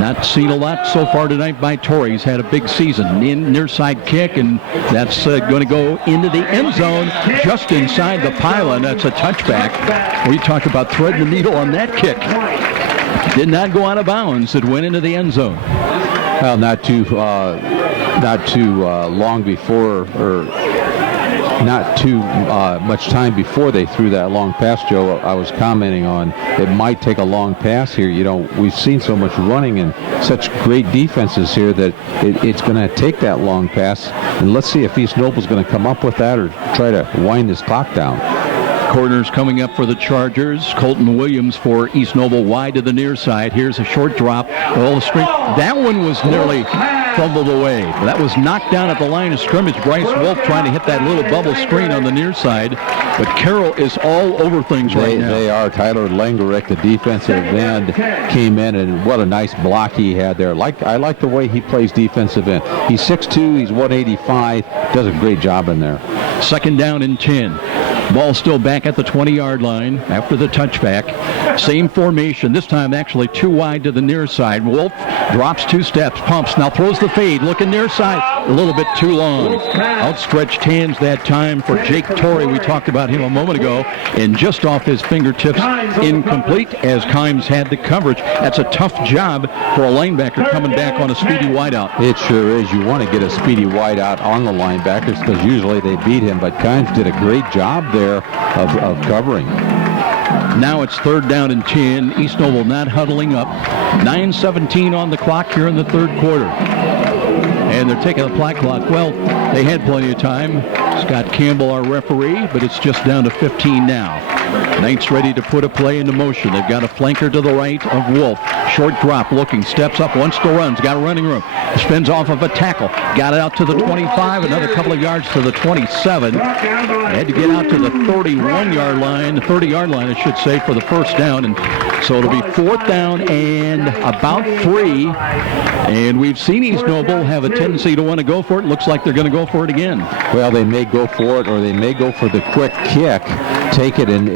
Not seen a lot so far tonight by Torrey. He's had a big season. Near side kick, and that's going to go into the end zone just inside the pylon. That's a touchback. We talk about threading the needle on that kick. Did not go out of bounds. It went into the end zone. Well, not too long before, or not too much time before they threw that long pass, Joe, I was commenting on it might take a long pass here. You know, we've seen so much running and such great defenses here that it's going to take that long pass. And let's see if East Noble's going to come up with that or try to wind this clock down. Corners coming up for the Chargers. Colton Williams for East Noble wide to the near side. Here's a short drop. Oh, the screen. That one was nearly fumbled away. That was knocked down at the line of scrimmage. Bryce Wolf trying to hit that little bubble screen on the near side. But Carroll is all over things right now. They are. Tyler Langerick, the defensive end, came in, and what a nice block he had there. I like the way he plays defensive end. He's 6'2", he's 185, does a great job in there. Second down and 10. Ball still back at the 20-yard line after the touchback. Same formation, this time actually too wide to the near side. Wolf drops 2 steps, pumps, now throws the fade, looking near side, a little bit too long. Outstretched hands that time for Jake Torrey. We talked about him a moment ago, and just off his fingertips, incomplete as Kimes had the coverage. That's a tough job for a linebacker coming back on a speedy wideout. It sure is. You want to get a speedy wideout on the linebackers because usually they beat him, but Kimes did a great job there of covering. Now it's third down and 10. East Noble not huddling up. 9:17 on the clock here in the third quarter. And they're taking the play clock. Well, they had plenty of time. Scott Campbell, our referee, but it's just down to 15 now. Knights ready to put a play into motion. They've got a flanker to the right of Wolf. Short drop, looking, steps up, wants to run. Got a running room. Spins off of a tackle. Got it out to the 25, another couple of yards to the 27. Had to get out to the 31-yard line, the 30-yard line, I should say, for the first down. And so it'll be 4th down and about 3. And we've seen East Noble have a tendency to want to go for it. Looks like they're going to go for it again. Well, they may go for it, or they may go for the quick kick, take it and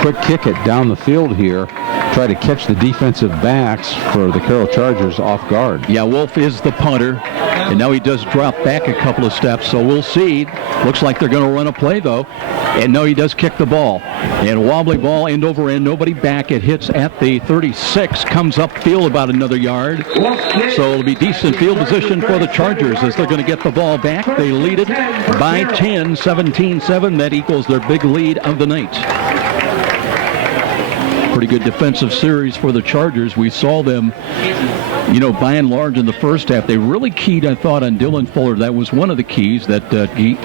quick kick it down the field here, try to catch the defensive backs for the Carroll Chargers off guard. Yeah, Wolf is the punter, and now he does drop back a couple of steps, so we'll see. Looks like they're going to run a play, though. And no, he does kick the ball. And a wobbly ball, end over end, nobody back. It hits at the 36, comes upfield about another yard. So it'll be decent field position for the Chargers as they're going to get the ball back. They lead it by 10, 17-7. That equals their big lead of the night. Pretty good defensive series for the Chargers. We saw them, by and large in the first half. They really keyed, I thought, on Dylan Fuller. That was one of the keys that he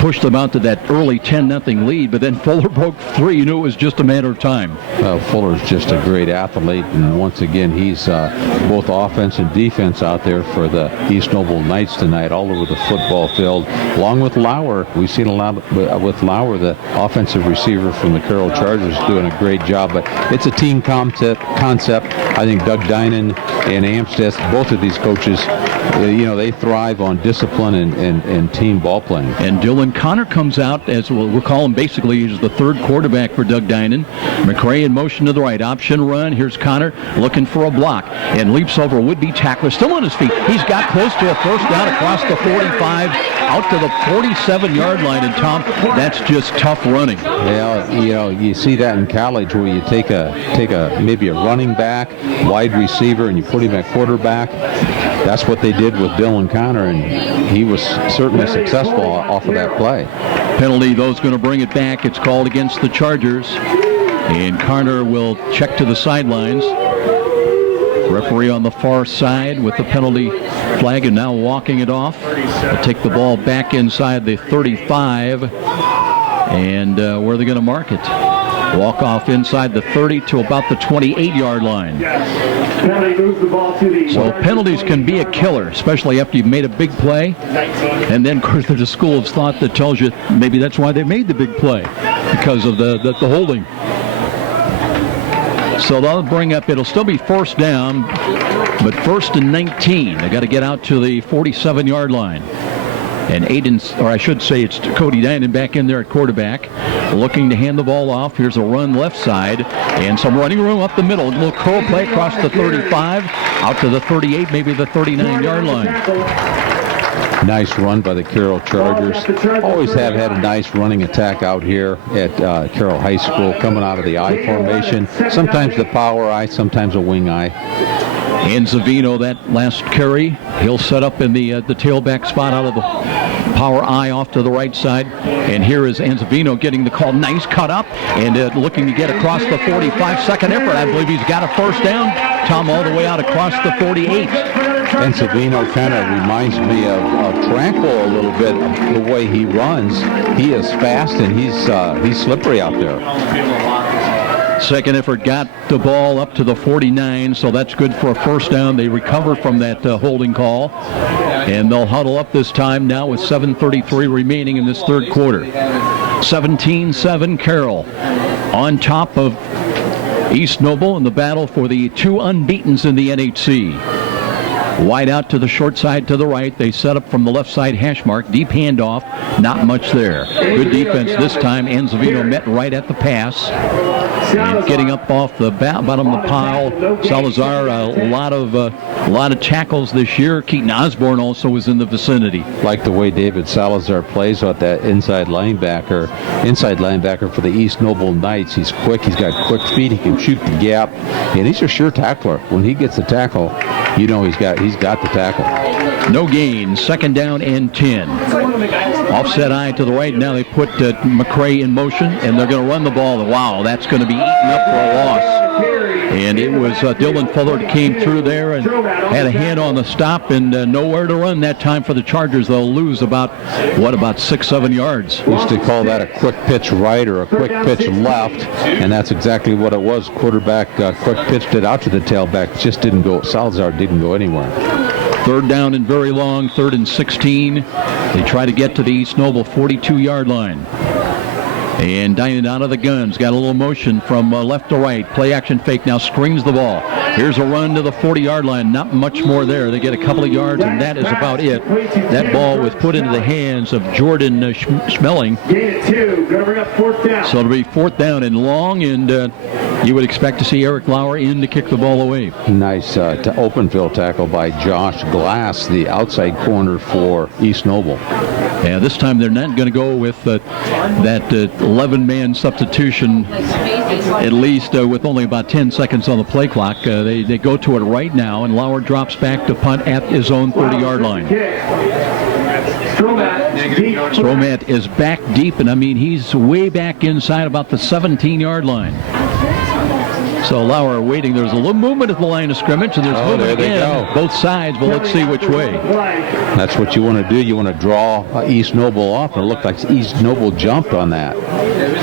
pushed them out to that early 10-0 lead, but then Fuller broke 3. You knew it was just a matter of time. Fuller's just a great athlete, and once again, he's both offense and defense out there for the East Noble Knights tonight, all over the football field, along with Lauer. We've seen a lot with Lauer, the offensive receiver from the Carroll Chargers, doing a great job, but it's a team concept. I think Doug Dinan and Amstutz, both of these coaches, they thrive on discipline and team ball playing. And Dylan Connor comes out, as we'll call him, basically he's the third quarterback for Doug Dinan. McRae in motion to the right, option run. Here's Connor looking for a block and leaps over a would-be tackler, still on his feet. He's got close to a first down across the 45, out to the 47-yard line. And Tom, that's just tough running. Well, you see that in college where you take maybe a running back, wide receiver, and you put him at quarterback. That's what they did with Dylan Connor, and he was certainly successful off of that play. Penalty, those going to bring it back. It's called against the Chargers, and Connor will check to the sidelines. Referee on the far side with the penalty flag and now walking it off. They'll take the ball back inside the 35, and where are they going to mark it? Walk off inside the 30 to about the 28-yard line. So penalties can be a killer, especially after you've made a big play. And then, of course, there's a school of thought that tells you maybe that's why they made the big play, because of the holding. So they'll bring up, it'll still be first down, but 1st and 19. They got to get out to the 47-yard line. And it's Cody Dinan back in there at quarterback, looking to hand the ball off. Here's a run left side, and some running room up the middle. A little curl play across the 35, out to the 38, maybe the 39-yard line. Nice run by the Carroll Chargers. Always have had a nice running attack out here at Carroll High School, coming out of the I formation. Sometimes the power I, sometimes a wing I. And Zavino, that last carry, he'll set up in the tailback spot out of the power I off to the right side. And here is Anzavino getting the call. Nice cut up and looking to get across the 45. Second effort. I believe he's got a first down. Tom all the way out across the 48. And Savino kind of reminds me of Tranquil a little bit, the way he runs. He is fast and he's slippery out there. Second effort got the ball up to the 49, so that's good for a first down. They recover from that holding call, and they'll huddle up this time now with 7:33 remaining in this third quarter. 17-7 Carroll on top of East Noble in the battle for the 2 unbeatens in the NHC. Wide out to the short side to the right. They set up from the left side hash mark. Deep handoff. Not much there. Good defense this time. Anzavino met right at the pass. And getting up off the bottom of the pile. Salazar, a lot of tackles this year. Keaton Osborne also was in the vicinity. Like the way David Salazar plays with that inside linebacker for the East Noble Knights. He's quick. He's got quick feet. He can shoot the gap. And he's a sure tackler. When he gets the tackle, you know he's got the tackle. No gain. Second down and 10. Offset eye to the right. Now they put McRae in motion, and they're going to run the ball. Wow, that's going to be eaten up for a loss. And it was Dylan Fuller that came through there and had a hand on the stop and nowhere to run that time for the Chargers. They'll lose about 6-7 yards. We used to call that a quick pitch right or a quick pitch left, and that's exactly what it was. Quarterback quick pitched it out to the tailback. Just didn't go. Salazar didn't go anywhere. Third down and very long, 3rd and 16. They try to get to the East Noble 42-yard line. And Dinan out of the guns. Got a little motion from left to right. Play action fake now screens the ball. Here's a run to the 40-yard line. Not much more there. They get a couple of yards, and that is about it. That ball was put into the hands of Jordan Schmelling. So it'll be 4th down and long, and you would expect to see Eric Lauer in to kick the ball away. Nice open field tackle by Josh Glass, the outside corner for East Noble. Yeah, this time they're not going to go with that 11-man substitution, at least with only about 10 seconds on the play clock. They go to it right now, and Lauer drops back to punt at his own 30-yard line. Stromat is back deep, and I mean he's way back inside about the 17-yard line. So Lauer waiting. There's a little movement at the line of scrimmage, and there's movement again. Both sides, but let's see which way. That's what you want to do. You want to draw East Noble off, and it looked like East Noble jumped on that.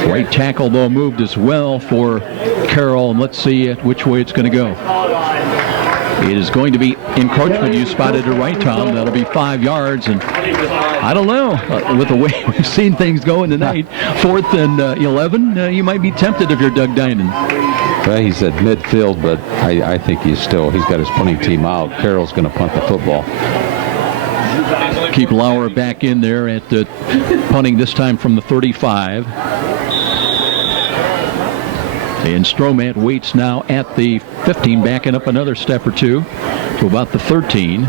Right tackle, though, moved as well for Carroll, and let's see which way it's going to go. It is going to be encroachment. You spotted it right, Tom. That'll be 5 yards, and I don't know. With the way we've seen things going tonight, 4th and 11, you might be tempted if you're Doug Dinan. Well, he's at midfield, but I think he's got his punting team out. Carroll's going to punt the football. Keep Lauer back in there at punting this time from the 35. And Stromat waits now at the 15, backing up another step or two to about the 13.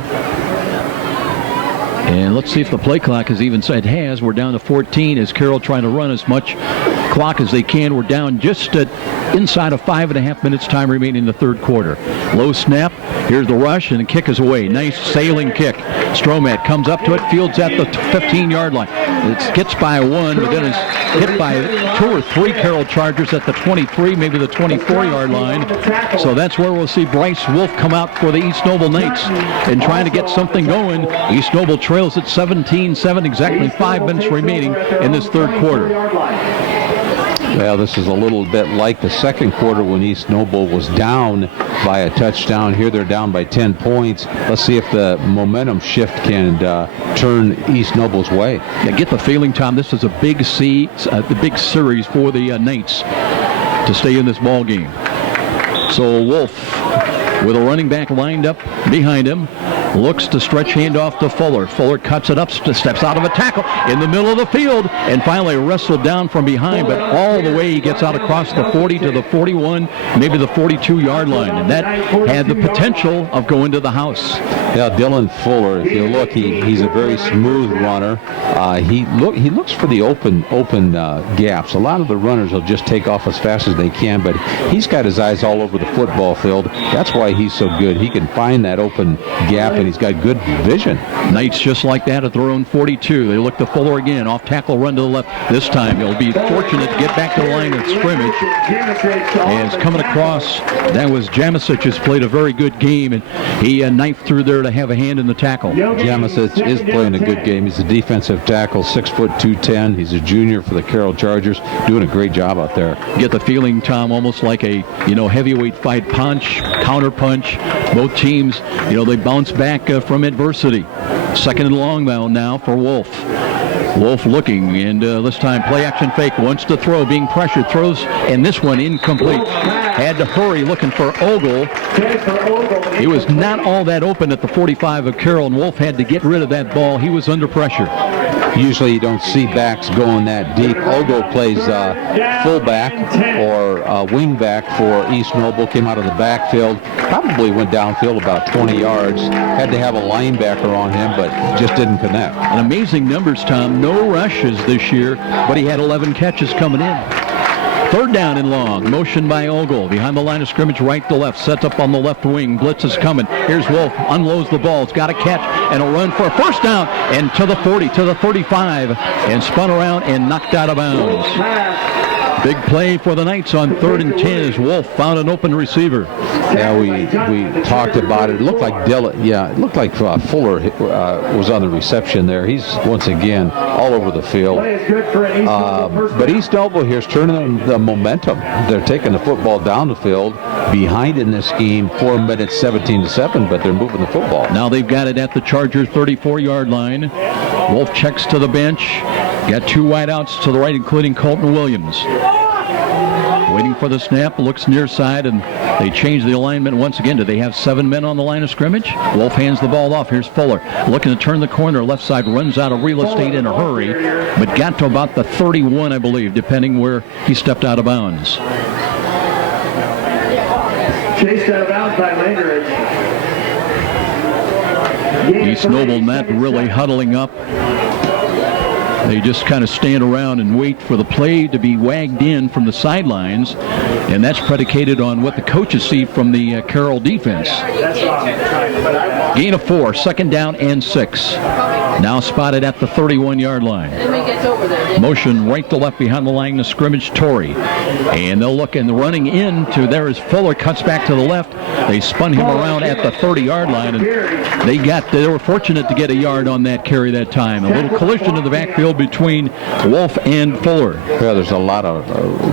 And let's see if the play clock has even said has. We're down to 14 as Carroll trying to run as much clock as they can. We're down just inside of 5.5 minutes time remaining in the third quarter. Low snap. Here's the rush, and the kick is away. Nice sailing kick. Stromat comes up to it, fields at the 15-yard line. It gets by one, but then is hit by 2 or 3 Carroll Chargers at the 23, maybe the 24-yard line. So that's where we'll see Bryce Wolf come out for the East Noble Knights and trying to get something going. East Noble trails at 17-7, exactly 5 minutes remaining in this third quarter. Well, this is a little bit like the second quarter when East Noble was down by a touchdown. Here they're down by 10 points. Let's see if the momentum shift can turn East Noble's way. Yeah, get the feeling, Tom, this is a big series for the Knights to stay in this ball game. So Wolf, with a running back lined up behind him, looks to stretch handoff to Fuller. Fuller cuts it up, steps out of a tackle in the middle of the field, and finally wrestled down from behind, but all the way he gets out across the 40 to the 41, maybe the 42-yard line, and that had the potential of going to the house. Yeah, Dylan Fuller, if you look, he's a very smooth runner. He looks for the open gaps. A lot of the runners will just take off as fast as they can, but he's got his eyes all over the football field. That's why he's so good. He can find that open gap, and he's got good vision. Knights just like that at their own 42. They look to Fuller again. Off tackle, run to the left. This time he'll be fortunate to get back to the line of scrimmage. And it's coming across. That was Jamasic, who's played a very good game, and he knifed through there to have a hand in the tackle. Jamasic is playing a good game. He's a defensive tackle, 6 foot 210. He's a junior for the Carroll Chargers, doing a great job out there. Get the feeling, Tom, almost like a heavyweight fight, punch, counter punch. Both teams, they bounce back from adversity. Second and long now for Wolf. Wolf looking, and this time play action fake, wants to throw, being pressured, throws, and this one incomplete. Had to hurry looking for Ogle. He was not all that open at the 45 of Carroll, and Wolf had to get rid of that ball. He was under pressure. Usually you don't see backs going that deep. Ogle plays fullback or wing back for East Noble, came out of the backfield, probably went downfield about 20 yards. Had to have a linebacker on him, but just didn't connect. And amazing numbers, Tom. No rushes this year, but he had 11 catches coming in. Third down and long. Motion by Ogle. Behind the line of scrimmage, right to left. Sets up on the left wing. Blitz is coming. Here's Wolf. Unloads the ball. It's got a catch and a run for a first down. And to the 40, to the 35. And spun around and knocked out of bounds. Big play for the Knights on 3rd and 10 as Wolf found an open receiver. Yeah, we talked about it. It looked like it looked like Fuller was on the reception there. He's once again all over the field. But East Noble here is turning the momentum. They're taking the football down the field, behind in this game, 4 minutes, 17-7, but they're moving the football. Now they've got it at the Chargers 34-yard line. Wolf checks to the bench. Got 2 wideouts to the right, including Colton Williams. Waiting for the snap, looks near side, and they change the alignment once again. Do they have 7 men on the line of scrimmage? Wolf hands the ball off. Here's Fuller looking to turn the corner. Left side, runs out of real estate in a hurry, but got to about the 31, I believe, depending where he stepped out of bounds. Chased out of bounds by Landridge. East Noble not really huddling up. They just kind of stand around and wait for the play to be wagged in from the sidelines, and that's predicated on what the coaches see from the Carroll defense. Gain of 4, 2nd down and 6. Now spotted at the 31-yard line. Motion right to left behind the line of scrimmage, Torrey. And they'll look and running into there is Fuller, cuts back to the left. They spun him around at the 30-yard line, and they were fortunate to get a yard on that carry that time. A little collision in the backfield between Wolf and Fuller. Yeah, there's a lot of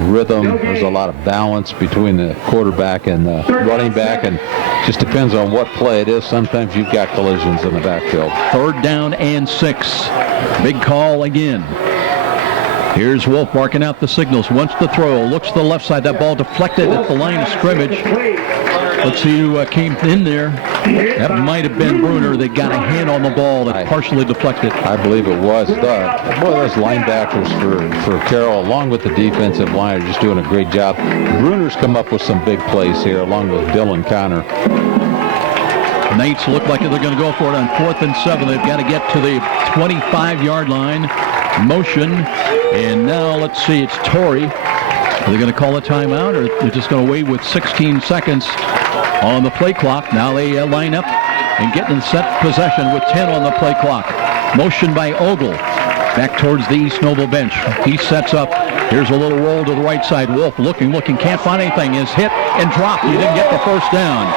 rhythm. There's a lot of balance between the quarterback and the running back, and just depends on what play it is. Sometimes you've got collisions in the backfield. 3rd down and 6. Big call again. Here's Wolf barking out the signals. Wants to throw. Looks to the left side. That ball deflected at the line of scrimmage. Let's see who came in there. That might have been Bruner. They got a hand on the ball that partially deflected. I believe it was. Those linebackers for Carroll, along with the defensive line, are just doing a great job. Bruner's come up with some big plays here, along with Dylan Connor. Knights look like they're going to go for it on 4th and 7. They've got to get to the 25-yard line. Motion. And now let's see, it's Torrey. Are they going to call a timeout, or they're just going to wait with 16 seconds on the play clock? Now they line up and get in set possession with 10 on the play clock. Motion by Ogle. Back towards the East Noble bench. He sets up. Here's a little roll to the right side. Wolf looking, can't find anything. Is hit and dropped. He didn't get the first down.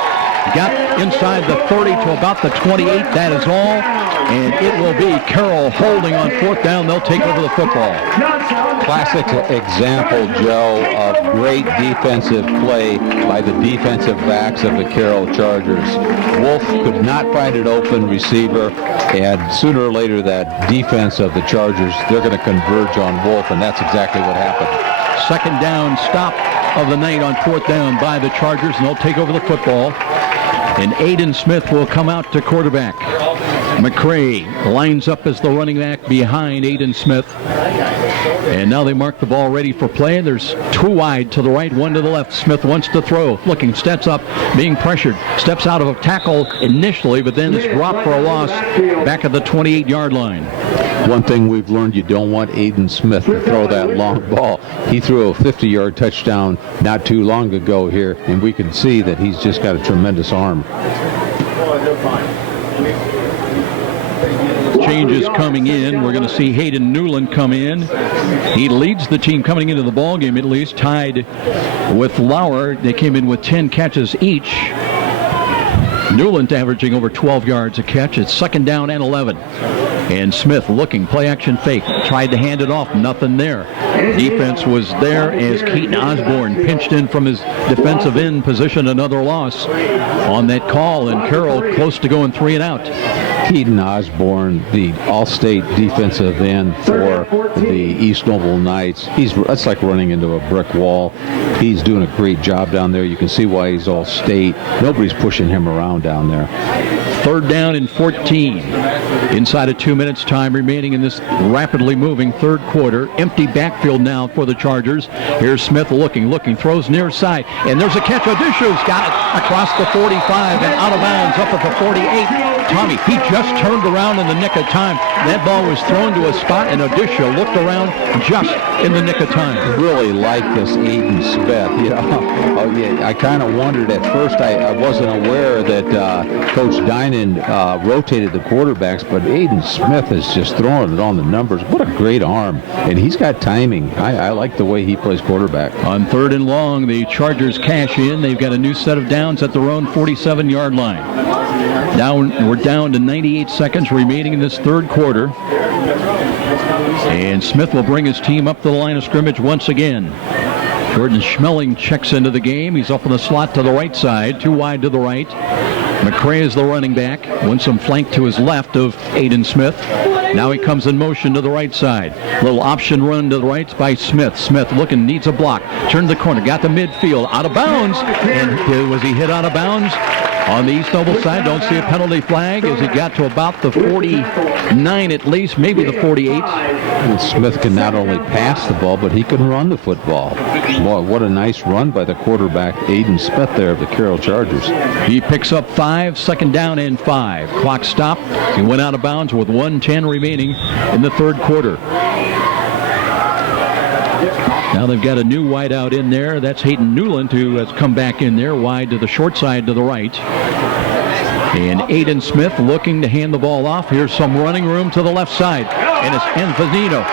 Got inside the 30 to about the 28. That is all. And it will be Carroll holding on 4th down. They'll take over the football. Classic example, Joe, of great defensive play by the defensive backs of the Carroll Chargers. Wolf could not find an open receiver, and sooner or later that defense of the Chargers, they're going to converge on Wolf, and that's exactly what happened. 2nd down stop of the night on 4th down by the Chargers, and they'll take over the football. And Aiden Smith will come out to quarterback. McCray lines up as the running back behind Aiden Smith. And now they mark the ball ready for play. There's 2 wide to the right, 1 to the left. Smith wants to throw. Looking, steps up, being pressured. Steps out of a tackle initially, but then is dropped for a loss back at the 28-yard line. One thing we've learned, you don't want Aiden Smith to throw that long ball. He threw a 50-yard touchdown not too long ago here, and we can see that he's just got a tremendous arm. Changes coming in. We're going to see Hayden Newland come in. He leads the team coming into the ball game, at least, tied with Lauer. They came in with 10 catches each. Newland averaging over 12 yards a catch. It's 2nd down and 11. And Smith looking, play action fake. Tried to hand it off, nothing there. Defense was there as Keaton Osborne pinched in from his defensive end position, another loss on that call, and Carroll close to going 3 and out. Keaton Osborne, the all-state defensive end for the East Noble Knights. That's like running into a brick wall. He's doing a great job down there. You can see why he's all-state. Nobody's pushing him around down there. 3rd down and 14. Inside of 2 minutes time remaining in this rapidly moving 3rd quarter. Empty backfield now for the Chargers. Here's Smith looking, throws near side. And there's a catch. Odishu's got it across the 45 and out of bounds up at the 48. Tommy, he just turned around in the nick of time. That ball was thrown to a spot, and Odisha looked around just in the nick of time. I really like this Aiden Smith. You know, I kind of wondered at first. I wasn't aware that Coach Dinan rotated the quarterbacks, but Aiden Smith is just throwing it on the numbers. What a great arm, and he's got timing. I like the way he plays quarterback. On 3rd and long, the Chargers cash in. They've got a new set of downs at their own 47-yard line. We're down to 98 seconds remaining in this third quarter. And Smith will bring his team up to the line of scrimmage once again. Jordan Schmeling checks into the game. He's up in the slot to the right side, too wide to the right. McCray is the running back. Wants him flanked to his left of Aiden Smith. Now he comes in motion to the right side. Little option run to the right by Smith. Smith looking, needs a block. Turned the corner, got the midfield, out of bounds. And was he hit out of bounds? On the East Noble side, don't see a penalty flag as he got to about the 49 at least, maybe the 48. And Smith can not only pass the ball, but he can run the football. Boy, what a nice run by the quarterback, Aiden Smith there of the Carroll Chargers. He picks up 5, 2nd down and 5. Clock stopped. He went out of bounds with 1:10 remaining in the third quarter. Now they've got a new wideout in there. That's Hayden Newland, who has come back in there wide to the short side to the right. And Aiden Smith looking to hand the ball off. Here's some running room to the left side. And it's Enzavino.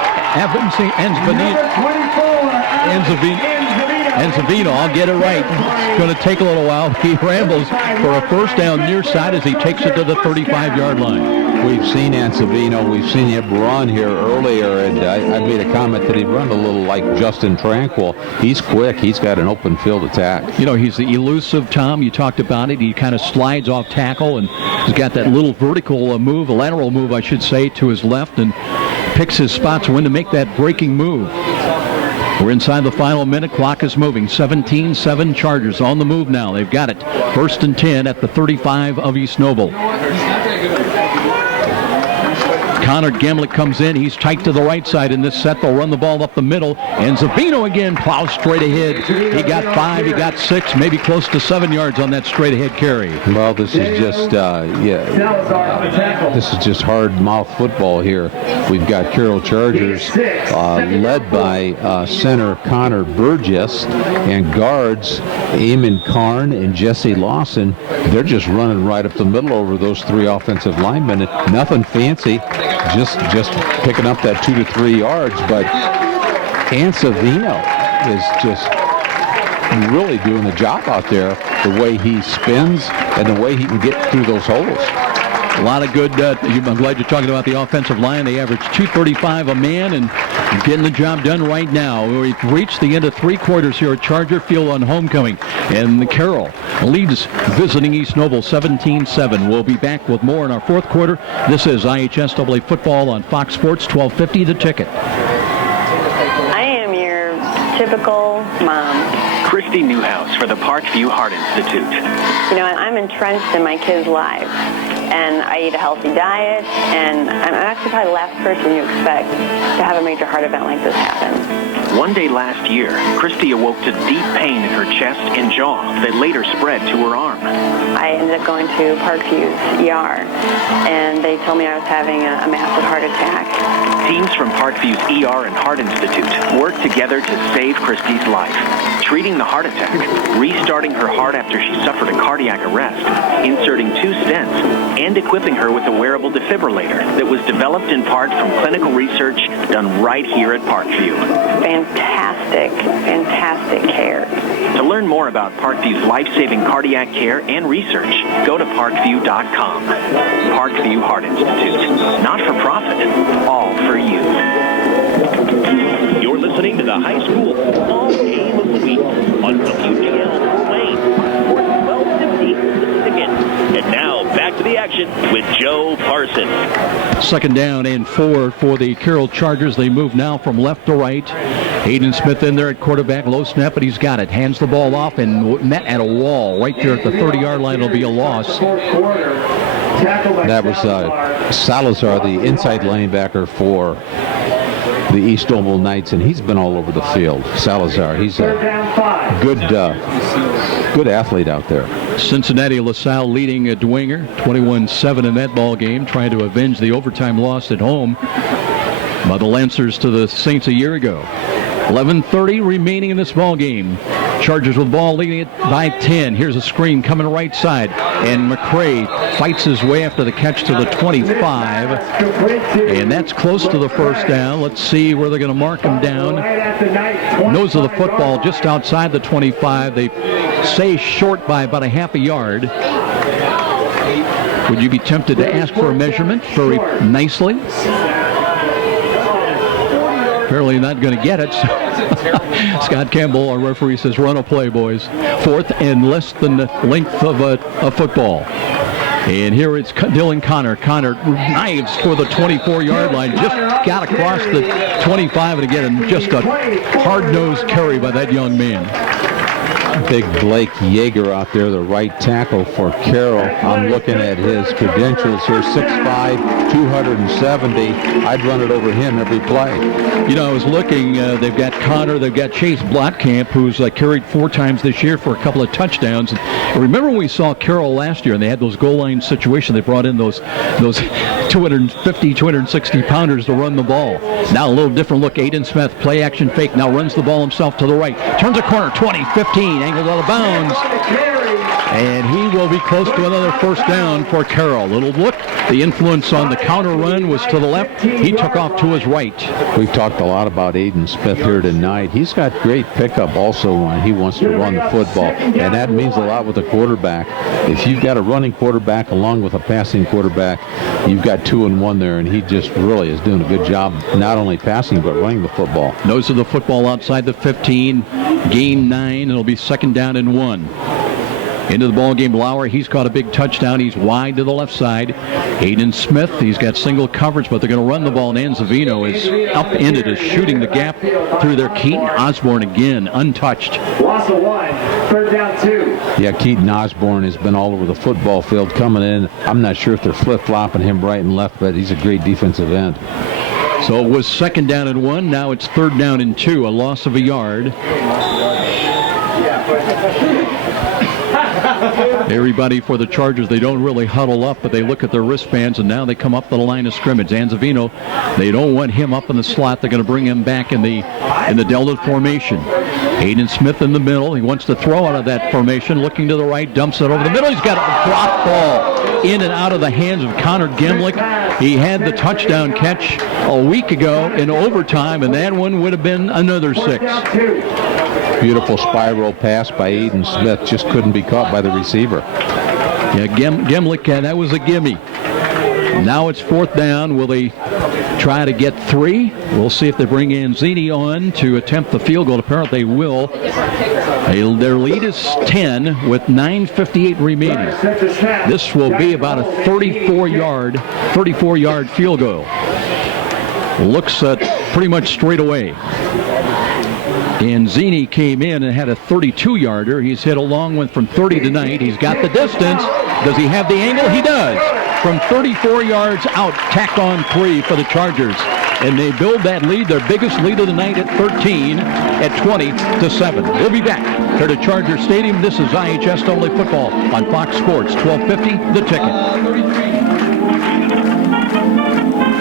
Enzavino, I'll get it right. It's going to take a little while. He rambles for a first down near side as he takes it to the 35-yard line. We've seen Enzavino. We've seen him run here earlier, and I made a comment that he run a little like Justin Tranquil. He's quick. He's got an open field attack. You know, he's the elusive Tom. You talked about it. He kind of slides off tackle, and he's got that little vertical move, a lateral move, I should say, to his left, and picks his spots when to make that breaking move. We're inside the final minute. Clock is moving. 17-7 Chargers on the move now. They've got it. 1st and 10 at the 35 of East Noble. Connor Gemlick comes in. He's tight to the right side in this set. They'll run the ball up the middle. And Zabino again plows straight ahead. He got 5, he got 6, maybe close to 7 yards on that straight ahead carry. Well, this is just, this is just hard mouth football here. We've got Carroll Chargers led by center Connor Burgess and guards Eamon Karn and Jesse Lawson. They're just running right up the middle over those 3 offensive linemen. Nothing fancy. Just picking up that 2 to 3 yards, but Ansavino is just really doing the job out there, the way he spins and the way he can get through those holes. A lot of good, I'm glad you're talking about the offensive line. They average 235 a man and getting the job done right now. We've reached the end of 3 quarters here at Charger Field on homecoming. And the Carroll leads visiting East Noble 17-7. We'll be back with more in our 4th quarter. This is IHSAA football on Fox Sports 1250 The Ticket. I am your typical mom. Christy Newhouse for the Parkview Heart Institute. You know, I'm entrenched in my kids' lives, and I eat a healthy diet, and I'm actually probably the last person you expect to have a major heart event like this happen. One day last year, Christy awoke to deep pain in her chest and jaw that later spread to her arm. I ended up going to Parkview's ER, and they told me I was having a massive heart attack. Teams from Parkview's ER and Heart Institute worked together to save Christy's life, treating the heart attack, restarting her heart after she suffered a cardiac arrest, inserting 2 stents, and equipping her with a wearable defibrillator that was developed in part from clinical research done right here at Parkview. Fantastic care. To learn more about Parkview's life-saving cardiac care and research, go to parkview.com. Parkview Heart Institute. Not for profit, all for you. You're listening to the high school football game of the week on WGL Fort Wayne. 1250 The Ticket. And now back to the action with Joe Parson. 2nd down and 4 for the Carroll Chargers. They move now from left to right. Aiden Smith in there at quarterback. Low snap, but he's got it. Hands the ball off and met at a wall right there at the 30-yard line. It'll be a loss. That was Salazar, the inside linebacker for the East Noble Knights, and he's been all over the field. Salazar, he's a good athlete out there. Cincinnati LaSalle leading a Dwenger 21-7 in that ball game, trying to avenge the overtime loss at home by the Lancers to the Saints a year ago. 11:30 remaining in this ball game. Chargers with the ball, leading it by 10. Here's a screen coming right side, and McCray fights his way after the catch to the 25, and that's close to the first down. Let's see where they're going to mark him down. Nose of the football just outside the 25. They say short by about a half a yard. Would you be tempted to ask for a measurement very nicely? Apparently not going to get it. Scott Campbell, our referee, says run a play, boys. Fourth and less than the length of a football. And here it's Dylan Connor. Connor knives for the 24-yard line. Just got across the 25, and again, just a hard-nosed carry by that young man. Big Blake Yeager out there, the right tackle for Carroll. I'm looking at his credentials here, 6'5", 270. I'd run it over him every play. You know, I was looking, they've got Connor, they've got Chase Blotkamp, who's carried 4 times this year for a couple of touchdowns. And remember when we saw Carroll last year, and they had those goal line situations, they brought in those 250, 260-pounders to run the ball. Now a little different look. Aiden Smith, play action fake, now runs the ball himself to the right. Turns a corner, 20, 15, angled out of bounds. And he will be close to another first down for Carroll. Little look. The influence on the counter run was to the left. He took off to his right. We've talked a lot about Aiden Smith here tonight. He's got great pickup also when he wants to run the football. And that means a lot with the quarterback. If you've got a running quarterback along with a passing quarterback, you've got 2 and 1 there. And he just really is doing a good job, not only passing, but running the football. Nose of the football outside the 15. Gain 9. It'll be 2nd down and 1. Into the ball game, Lauer. He's caught a big touchdown. He's wide to the left side. Aiden Smith, he's got single coverage, but they're going to run the ball, and Anzavino is upended, is shooting the gap through there. Keaton Osborne again, untouched. Loss of 1, 3rd down 2. Yeah, Keaton Osborne has been all over the football field coming in. I'm not sure if they're flip-flopping him right and left, but he's a great defensive end. So it was 2nd down and 1. Now it's 3rd down and 2, a loss of a yard. Everybody for the Chargers, they don't really huddle up, but they look at their wristbands, and now they come up the line of scrimmage. Anzavino, they don't want him up in the slot. They're going to bring him back in the Delta formation. Aiden Smith in the middle. He wants to throw out of that formation, looking to the right, dumps it over the middle. He's got a drop ball in and out of the hands of Connor Gemlick. He had the touchdown catch a week ago in overtime, and that one would have been another 6. Beautiful spiral pass by Aiden Smith. Just couldn't be caught by the receiver. Yeah, Gemlick, that was a gimme. Now it's 4th down. Will they try to get 3? We'll see if they bring Anzini on to attempt the field goal. Apparently they will. Their lead is 10 with 9:58 remaining. This will be about a 34-yard field goal. Looks pretty much straight away. Anzini came in and had a 32-yarder. He's hit a long one from 30 tonight. He's got the distance. Does he have the angle? He does. From 34 yards out, tacked on 3 for the Chargers. And they build that lead, their biggest lead of the night at 13, at 20-7. We'll be back here to Charger Stadium. This is IHS Only Football on Fox Sports 1250, The Ticket.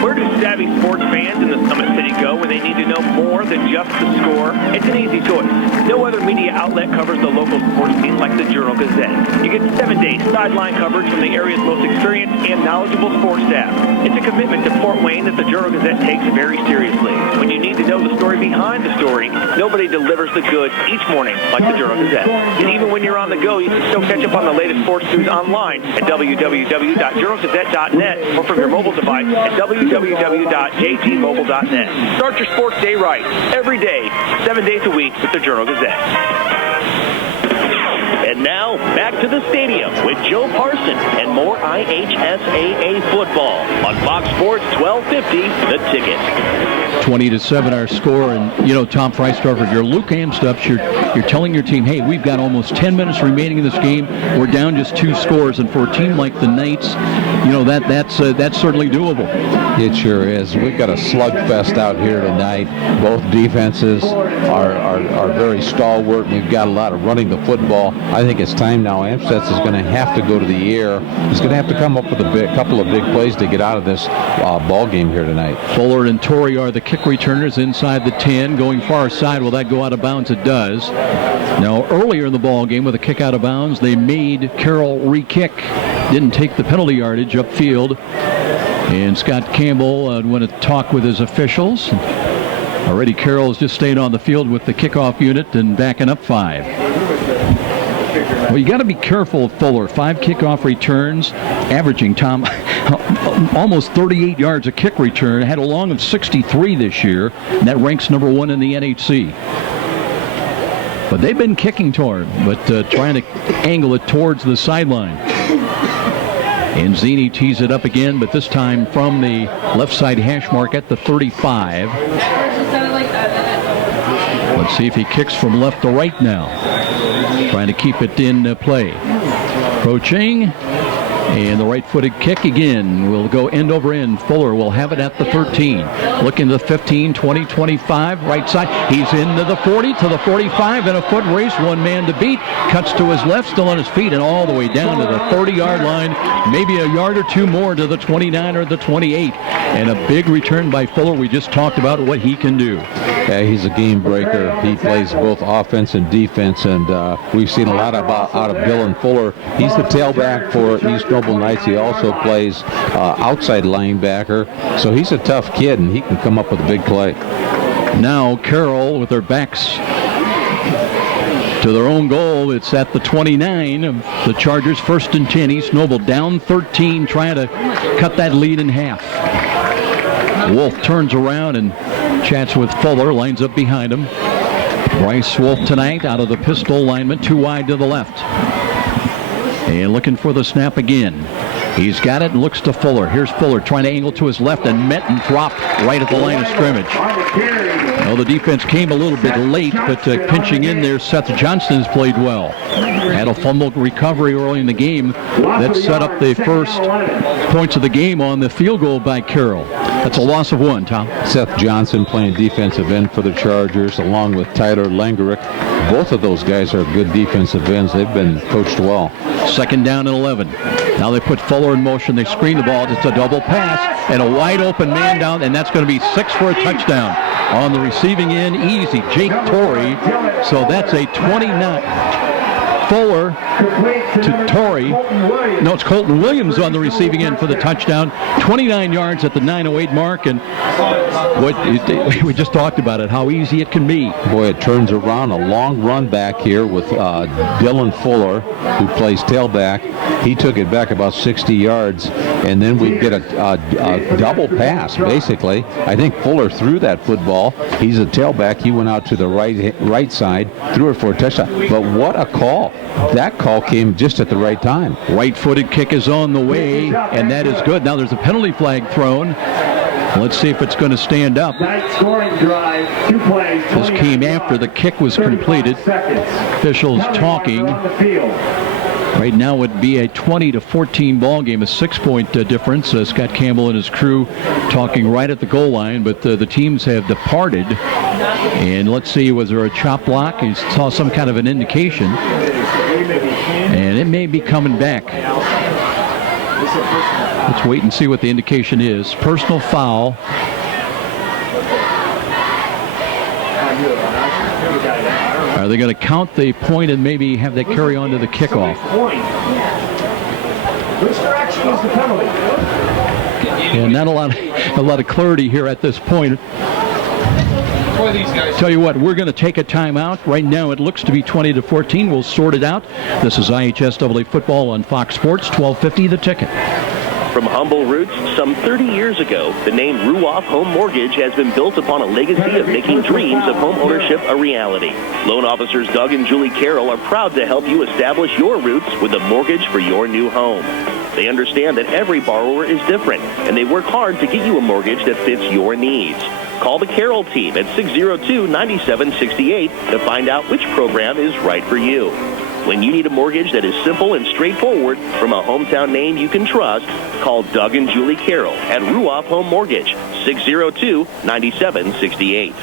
Where do savvy sports fans in the Summit City go when they need to know more than just the score? It's an easy choice. No other media outlet covers the local sports team like the Journal-Gazette. You get 7 days sideline coverage from the area's most experienced and knowledgeable sports staff. It's a commitment to Fort Wayne that the Journal-Gazette takes very seriously. When you need to know the story behind the story, nobody delivers the goods each morning like the Journal-Gazette. And even when you're on the go, you can still catch up on the latest sports news online at www.journalgazette.net or from your mobile device at www.jtmobile.net. Start your sports day right, every day, 7 days a week with the Journal-Gazette. And now, back to the stadium with Joe Parson and more IHSAA football on Fox Sports 1250, The Ticket. 20-7 our score. And, you know, Tom Freisdorfer, if you're Luke Amstutz, you're telling your team, hey, we've got almost 10 minutes remaining in this game. We're down just 2 scores. And for a team like the Knights, you know, that's certainly doable. It sure is. We've got a slugfest out here tonight. Both defenses are very stalwart. We've got a lot of running the football. I think it's time now. Amstutz is going to have to go to the air. He's going to have to come up with a couple of big plays to get out of this ball game here tonight. Fuller and Torrey are the kick returners inside the 10. Going far side, will that go out of bounds? It does. Now, earlier in the ball game with a kick out of bounds, they made Carroll re-kick. Didn't take the penalty yardage upfield. And Scott Campbell went to talk with his officials. Already Carroll's just staying on the field with the kickoff unit and backing up 5. Well, you got to be careful of Fuller. 5 kickoff returns, averaging, Tom, almost 38 yards a kick return. Had a long of 63 this year, and that ranks number 1 in the NHC. But they've been kicking toward him, but trying to angle it towards the sideline. And Zini tees it up again, but this time from the left side hash mark at the 35. Let's see if he kicks from left to right now. Trying to keep it in play. Approaching. And the right-footed kick again will go end over end. Fuller will have it at the 13. Looking to the 15, 20, 25. Right side. He's into the 40 to the 45 in a foot race. One man to beat. Cuts to his left, still on his feet, and all the way down to the 30-yard line. Maybe a yard or 2 more to the 29 or the 28. And a big return by Fuller. We just talked about what he can do. Yeah, he's a game breaker. He plays both offense and defense, and we've seen a lot out of Dylan Fuller. He's the tailback for East Noble Knights. He also plays outside linebacker, so he's a tough kid, and he can come up with a big play. Now Carroll with their backs to their own goal. It's at the 29 of the Chargers. 1st and 10. East Noble down 13, trying to cut that lead in half. Wolf turns around and chats with Fuller, lines up behind him. Bryce Wolf tonight out of the pistol alignment, 2 wide to the left. And looking for the snap again. He's got it and looks to Fuller. Here's Fuller trying to angle to his left and met and dropped right at the line of scrimmage. Well, the defense came a little bit late, but pinching in there, Seth Johnston has played well. Had a fumble recovery early in the game that set up the first points of the game on the field goal by Carroll. That's a loss of 1, Tom. Seth Johnson playing defensive end for the Chargers, along with Tyler Langerick. Both of those guys are good defensive ends. They've been coached well. 2nd down and 11. Now they put Fuller in motion. They screen the ball. It's a double pass and a wide open man down, and that's going to be 6 for a touchdown. On the receiving end, easy, Jake Torrey. So that's a 29. Fuller to Torrey. No, it's Colton Williams on the receiving end for the touchdown. 29 yards at the 9:08 mark, and we just talked about it, how easy it can be. Boy, it turns around. A long run back here with Dylan Fuller, who plays tailback. He took it back about 60 yards, and then we get a double pass, basically. I think Fuller threw that football. He's a tailback. He went out to the right side, threw it for a touchdown. But what a call. That call came just at the right time. Right-footed kick is on the way, and that is good. Now there's a penalty flag thrown. Let's see if it's going to stand up. Scoring drive, 2 plays. This came after the kick was completed. Officials talking. Right now would be a 20-14 ball game, a 6-point difference. Scott Campbell and his crew talking right at the goal line, but the teams have departed. And let's see, was there a chop block? He saw some kind of an indication. And it may be coming back. Let's wait and see what the indication is. Personal foul. Are they going to count the point and maybe have that carry on to the kickoff? Which direction is the penalty? And not a lot of clarity here at this point. Tell you what, we're going to take a timeout. Right now it looks to be 20-14. We'll sort it out. This is IHSAA football on Fox Sports, 1250 The Ticket. From humble roots, some 30 years ago, the name Ruoff Home Mortgage has been built upon a legacy of making dreams of home ownership a reality. Loan officers Doug and Julie Carroll are proud to help you establish your roots with a mortgage for your new home. They understand that every borrower is different, and they work hard to get you a mortgage that fits your needs. Call the Carroll team at 602-9768 to find out which program is right for you. When you need a mortgage that is simple and straightforward from a hometown name you can trust, call Doug and Julie Carroll at Ruoff Home Mortgage, 602-9768.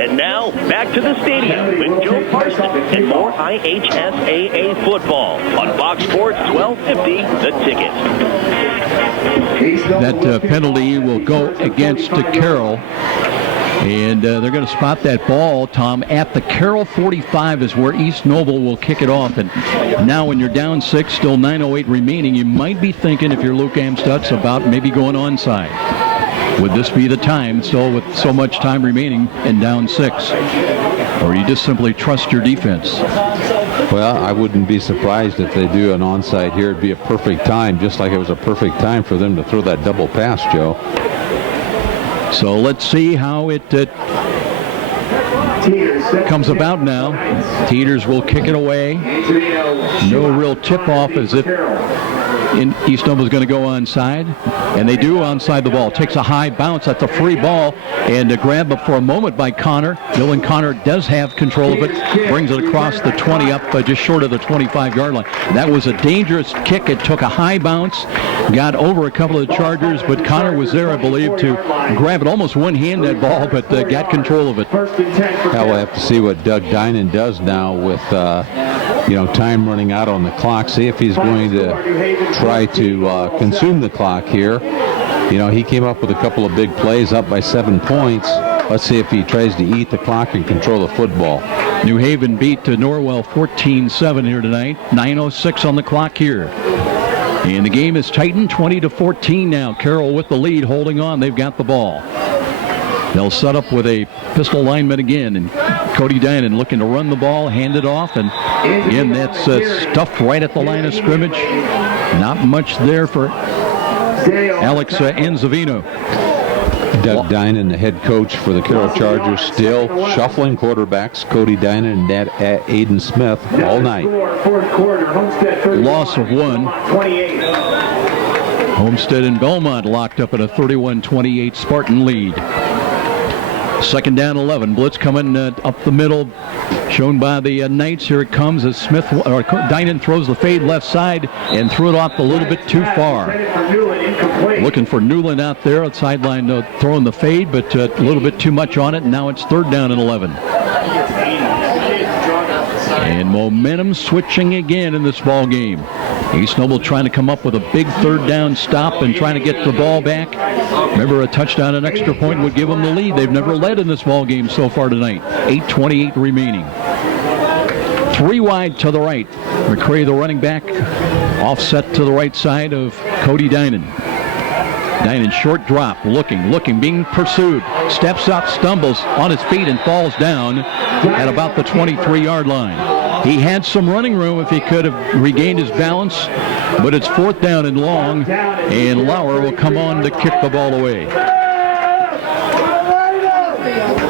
And now, back to the stadium with Joe Parsons and more IHSAA football on Fox Sports 1250, The Ticket. That penalty will go against Carroll. And they're going to spot that ball, Tom, at the Carroll 45 is where East Noble will kick it off. And now when you're down 6, still 9:08 remaining, you might be thinking, if you're Luke Amstutz, about maybe going onside. Would this be the time, still with so much time remaining and down 6? Or you just simply trust your defense? Well, I wouldn't be surprised if they do an onside here. It'd be a perfect time, just like it was a perfect time for them to throw that double pass, Joe. So let's see how it comes about now. Teeters will kick it away. No real tip-off as if East Noble is going to go onside. And they do onside the ball. Takes a high bounce. That's a free ball. And a grab up for a moment by Connor. Dylan Connor does have control of it. Brings it across the 20 up just short of the 25-yard line. That was a dangerous kick. It took a high bounce. Got over a couple of the Chargers, but Connor was there, I believe, to grab it. Almost one-hand that ball, but got control of it. Now we'll have to see what Doug Dinan does now with time running out on the clock. See if he's going to try to consume the clock here. He came up with a couple of big plays, up by 7 points. Let's see if he tries to eat the clock and control the football. New Haven beat Norwell 14-7 here tonight. 9:06 on the clock here. And the game is tightened 20-14 now. Carroll with the lead, holding on. They've got the ball. They'll set up with a pistol lineman again, and Cody Dinan looking to run the ball, hand it off, and again, that's stuffed right at the line of scrimmage. Not much there for Alex Enzavino. Doug Dinan, the head coach for the Carroll Chargers, still shuffling quarterbacks. Cody Dinan and Aiden Smith all night. Loss of 1. Homestead and Belmont locked up in a 31-28 Spartan lead. Second down 11. Blitz coming up the middle, shown by the Knights. Here it comes as Dinan throws the fade left side and threw it off a little bit too far. Looking for Newland out there at sideline, throwing the fade, but a little bit too much on it. And now it's third down and 11. And momentum switching again in this ball game. East Noble trying to come up with a big third down stop and trying to get the ball back. Remember, a touchdown, an extra point would give them the lead. They've never led in this ball game so far tonight. 8:28 remaining. 3 wide to the right. McCray, the running back, offset to the right side of Cody Dinan. Dinan short drop, looking, being pursued. Steps up, stumbles on his feet and falls down at about the 23-yard line. He had some running room if he could have regained his balance, but it's fourth down and long, and Lauer will come on to kick the ball away. This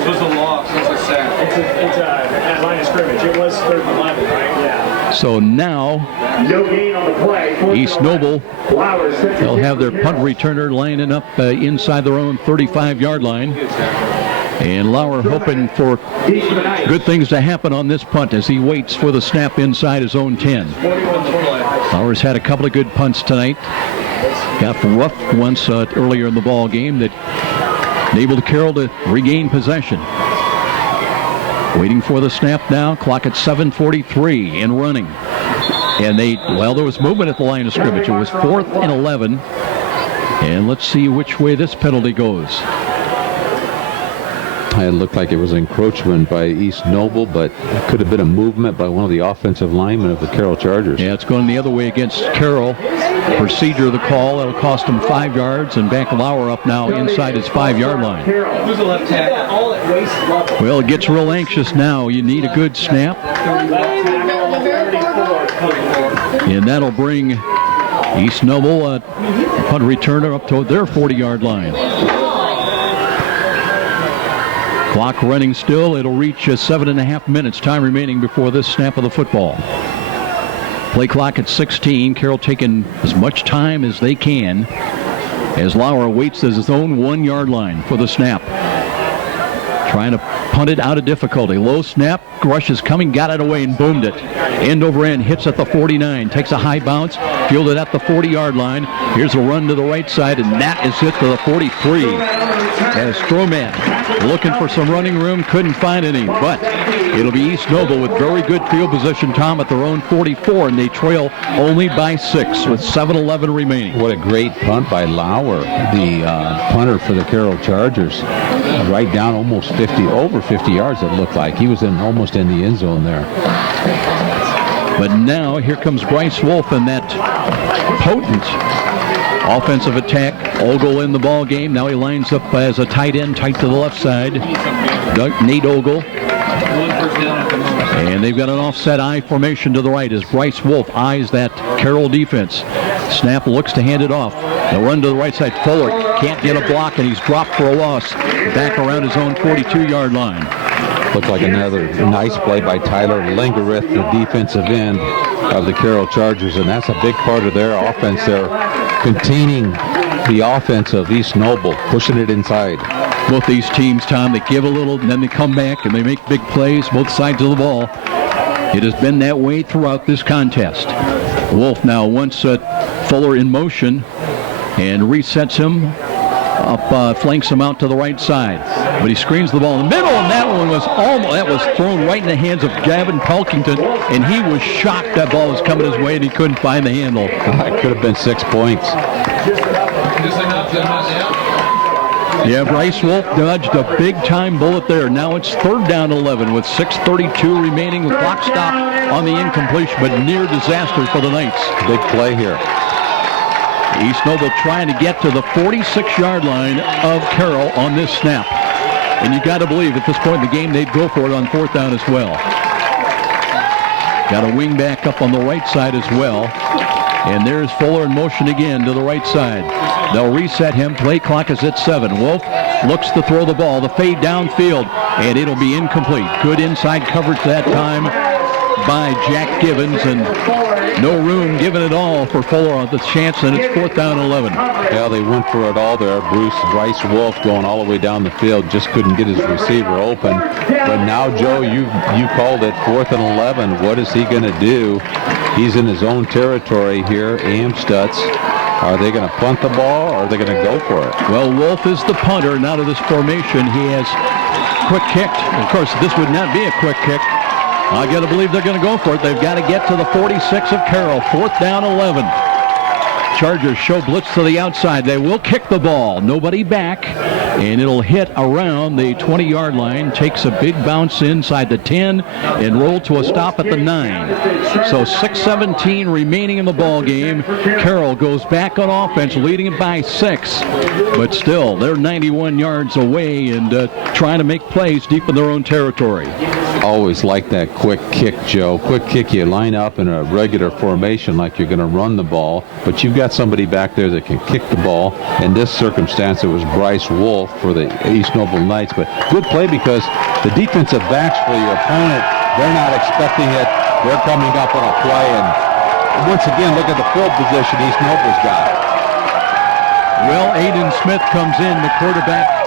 was a loss, as I said. It's at line of scrimmage. It was third and 11, right? Yeah. So now, East Noble, they'll have their punt returner lining up inside their own 35-yard line. And Lauer hoping for good things to happen on this punt as he waits for the snap inside his own 10. Lauer's had a couple of good punts tonight. Got rough once earlier in the ball game that enabled Carroll to regain possession. Waiting for the snap now. Clock at 7:43 and running. And there was movement at the line of scrimmage. It was 4th and 11. And let's see which way this penalty goes. It looked like it was encroachment by East Noble, but it could have been a movement by one of the offensive linemen of the Carroll Chargers. Yeah, it's going the other way against Carroll. Procedure of the call, that'll cost him 5 yards, and back Lauer up now inside his 5-yard line. Who's the left tackle? Well, it gets real anxious now. You need a good snap. And that'll bring East Noble, punt returner, up to their 40-yard line. Clock running still. It'll reach 7.5 minutes. Time remaining before this snap of the football. Play clock at 16. Carroll taking as much time as they can. as Lauer waits at his own 1-yard line for the snap. Trying to punt it out of difficulty. Low snap. Rush is coming. Got it away and boomed it. End over end. Hits at the 49. Takes a high bounce. Fielded at the 40-yard line. Here's a run to the right side, and that is it to the 43. As Stroman looking for some running room. Couldn't find any. But it'll be East Noble with very good field position, Tom, at their own 44, and they trail only by 6 with 7:11 remaining. What a great punt by Lauer, the punter for the Carroll Chargers. Right down almost over 50 yards, it looked like. He was almost in the end zone there. But now here comes Bryce Wolf and that potent offensive attack. Ogle in the ball game. Now he lines up as a tight end, tight to the left side. Nate Ogle. And they've got an offset I formation to the right as Bryce Wolf eyes that Carroll defense. Snap, looks to hand it off. The run to the right side. Fuller can't get a block, and he's dropped for a loss. Back around his own 42-yard line. Looked like another nice play by Tyler Lingerith, the defensive end of the Carroll Chargers, and that's a big part of their offense. They're containing the offense of East Noble, pushing it inside. Both these teams, Tom, they give a little, and then they come back, and they make big plays, both sides of the ball. It has been that way throughout this contest. Wolf now wants Fuller in motion and resets him up, flanks him out to the right side. But he screens the ball in the middle, and that was thrown right in the hands of Gavin Pelkington, and he was shocked that ball was coming his way, and he couldn't find the handle. It could have been 6 points. Yeah, Bryce Wolf dodged a big-time bullet there. Now it's 3rd down 11 with 6:32 remaining. The clock stopped on the incompletion, but near disaster for the Knights. Big play here. East Noble trying to get to the 46-yard line of Carroll on this snap. And you got to believe at this point in the game they'd go for it on 4th down as well. Got a wing back up on the right side as well. And there's Fuller in motion again to the right side. They'll reset him. Play clock is at 7. Wolf looks to throw the ball. The fade downfield, and it'll be incomplete. Good inside coverage that time by Jack Gibbons, and no room given at all for Fuller on the chance, and it's 4th down 11. Yeah, they went for it all there. Bryce Wolf going all the way down the field, just couldn't get his receiver open. But now, Joe, you called it 4th and 11. What is he going to do? He's in his own territory here, Amstutz. Are they going to punt the ball, or are they going to go for it? Well, Wolf is the punter. Now to this formation, he has quick kicked. Of course, this would not be a quick kick. I got to believe they're going to go for it. They've got to get to the 46 of Carroll. 4th down 11. Chargers show blitz to the outside. They will kick the ball. Nobody back. And it'll hit around the 20-yard line. Takes a big bounce inside the 10 and roll to a stop at the 9. So 6:17 remaining in the ball game. Carroll goes back on offense, leading it by 6. But still, they're 91 yards away and trying to make plays deep in their own territory. Always like that quick kick, Joe. Quick kick, you line up in a regular formation like you're going to run the ball, but you've got somebody back there that can kick the ball. In this circumstance, it was Bryce Wolf for the East Noble Knights, but good play because the defensive backs for your opponent, they're not expecting it. They're coming up on a play, and once again, look at the field position East Noble's got. Well, Aiden Smith comes in, the quarterback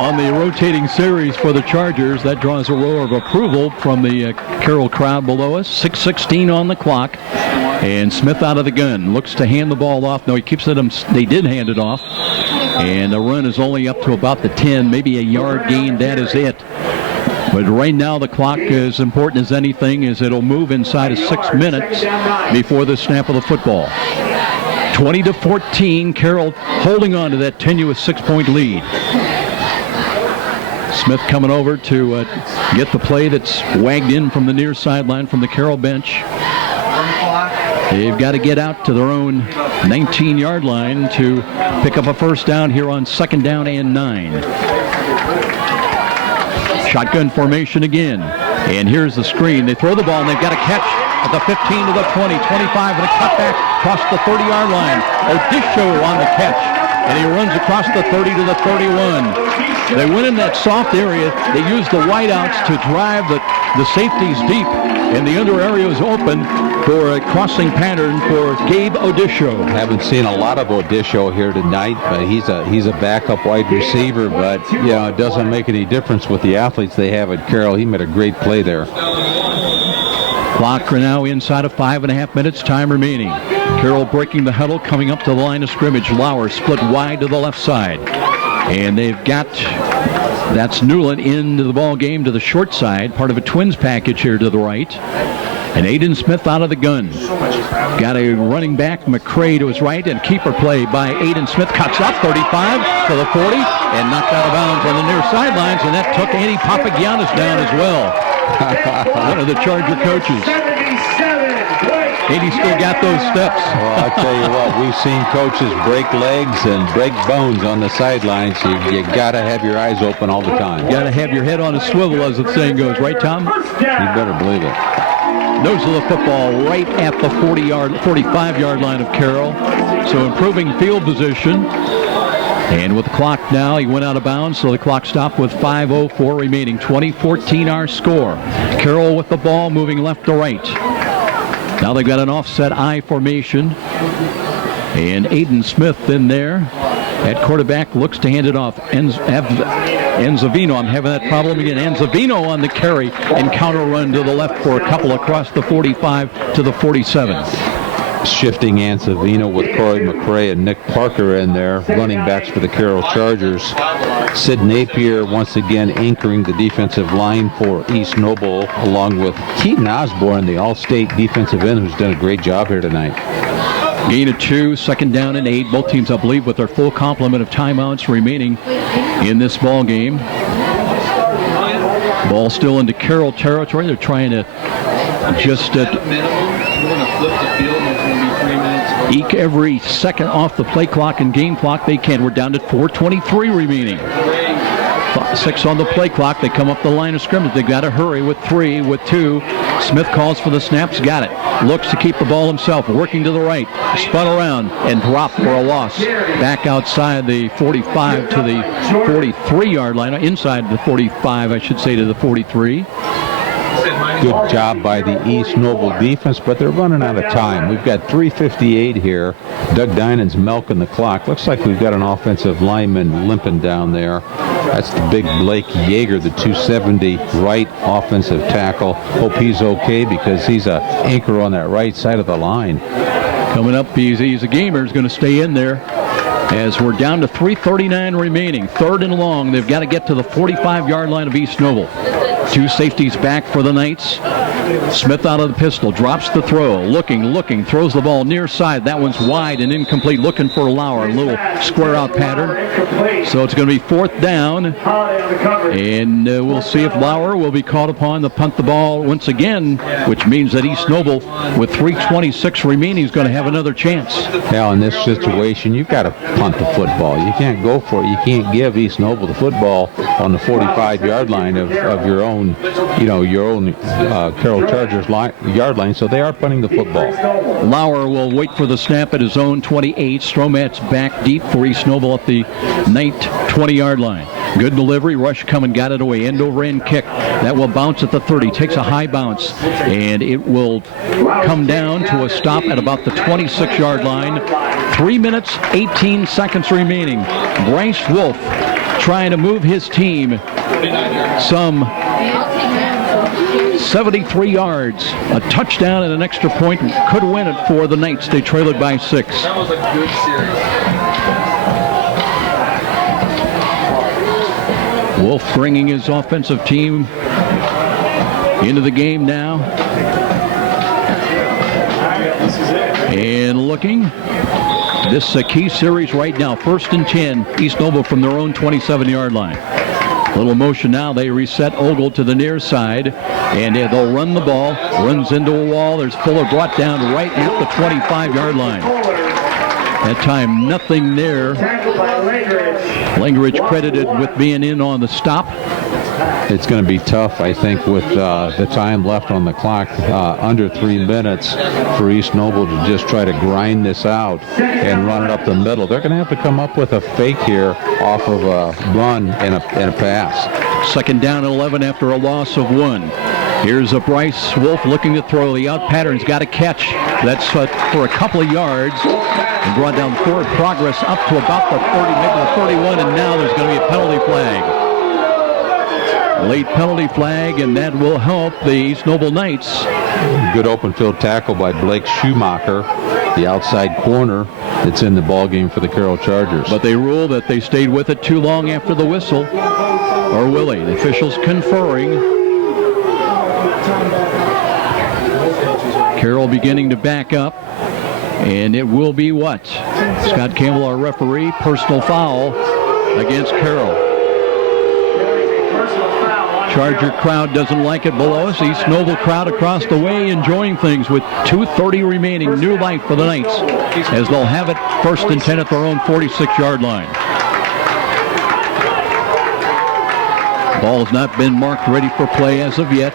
on the rotating series for the Chargers. That draws a roar of approval from the Carroll crowd below us. 6:16 on the clock. And Smith out of the gun. Looks to hand the ball off. No, he keeps it. They did hand it off. And the run is only up to about the 10, maybe a yard gain. That is it. But right now the clock is important as anything, as it'll move inside of 6 minutes before the snap of the football. 20-14, Carroll holding on to that tenuous 6-point lead. Smith coming over to get the play that's wagged in from the near sideline from the Carroll bench. They've got to get out to their own 19-yard line to pick up a 1st down here on 2nd down and 9. Shotgun formation again. And here's the screen. They throw the ball, and they've got a catch at the 15 to the 20, 25, and a cutback across the 30-yard line. Odisho on the catch, and he runs across the 30 to the 31. They went in that soft area. They used the wideouts to drive the safeties deep, and the under area was open for a crossing pattern for Gabe Odisho. Haven't seen a lot of Odisho here tonight, but he's a backup wide receiver. But it doesn't make any difference with the athletes they have at Carroll. He made a great play there. Clock now inside of 5.5 minutes, time remaining. Carroll breaking the huddle, coming up to the line of scrimmage. Lauer split wide to the left side. And they've got, that's Newland into the ball game to the short side, part of a Twins package here to the right. And Aiden Smith out of the gun. Got a running back, McCray, to his right, and keeper play by Aiden Smith. Cuts up 35 to the 40 and knocked out of bounds on the near sidelines, and that took Andy Papagiannis down as well. One of the Charger coaches. Andy still got those steps. Well, I'll tell you what, we've seen coaches break legs and break bones on the sidelines. You got to have your eyes open all the time. You got to have your head on a swivel, as the saying goes. Right, Tom? You better believe it. Nose of the football right at the 45-yard line of Carroll. So improving field position. And with the clock now, he went out of bounds, so the clock stopped with 5:04 remaining. 20-14 our score. Carroll with the ball, moving left to right. Now they've got an offset I formation. And Aiden Smith in there at quarterback looks to hand it off. Enzavino, I'm having that problem again. Enzavino on the carry and counter run to the left for a couple across the 45 to the 47. Shifting Ansavino with Corey McCray and Nick Parker in there, running backs for the Carroll Chargers. Sid Napier once again anchoring the defensive line for East Noble, along with Keaton Osborne, the All-State defensive end, who's done a great job here tonight. Gain of 2, second down and 8. Both teams, I believe, with their full complement of timeouts remaining in this ball game. Ball still into Carroll territory. They're trying to just eke every second off the play clock and game clock they can. We're down to 4:23 remaining. 6 on the play clock. They come up the line of scrimmage. They got to hurry with 3, with 2. Smith calls for the snaps. Got it. Looks to keep the ball himself. Working to the right. Spun around and dropped for a loss. Back outside the 45 to the 43-yard line. Inside the 45, I should say, to the 43. Good job by the East Noble defense, but they're running out of time. We've got 3:58 here. Doug Dinan's milking the clock. Looks like we've got an offensive lineman limping down there. That's the big Blake Yeager, the 270 right offensive tackle. Hope he's okay because he's an anchor on that right side of the line. Coming up, he's a gamer. He's going to stay in there. As we're down to 3:39 remaining. 3rd and long. They've got to get to the 45-yard line of East Noble. 2 safeties back for the Knights. Smith out of the pistol, drops the throw, looking, throws the ball near side. That one's wide and incomplete, looking for Lauer, a little square out pattern. So it's going to be 4th down, and we'll see if Lauer will be called upon to punt the ball once again, which means that East Noble, with 3:26 remaining, is going to have another chance. Now, in this situation, you've got to punt the football. You can't go for it. You can't give East Noble the football on the 45-yard line of your own Carroll Chargers yard line, so they are punting the football. Lauer will wait for the snap at his own 28. Stromat's back deep for East Noble at the Knight 20-yard line. Good delivery. Rush coming, got it away. End over end kick. That will bounce at the 30. Takes a high bounce, and it will come down to a stop at about the 26-yard line. 3 minutes, 18 seconds remaining. Bryce Wolf trying to move his team some 73 yards. A touchdown and an extra point could win it for the Knights. They trail it by 6. That was a good series. Wolf bringing his offensive team into the game now. And looking. This is a key series right now. 1st and 10. East Noble from their own 27-yard line. Little motion now. They reset Ogle to the near side, and they'll run the ball. Runs into a wall. There's Fuller brought down right at the 25-yard line. That time, nothing there. Langridge credited with being in on the stop. it's going to be tough, I think, with the time left on the clock, under 3 minutes, for East Noble to just try to grind this out and run it up the middle. They're going to have to come up with a fake here off of a run and a pass. Second down and 11 after a loss of 1. Here's a Bryce Wolf looking to throw. The out pattern's got a catch. That's for a couple of yards. And brought down forward progress up to about the 30, maybe the 31, and now there's going to be a penalty flag. Late penalty flag, and that will help the East Noble Knights. Good open field tackle by Blake Schumacher, the outside corner. It's in the ball game for the Carroll Chargers. But they rule that they stayed with it too long after the whistle. Or will they? The officials conferring. Carroll beginning to back up. And it will be what? Scott Campbell, our referee, personal foul against Carroll. Charger crowd doesn't like it below us. East Noble crowd across the way enjoying things with 2:30 remaining. New life for the Knights as they'll have it 1st and 10 at their own 46-yard line. Ball has not been marked ready for play as of yet.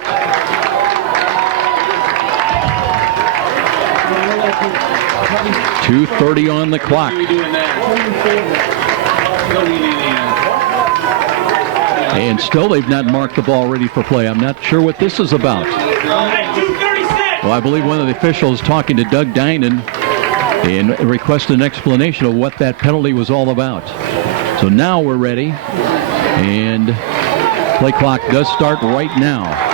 .230 on the clock. And still they've not marked the ball ready for play. I'm not sure what this is about. Well, I believe one of the officials talking to Doug Dinan and requested an explanation of what that penalty was all about. So now we're ready. And play clock does start right now.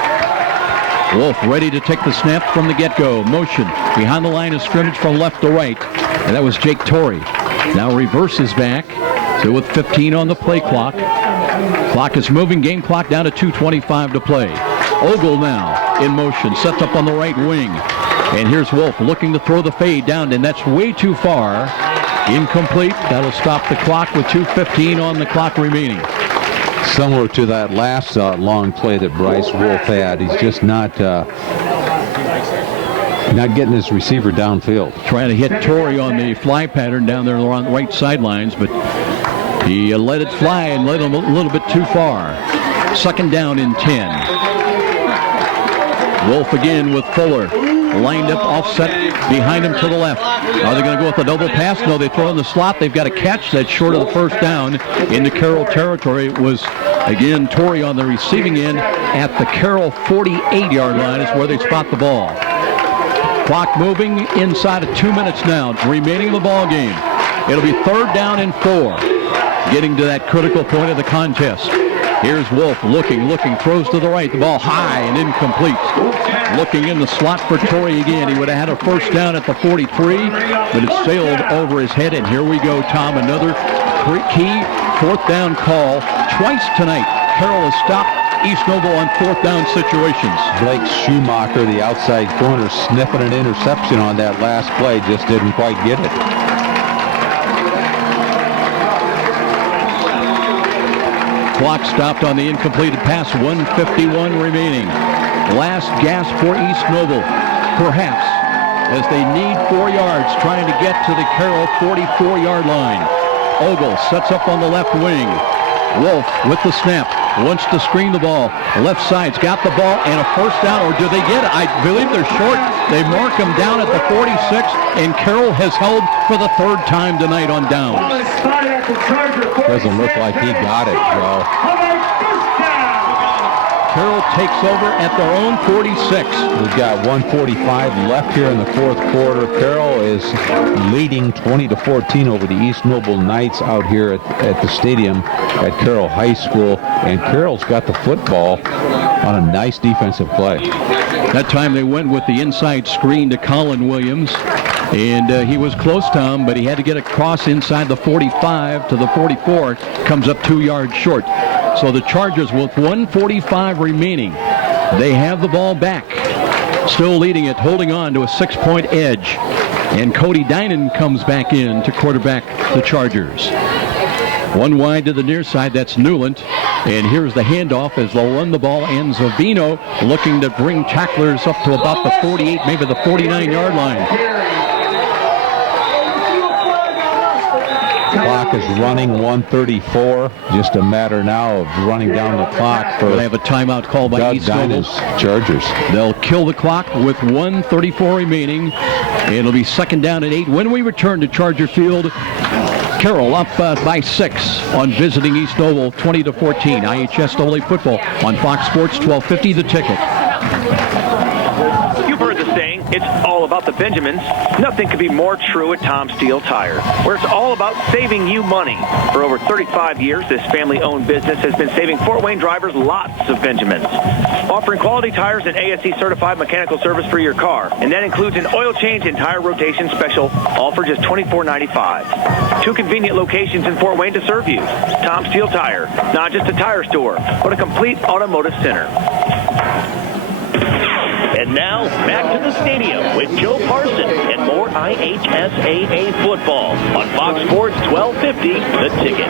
Wolf ready to take the snap from the get-go. Motion behind the line of scrimmage from left to right. And that was Jake Torrey. Now reverses back. So with 15 on the play clock. Clock is moving. Game clock down to 2:25 to play. Ogle now in motion. Sets up on the right wing. And here's Wolf looking to throw the fade down. And that's way too far. Incomplete. That'll stop the clock with 2:15 on the clock remaining. Similar to that last long play that Bryce Wolf had. He's just not getting his receiver downfield. Trying to hit Torrey on the fly pattern down there on the right sidelines, but he let it fly and let him a little bit too far. Second down and 10. Wolf again with Fuller. Lined up, offset behind him to the left. Are they going to go with a double pass? No, they throw in the slot. They've got a catch that's short of the first down into Carroll territory. It was, again, Torrey on the receiving end at the Carroll 48-yard line is where they spot the ball. Clock moving inside of 2 minutes now, remaining in the ball game. It'll be 3rd down and 4, getting to that critical point of the contest. Here's Wolf looking, throws to the right. The ball high and incomplete. Looking in the slot for Torrey again. He would have had a first down at the 43, but it sailed over his head. And here we go, Tom. Another key 4th down call. Twice tonight, Carroll has stopped East Noble on 4th down situations. Blake Schumacher, the outside corner, sniffing an interception on that last play. Just didn't quite get it. Clock stopped on the incompleted pass, 1:51 remaining. Last gasp for East Noble, perhaps, as they need 4 yards trying to get to the Carroll 44-yard line. Ogle sets up on the left wing. Wolf with the snap, wants to screen the ball. Left side's got the ball and a first down, or do they get it? I believe they're short. They mark him down at the 46, and Carroll has held for the 3rd time tonight on downs. Doesn't look like he got it, Joe. Carroll takes over at their own 46. We've got 1:45 left here in the 4th quarter. Carroll is leading 20-14 over the East Noble Knights out here at the stadium at Carroll High School. And Carroll's got the football on a nice defensive play. That time they went with the inside screen to Colin Williams. And he was close, Tom, but he had to get across inside the 45 to the 44. Comes up 2 yards short. So the Chargers, with 1:45 remaining, they have the ball back. Still leading it, holding on to a 6-point edge. And Cody Dinan comes back in to quarterback the Chargers. One wide to the near side, that's Newland. And here's the handoff as they'll run the ball. And Zavino looking to bring tacklers up to about the 48, maybe the 49-yard line. Clock clock is running, 1:34. Just a matter now of running down the clock for they have a timeout called by East Noble. Chargers. They'll kill the clock with 1:34 remaining. It'll be 2nd down and 8 when we return to Charger Field. Carroll up by 6 on visiting East Noble, 20-14. IHSAA football on Fox Sports 1250. The Ticket. You've heard the saying, it's all about the Benjamins. Nothing could be more true at Tom Steele Tire, where it's all about saving you money. For over 35 years, this family-owned business has been saving Fort Wayne drivers lots of Benjamins. Offering quality tires and ASE-certified mechanical service for your car. And that includes an oil change and tire rotation special, all for just $24.95. 2 convenient locations in Fort Wayne to serve you. Tom Steele Tire, not just a tire store, but a complete automotive center. And now, back to the stadium with Joe Parson and more IHSAA football on Fox Sports 1250, The Ticket.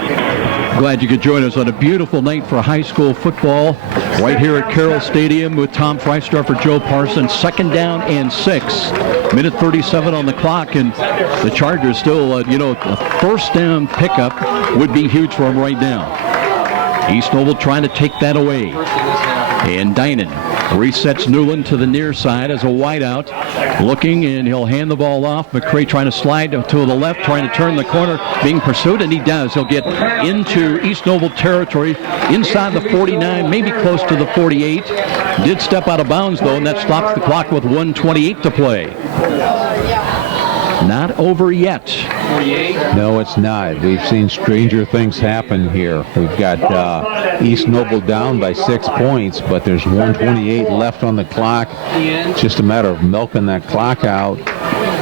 Glad you could join us on a beautiful night for high school football right here at Carroll Stadium with Tom Freistarfer, Joe Parson. 2nd down and 6. Minute 37 on the clock, and the Chargers still, a 1st down pickup would be huge for them right now. East Noble trying to take that away. And Dinan resets Newland to the near side as a wideout. Looking, and he'll hand the ball off. McCray trying to slide to the left, trying to turn the corner, being pursued, and he does. He'll get into East Noble territory, inside the 49, maybe close to the 48. Did step out of bounds, though, and that stops the clock with 1:28 to play. Not over yet. No, it's not. We've seen stranger things happen here. We've got East Noble down by 6 points, but there's 1:28 left on the clock. It's just a matter of milking that clock out.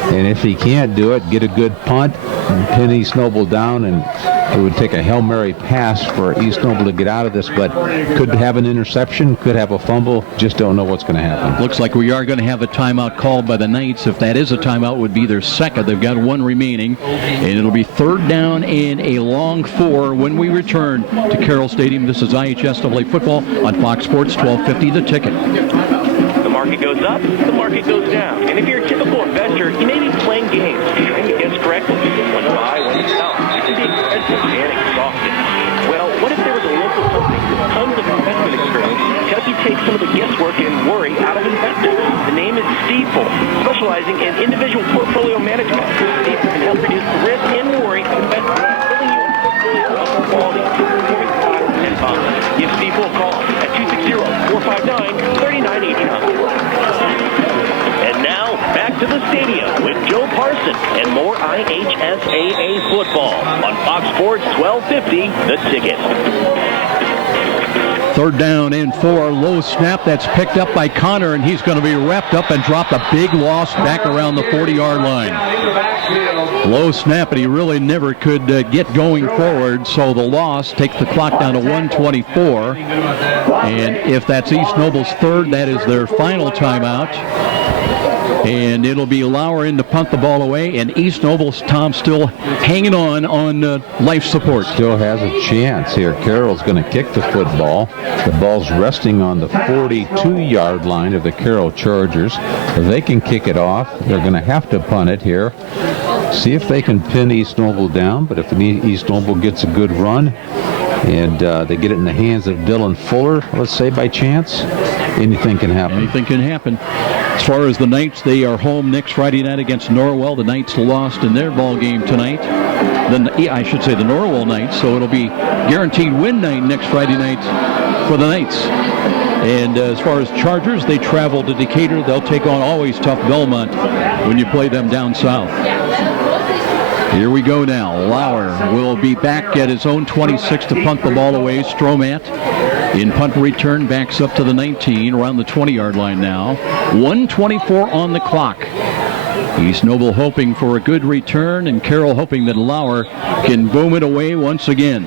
And if he can't do it, get a good punt and pin East Noble down, and it would take a Hail Mary pass for East Noble to get out of this, but could have an interception, could have a fumble. Just don't know what's going to happen. Looks like we are going to have a timeout called by the Knights. If that is a timeout, it would be their 2nd. They've got 1 remaining, and it'll be 3rd down and a long 4 when we return to Carroll Stadium. This is IHSAA football on Fox Sports 1250. The Ticket. The market goes up, the market goes down. And if you're a typical investor, you may be playing games, trying to guess correctly. When to buy, when to sell. It can be expensive and exhausting. Well, what if there was a local company with tons of investment experience to help you take some of the guesswork and worry out of investing? The name is Steeple, specializing in individual portfolio management. Steeple can help reduce the risk and worry of investing, building you a portfolio of quality, performing stocks and bonds. Give Steeple a call at 260-459-3989. And now, back to the stadium with Joe Parson and more IHSAA football on Fox Sports 1250, The Ticket. 3rd down and 4. Low snap. That's picked up by Connor, and he's going to be wrapped up and dropped a big loss back around the 40-yard line. Low snap, and he really never could get going forward, so the loss takes the clock down to 1:24. And if that's East Noble's 3rd, that is their final timeout. And it'll be Lauer in to punt the ball away, and East Noble's Tom still hanging on life support. Still has a chance here. Carroll's going to kick the football. The ball's resting on the 42-yard line of the Carroll Chargers. If they can kick it off, they're going to have to punt it here. See if they can pin East Noble down, but if East Noble gets a good run and they get it in the hands of Dylan Fuller, let's say by chance, anything can happen. Anything can happen. As far as the Knights, they are home next Friday night against Norwell. The Knights lost in their ball game tonight. The Norwell Knights, so it'll be guaranteed win night next Friday night for the Knights. And as far as Chargers, they travel to Decatur. They'll take on always tough Belmont when you play them down south. Here we go now. Lauer will be back at his own 26 to punt the ball away. Stromat in punt return backs up to the 19, around the 20-yard line now. 1:24 on the clock. East Noble hoping for a good return, and Carroll hoping that Lauer can boom it away once again.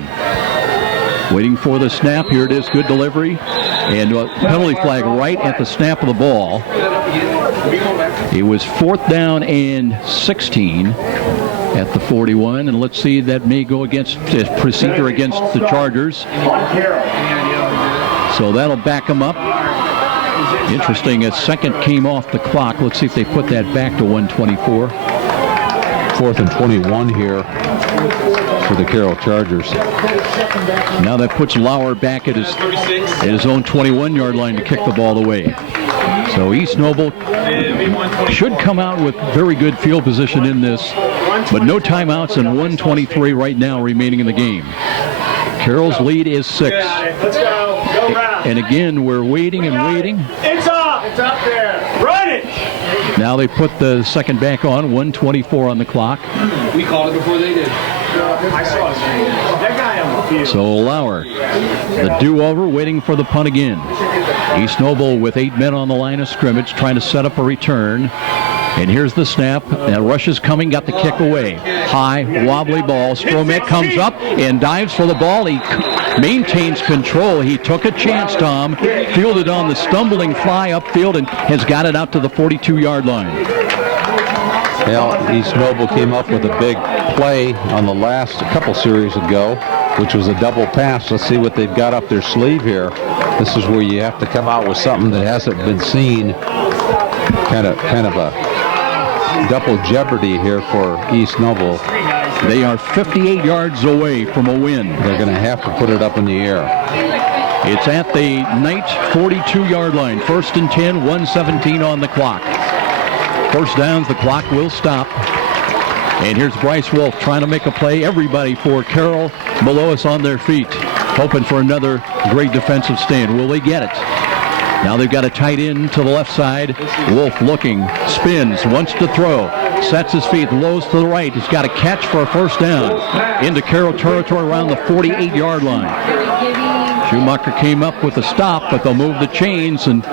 Waiting for the snap. Here it is. Good delivery. And a penalty flag right at the snap of the ball. It was 4th down and 16 at the 41. And let's see, that may go against procedure against the Chargers. So that'll back them up. Interesting, a 2nd came off the clock. Let's see if they put that back to 1:24. 4th and 21 here for the Carroll Chargers. Now that puts Lauer back at his own 21-yard line to kick the ball away. So East Noble should come out with very good field position in this, but no timeouts and 1:23 right now remaining in the game. Carroll's lead is 6. Let's go. Go round. And again, we're waiting and waiting. It's up. It's up there. Run it. Now they put the second back on, 1:24 on the clock. We called it before they did. I saw his name. That guy on the field. So Lauer, the do-over, waiting for the punt again. East Noble with 8 men on the line of scrimmage, trying to set up a return. And here's the snap. Now rush is coming, got the kick away. High, wobbly ball. Stromek comes up and dives for the ball. He maintains control. He took a chance, Tom. Fielded on the stumbling fly upfield and has got it out to the 42-yard line. Well, East Noble came up with a big play on the last couple series ago, which was a double pass. Let's see what they've got up their sleeve here. This is where you have to come out with something that hasn't been seen. Kind of a double jeopardy here for East Noble. They are 58 yards away from a win. They're going to have to put it up in the air. It's at the Knights 42-yard line. 1st and 10, 1:17 on the clock. First downs, the clock will stop. And here's Bryce Wolf trying to make a play. Everybody for Carroll below us on their feet, hoping for another great defensive stand. Will they get it? Now they've got a tight end to the left side. Wolf looking, spins, wants to throw, sets his feet, lows to the right. He's got a catch for a first down into Carroll territory around the 48-yard line. Schumacher came up with a stop, but they'll move the chains, and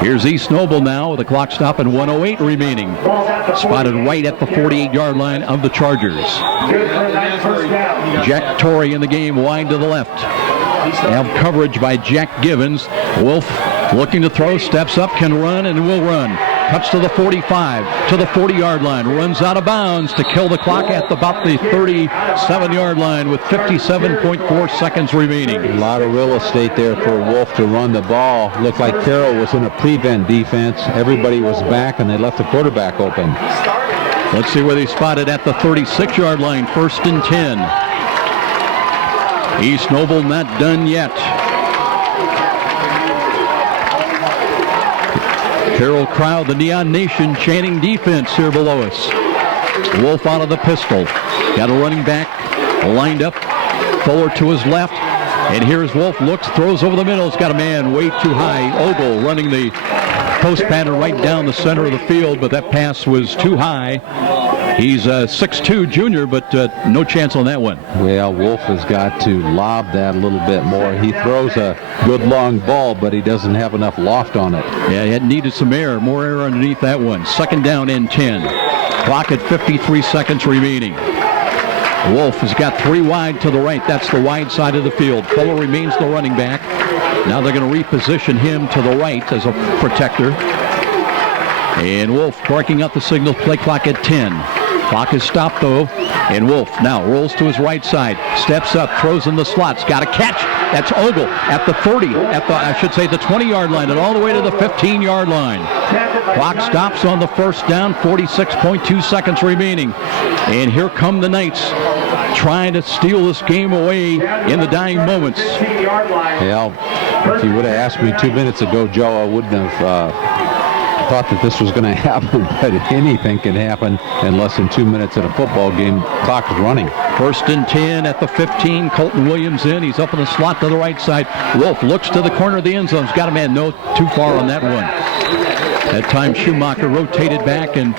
here's East Noble now with the clock stop and 1:08 remaining. Spotted right at the 48-yard line of the Chargers. Jack Torrey in the game, wide to the left. They have coverage by Jack Givens. Wolf looking to throw, steps up, can run, and will run. Cuts to the 45, to the 40-yard line, runs out of bounds to kill the clock at about the 37-yard line with 57.4 seconds remaining. A lot of real estate there for Wolf to run the ball. Looked like Carroll was in a prevent defense. Everybody was back, and they left the quarterback open. Let's see where they spotted at the 36-yard line, 1st and 10. East Noble not done yet. Carroll crowd, the Neon Nation chanting defense here below us. Wolf out of the pistol. Got a running back lined up. Fuller to his left. And here's Wolf, looks, throws over the middle. He's got a man way too high. Ogle running the post pattern right down the center of the field, but that pass was too high. He's a 6'2 junior, but no chance on that one. Well, Wolf has got to lob that a little bit more. He throws a good long ball, but he doesn't have enough loft on it. Yeah, it needed some air, more air underneath that one. 2nd down and 10. Clock at 53 seconds remaining. Wolf has got 3 wide to the right. That's the wide side of the field. Fuller remains the running back. Now they're going to reposition him to the right as a protector. And Wolf barking out the signal, play clock at 10. Clock is stopped, though, and Wolf now rolls to his right side, steps up, throws in the slots, got a catch. That's Ogle at the 30, the 20-yard line, and all the way to the 15-yard line. Clock stops on the first down, 46.2 seconds remaining. And here come the Knights, trying to steal this game away in the dying moments. Well, if you would have asked me 2 minutes ago, Joe, I wouldn't have thought that this was going to happen, but anything can happen in less than 2 minutes at a football game. Clock is running. 1st and 10 at the 15. Colton Williams in. He's up in the slot to the right side. Wolf looks to the corner of the end zone. He's got a man too far on that one. That time Schumacher rotated back and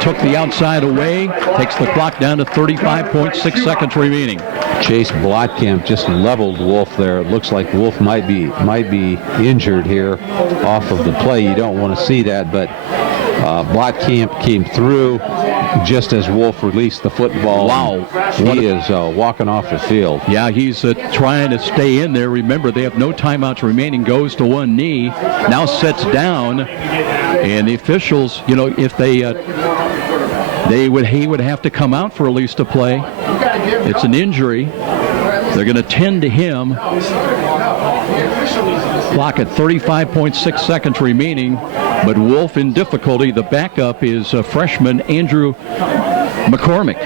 took the outside away. Takes the clock down to 35.6 seconds remaining. Chase Blotkamp just leveled Wolf there. It looks like Wolf might be injured here off of the play. You don't want to see that, but Blotkamp came through just as Wolf released the football. Wow. He is walking off the field. Yeah, he's trying to stay in there. Remember, they have no timeouts remaining. Goes to one knee. Now sits down. And the officials, if he would have to come out for at least a play. It's an injury. They're going to tend to him. Clock at 35.6 seconds remaining, but Wolf in difficulty. The backup is freshman Andrew McCormick.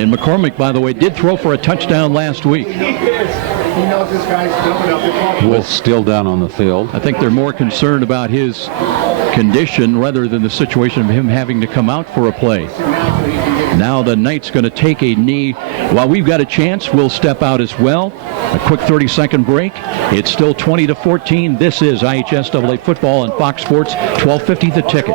And McCormick, by the way, did throw for a touchdown last week. Wolf still down on the field. I think they're more concerned about his condition rather than the situation of him having to come out for a play. Now the Knights going to take a knee. While we've got a chance, we'll step out as well. A quick 30-second break. It's still 20-14. This is IHSAA football on Fox Sports 1250 The Ticket.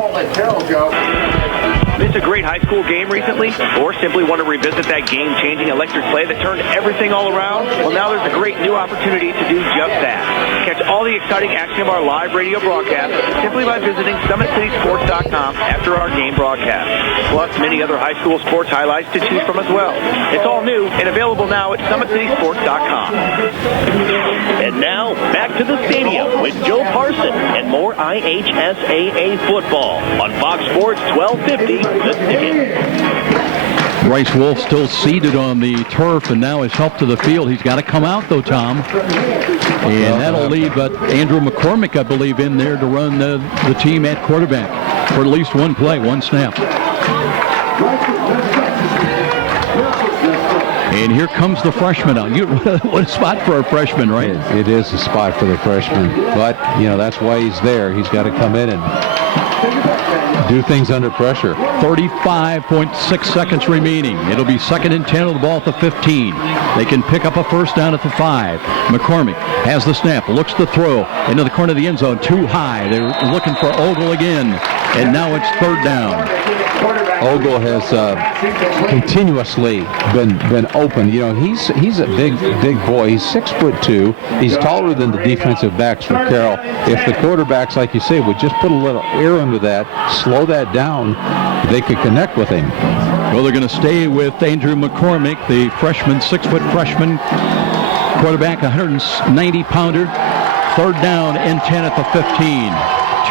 Missed a great high school game recently, or simply want to revisit that game-changing electric play that turned everything all around? Well, now there's a great new opportunity to do just that. Catch all the exciting action of our live radio broadcast simply by visiting SummitCitySports.com after our game broadcast. Plus, many other high school sports highlights to choose from as well. It's all new and available now at SummitCitySports.com. And now, back to the stadium with Joe Parson and more IHSAA football on Fox Sports 1250. The Ticket. Bryce Wolf still seated on the turf and now is helped to the field. He's got to come out, though, Tom. And that'll leave Andrew McCormick, I believe, in there to run the team at quarterback for at least one play, one snap. And here comes the freshman out. What a spot for a freshman, right? It is a spot for the freshman. But, that's why he's there. He's got to come in and do things under pressure. 35.6 seconds remaining. It'll be 2nd and 10 with the ball at the 15. They can pick up a first down at the 5. McCormick has the snap, looks to throw into the corner of the end zone, too high. They're looking for Ogle again, and now it's 3rd down. Ogle has continuously been open. He's a big boy. He's 6'2". He's taller than the defensive backs for Carroll. If the quarterbacks, like you say, would just put a little air under that, slow that down, they could connect with him. Well, they're going to stay with Andrew McCormick, the freshman, 6-foot freshman quarterback, 190-pounder. 3rd down and 10 at the 15.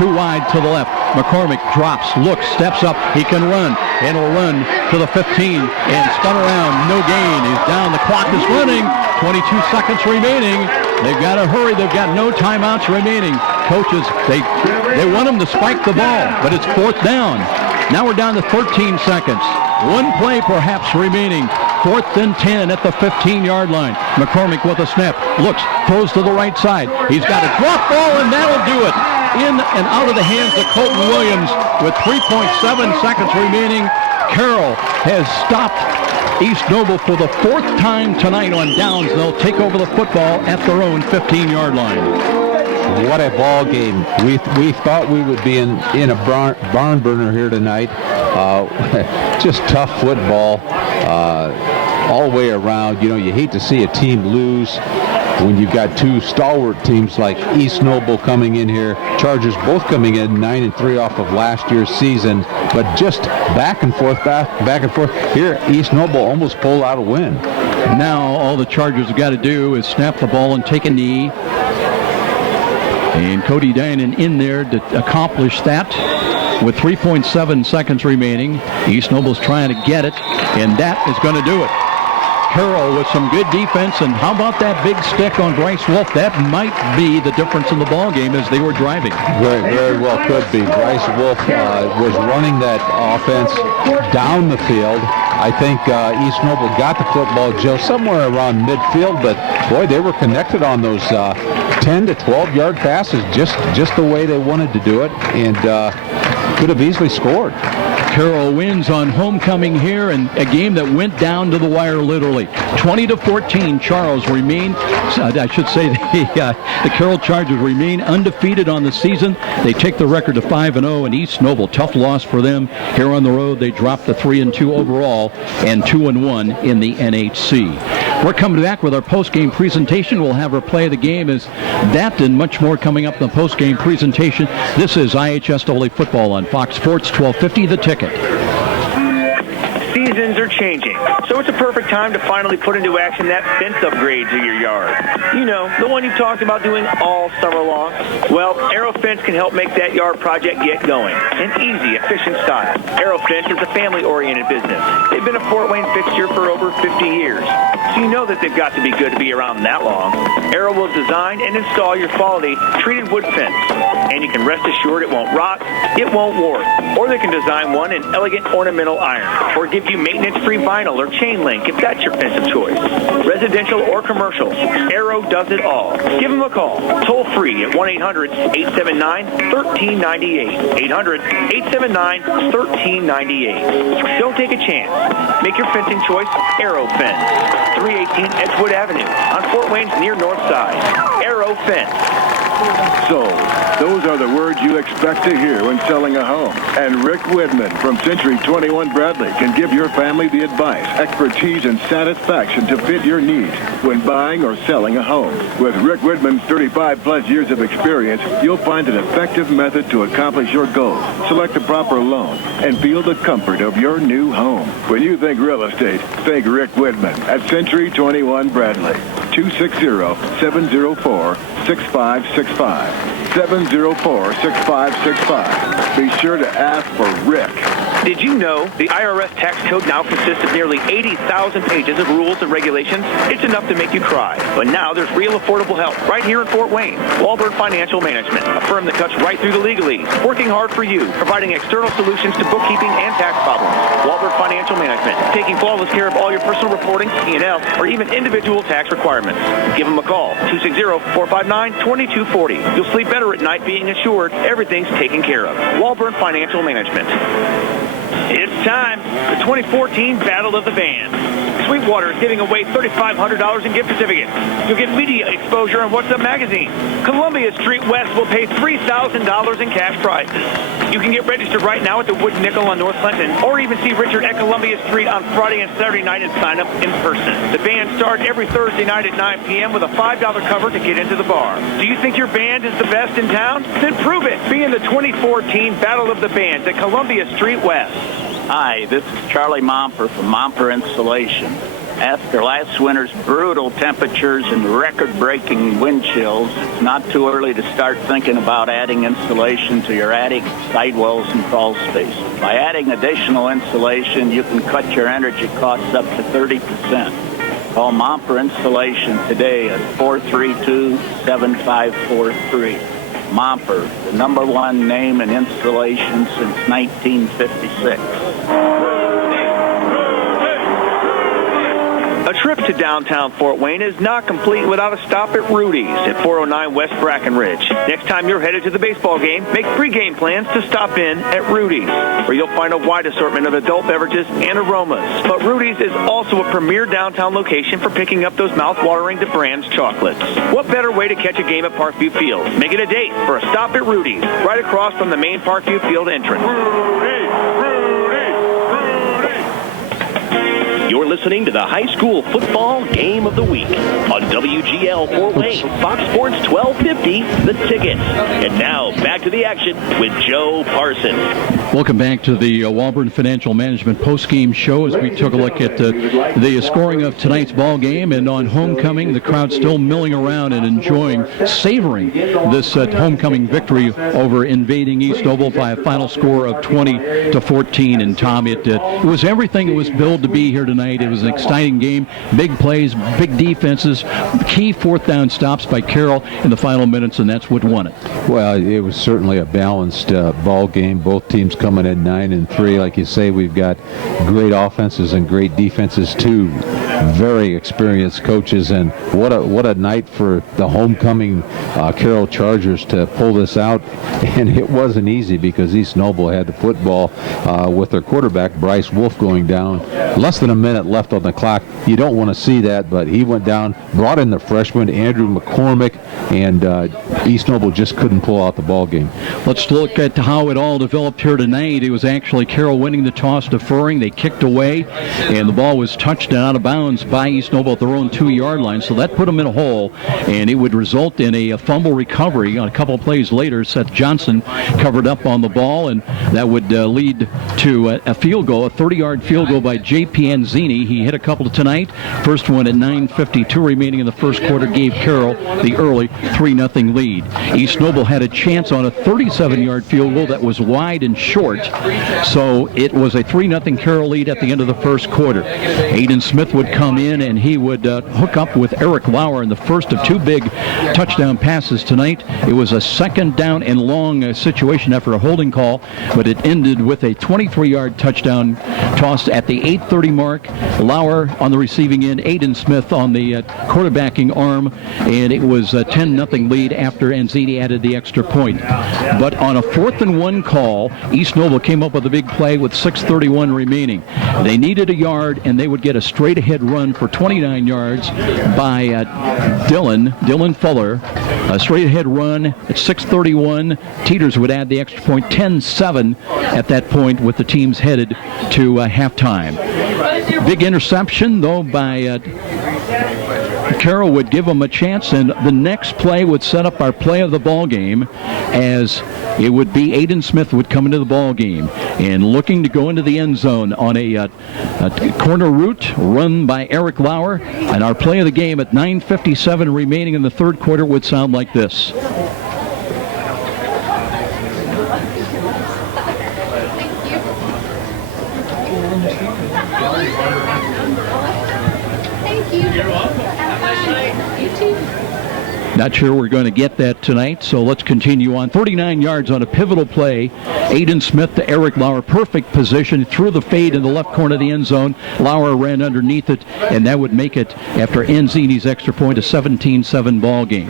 Too wide to the left. McCormick drops, looks, steps up. He can run, and will run to the 15 and spun around. No gain. He's down. The clock is running. 22 seconds remaining. They've got to hurry. They've got no timeouts remaining. Coaches, they want him to spike the ball, but it's 4th down. Now we're down to 13 seconds. One play perhaps remaining. 4th and 10 at the 15-yard line. McCormick with a snap. Looks, throws to the right side. He's got a drop ball, and that'll do it. In and out of the hands of Colton Williams with 3.7 seconds remaining. Carroll has stopped East Noble for the 4th time tonight on downs. They'll take over the football at their own 15-yard line. What a ball game. We thought we would be in a barn burner here tonight. Just tough football all the way around. You hate to see a team lose when you've got two stalwart teams like East Noble coming in here, Chargers both coming in 9-3 off of last year's season, but just back and forth. Here, East Noble almost pulled out a win. Now all the Chargers have got to do is snap the ball and take a knee. And Cody Dinan in there to accomplish that with 3.7 seconds remaining. East Noble's trying to get it, and that is going to do it. Carroll with some good defense, and how about that big stick on Bryce Wolf? That might be the difference in the ball game as they were driving. Very, very well could be. Bryce Wolf was running that offense down the field. I think East Noble got the football, Joe, somewhere around midfield, but boy, they were connected on those 10 to 12-yard passes, just the way they wanted to do it, and could have easily scored. Carroll wins on homecoming here, and a game that went down to the wire literally. 20-14, Charles remain, I should say the Carroll Chargers remain undefeated on the season. They take the record to 5-0, and East Noble, tough loss for them. Here on the road, they dropped to 3-2 overall and 2-1 in the NHC. We're coming back with our post-game presentation. We'll have our play of the game as that and much more coming up in the post-game presentation. This is IHSAA football on Fox Sports 1250 The Ticket. Seasons are changing, so it's a perfect time to finally put into action that fence upgrade to your yard. You know, the one you talked about doing all summer long. Well, Arrow Fence can help make that yard project get going in easy, efficient style. Arrow Fence is a family-oriented business. They've been a Fort Wayne fixture for over 50 years, so you know that they've got to be good to be around that long. Arrow will design and install your quality treated wood fence, and you can rest assured it won't rot, it won't warp, or they can design one in elegant ornamental iron, or give you maintenance-free vinyl or chain link if that's your fence of choice. Residential or commercial, Arrow does it all. Give them a call, toll-free at 1-800-879-1398. 800-879-1398. Don't take a chance. Make your fencing choice Arrow Fence. 318 Edgewood Avenue on Fort Wayne's near north side. Arrow Fence. So, those are the words you expect to hear when selling a home. And Rick Whitman from Century 21 Bradley can give your family the advice, expertise, and satisfaction to fit your needs when buying or selling a home. With Rick Whitman's 35-plus years of experience, you'll find an effective method to accomplish your goals, select the proper loan, and feel the comfort of your new home. When you think real estate, think Rick Whitman at Century 21 Bradley. 260-704-6565. 704-6565. Be sure to ask for Rick. Did you know the IRS tax code now consists of nearly 80,000 pages of rules and regulations? It's enough to make you cry. But now there's real affordable help right here in Fort Wayne. Walburn Financial Management, a firm that cuts right through the legalese, working hard for you, providing external solutions to bookkeeping and tax problems. Walburn Financial Management, taking flawless care of all your personal reporting, P&L, or even individual tax requirements. Give them a call, 260-459-2240. You'll sleep better at night being assured everything's taken care of. Walburn Financial Management. It's time, the 2014 Battle of the Bands. Sweetwater is giving away $3,500 in gift certificates. You'll get media exposure on What's Up magazine. Columbia Street West will pay $3,000 in cash prizes. You can get registered right now at the Wooden Nickel on North Clinton, or even see Richard at Columbia Street on Friday and Saturday night and sign up in person. The band starts every Thursday night at 9 p.m. with a $5 cover to get into the bar. Do you think your band is the best in town? Then prove it. Be in the 2014 Battle of the Bands at Columbia Street West. Hi, this is Charlie Momper from Momper Installation. After last winter's brutal temperatures and record-breaking wind chills, it's not too early to start thinking about adding insulation to your attic, sidewalls, and crawl space. By adding additional insulation, you can cut your energy costs up to 30%. Call Momper Installation today at 432-7543. Momper, the #1 name in installation since 1956. A trip to downtown Fort Wayne is not complete without a stop at Rudy's at 409 West Brackenridge. Next time you're headed to the baseball game, make pregame plans to stop in at Rudy's, where you'll find a wide assortment of adult beverages and aromas. But Rudy's is also a premier downtown location for picking up those mouth-watering DeBrand's chocolates. What better way to catch a game at Parkview Field? Make it a date for a stop at Rudy's, right across from the main Parkview Field entrance. You're listening to the high school football game of the week on WGL Fort Wayne, Fox Sports 1250, The Ticket. And now, back to the action with Joe Parsons. Welcome back to the Walburn Financial Management postgame show as we took a look at the scoring of tonight's ball game. And on homecoming, the crowd still milling around and enjoying, savoring this homecoming victory over invading East Noble by a final score of 20-14. And Tom, it was everything it was billed to be here tonight. It was an exciting game, big plays, big defenses, key fourth down stops by Carroll in the final minutes, and that's what won it. Well, it was certainly a balanced ball game. Both teams coming at 9-3. Like you say, we've got great offenses and great defenses too. Very experienced coaches, and what a night for the homecoming Carroll Chargers to pull this out. And it wasn't easy because East Noble had the football with their quarterback Bryce Wolf going down. Less than a minute left on the clock. You don't want to see that, but he went down, brought in the freshman Andrew McCormick, and East Noble just couldn't pull out the ball game. Let's look at how it all developed here tonight. It was actually Carroll winning the toss, deferring. They kicked away, and the ball was touched and out of bounds by East Noble at their own 2-yard line, so that put them in a hole, and it would result in a fumble recovery on a couple plays later. Seth Johnson covered up on the ball, and that would lead to a field goal, a 30-yard field goal by J.P. Anzini. He hit a couple tonight. First one at 9:52 remaining in the first quarter gave Carroll the early 3-0 lead. East Noble had a chance on a 37-yard field goal that was wide and short, so it was a 3-0 Carroll lead at the end of the first quarter. Aiden Smith would come in, and he would hook up with Eric Lauer in the first of two big touchdown passes tonight. It was a second down and long situation after a holding call, but it ended with a 23-yard touchdown tossed at the 8:30 mark. Lauer on the receiving end, Aiden Smith on the quarterbacking arm, and it was a 10-0 lead after Anzini added the extra point. But on a 4th and 1 call, East Noble came up with a big play with 6:31 remaining. They needed a yard, and they would get a straight-ahead run for 29 yards by Dylan Fuller. A straight-ahead run at 6:31. Teeters would add the extra point, 10-7 at that point, with the teams headed to halftime. Big interception, though, by Carroll would give them a chance, and the next play would set up our play of the ball game, as it would be Aiden Smith would come into the ball game and looking to go into the end zone on a corner route run by Eric Lauer. And our play of the game at 9:57 remaining in the third quarter would sound like this. Not sure we're going to get that tonight, so let's continue on. 39 yards on a pivotal play. Aiden Smith to Eric Lauer. Perfect position. Threw the fade in the left corner of the end zone. Lauer ran underneath it, and that would make it, after Anzini's extra point, a 17-7 ball game.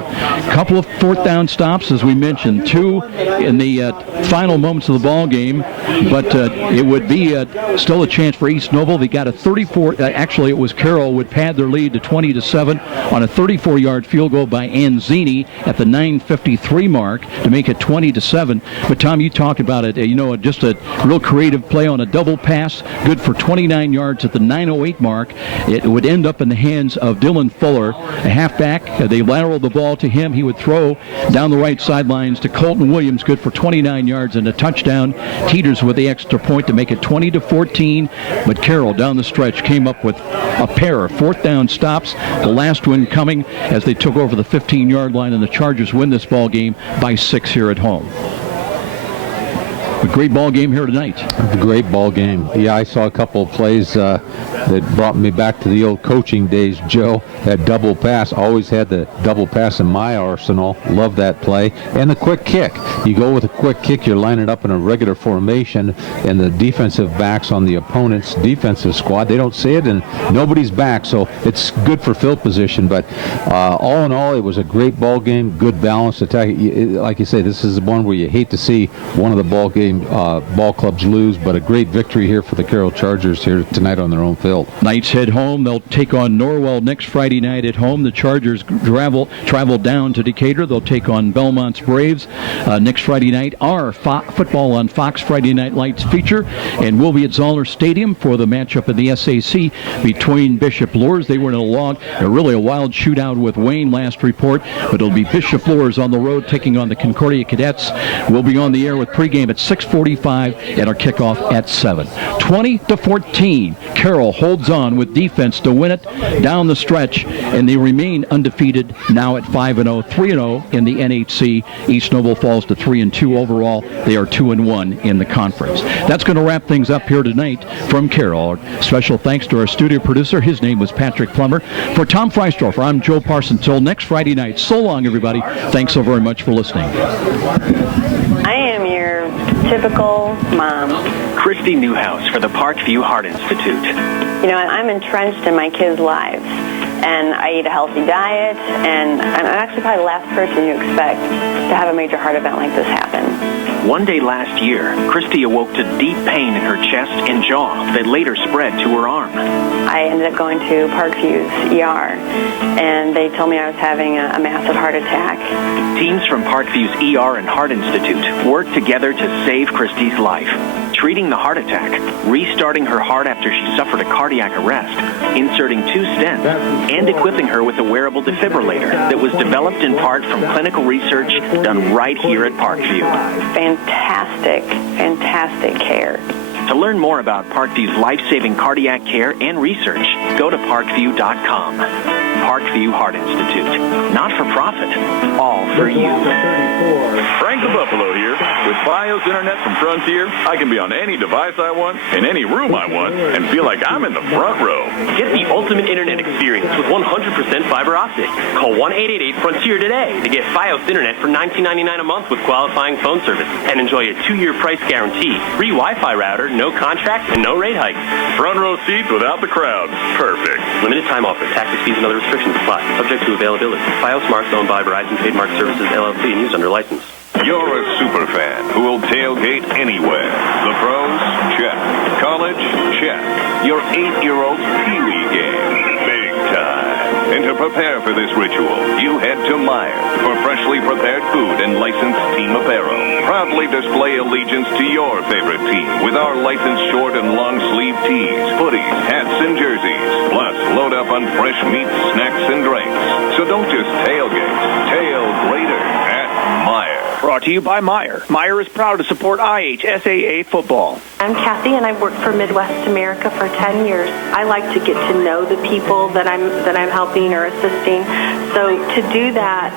Couple of fourth down stops, as we mentioned. Two in the final moments of the ball game, but it would be still a chance for East Noble. They got a 34, actually it was Carroll, would pad their lead to 20-7 on a 34-yard field goal by Anzini at the 9:53 mark to make it 20-7. But Tom, you talked about it, just a real creative play on a double pass, good for 29 yards at the 9:08 mark. It would end up in the hands of Dylan Fuller, a halfback. They lateraled the ball to him. He would throw down the right sidelines to Colton Williams, good for 29 yards and a touchdown. Teeters with the extra point to make it 20-14. But Carroll down the stretch came up with a pair of fourth down stops, the last one coming as they took over the 15-yard line, and the Chargers win this ball game by 6 here at home. A great ball game here tonight. A great ball game. Yeah, I saw a couple of plays that brought me back to the old coaching days, Joe. That double pass, always had the double pass in my arsenal. Love that play. And the quick kick. You go with a quick kick, you're lining up in a regular formation, and the defensive backs on the opponent's defensive squad, they don't see it, and nobody's back, so it's good for field position. But all in all, it was a great ball game, good balanced attack. Like you say, this is the one where you hate to see one of the ball clubs lose, but a great victory here for the Carroll Chargers here tonight on their own field. Knights head home. They'll take on Norwell next Friday night at home. The Chargers travel down to Decatur. They'll take on Belmont's Braves next Friday night. Our Football on Fox Friday Night Lights feature, and we'll be at Zoller Stadium for the matchup in the SAC between Bishop Luers. They were in a really wild shootout with Wayne last report, but it'll be Bishop Luers on the road taking on the Concordia Cadets. We'll be on the air with pregame at 6:45 and our kickoff at 7. 20-14. Carroll holds on with defense to win it down the stretch, and they remain undefeated now at 5-0, 3-0 in the NHC. East Noble falls to 3-2 overall. They are 2-1 in the conference. That's going to wrap things up here tonight from Carroll. Special thanks to our studio producer. His name was Patrick Plummer. For Tom Freistorfer, I'm Joe Parson. Till next Friday night. So long, everybody. Thanks so very much for listening. I am your typical mom. Christy Newhouse for the Parkview Heart Institute. I'm entrenched in my kids' lives, and I eat a healthy diet, and I'm actually probably the last person you expect to have a major heart event like this happen. One day last year, Christy awoke to deep pain in her chest and jaw that later spread to her arm. I ended up going to Parkview's ER, and they told me I was having a massive heart attack. Teams from Parkview's ER and Heart Institute worked together to save Christy's life. treating the heart attack, restarting her heart after she suffered a cardiac arrest, inserting 2 stents, and equipping her with a wearable defibrillator that was developed in part from clinical research done right here at Parkview. Fantastic, fantastic care. To learn more about Parkview's life-saving cardiac care and research, go to parkview.com. Parkview Heart Institute. Not for profit, all for you. Frank the Buffalo here. With Fios Internet from Frontier, I can be on any device I want, in any room I want, and feel like I'm in the front row. Get the ultimate internet experience with 100% fiber optic. Call 1-888-FRONTIER today to get Fios Internet for $19.99 a month with qualifying phone service and enjoy a 2-year price guarantee, free Wi-Fi router, no contract, and no rate hikes. Front row seats without the crowd. Perfect. Limited time offer. Taxes, fees, and other restrictions apply. Subject to availability. Fios Marks owned by Verizon Trademark Services, LLC, and used under license. You're a super fan who will tailgate anywhere. The pros? Check. College? Check. Your 8-year-old's Pee-wee game? Big time. And to prepare for this ritual, you head to Meijer for freshly prepared food and licensed team apparel. Proudly display allegiance to your favorite team with our licensed short and long sleeve tees, hoodies, hats, and jerseys. Plus, load up on fresh meats, snacks, and drinks. So don't just tailgate. Tail greater at Meijer. Brought to you by Meijer. Meijer is proud to support IHSAA football. I'm Kathy, and I've worked for Midwest America for 10 years. I like to get to know the people that I'm helping or assisting. So to do that,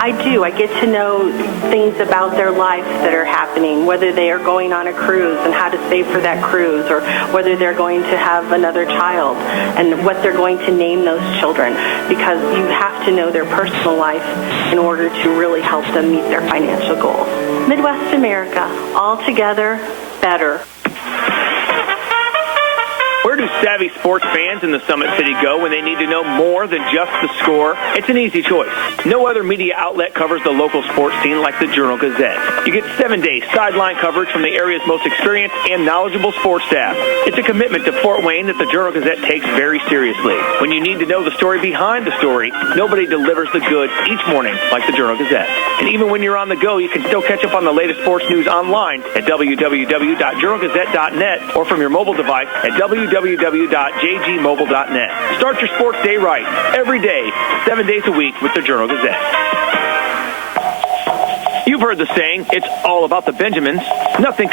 I get to know things about their life that are happening, whether they are going on a cruise and how to save for that cruise, or whether they're going to have another child and what they're going to name those children, because you have to know their personal life in order to really help them meet their financial goals. Midwest America, all together, better. Where do savvy sports fans in the Summit City go when they need to know more than just the score? It's an easy choice. No other media outlet covers the local sports scene like the Journal-Gazette. You get 7 days sideline coverage from the area's most experienced and knowledgeable sports staff. It's a commitment to Fort Wayne that the Journal-Gazette takes very seriously. When you need to know the story behind the story, nobody delivers the goods each morning like the Journal-Gazette. And even when you're on the go, you can still catch up on the latest sports news online at www.journalgazette.net or from your mobile device at www.jgmobile.net. Start your sports day right, every day, 7 days a week with the Journal-Gazette. You've heard the saying, it's all about the Benjamins. Nothing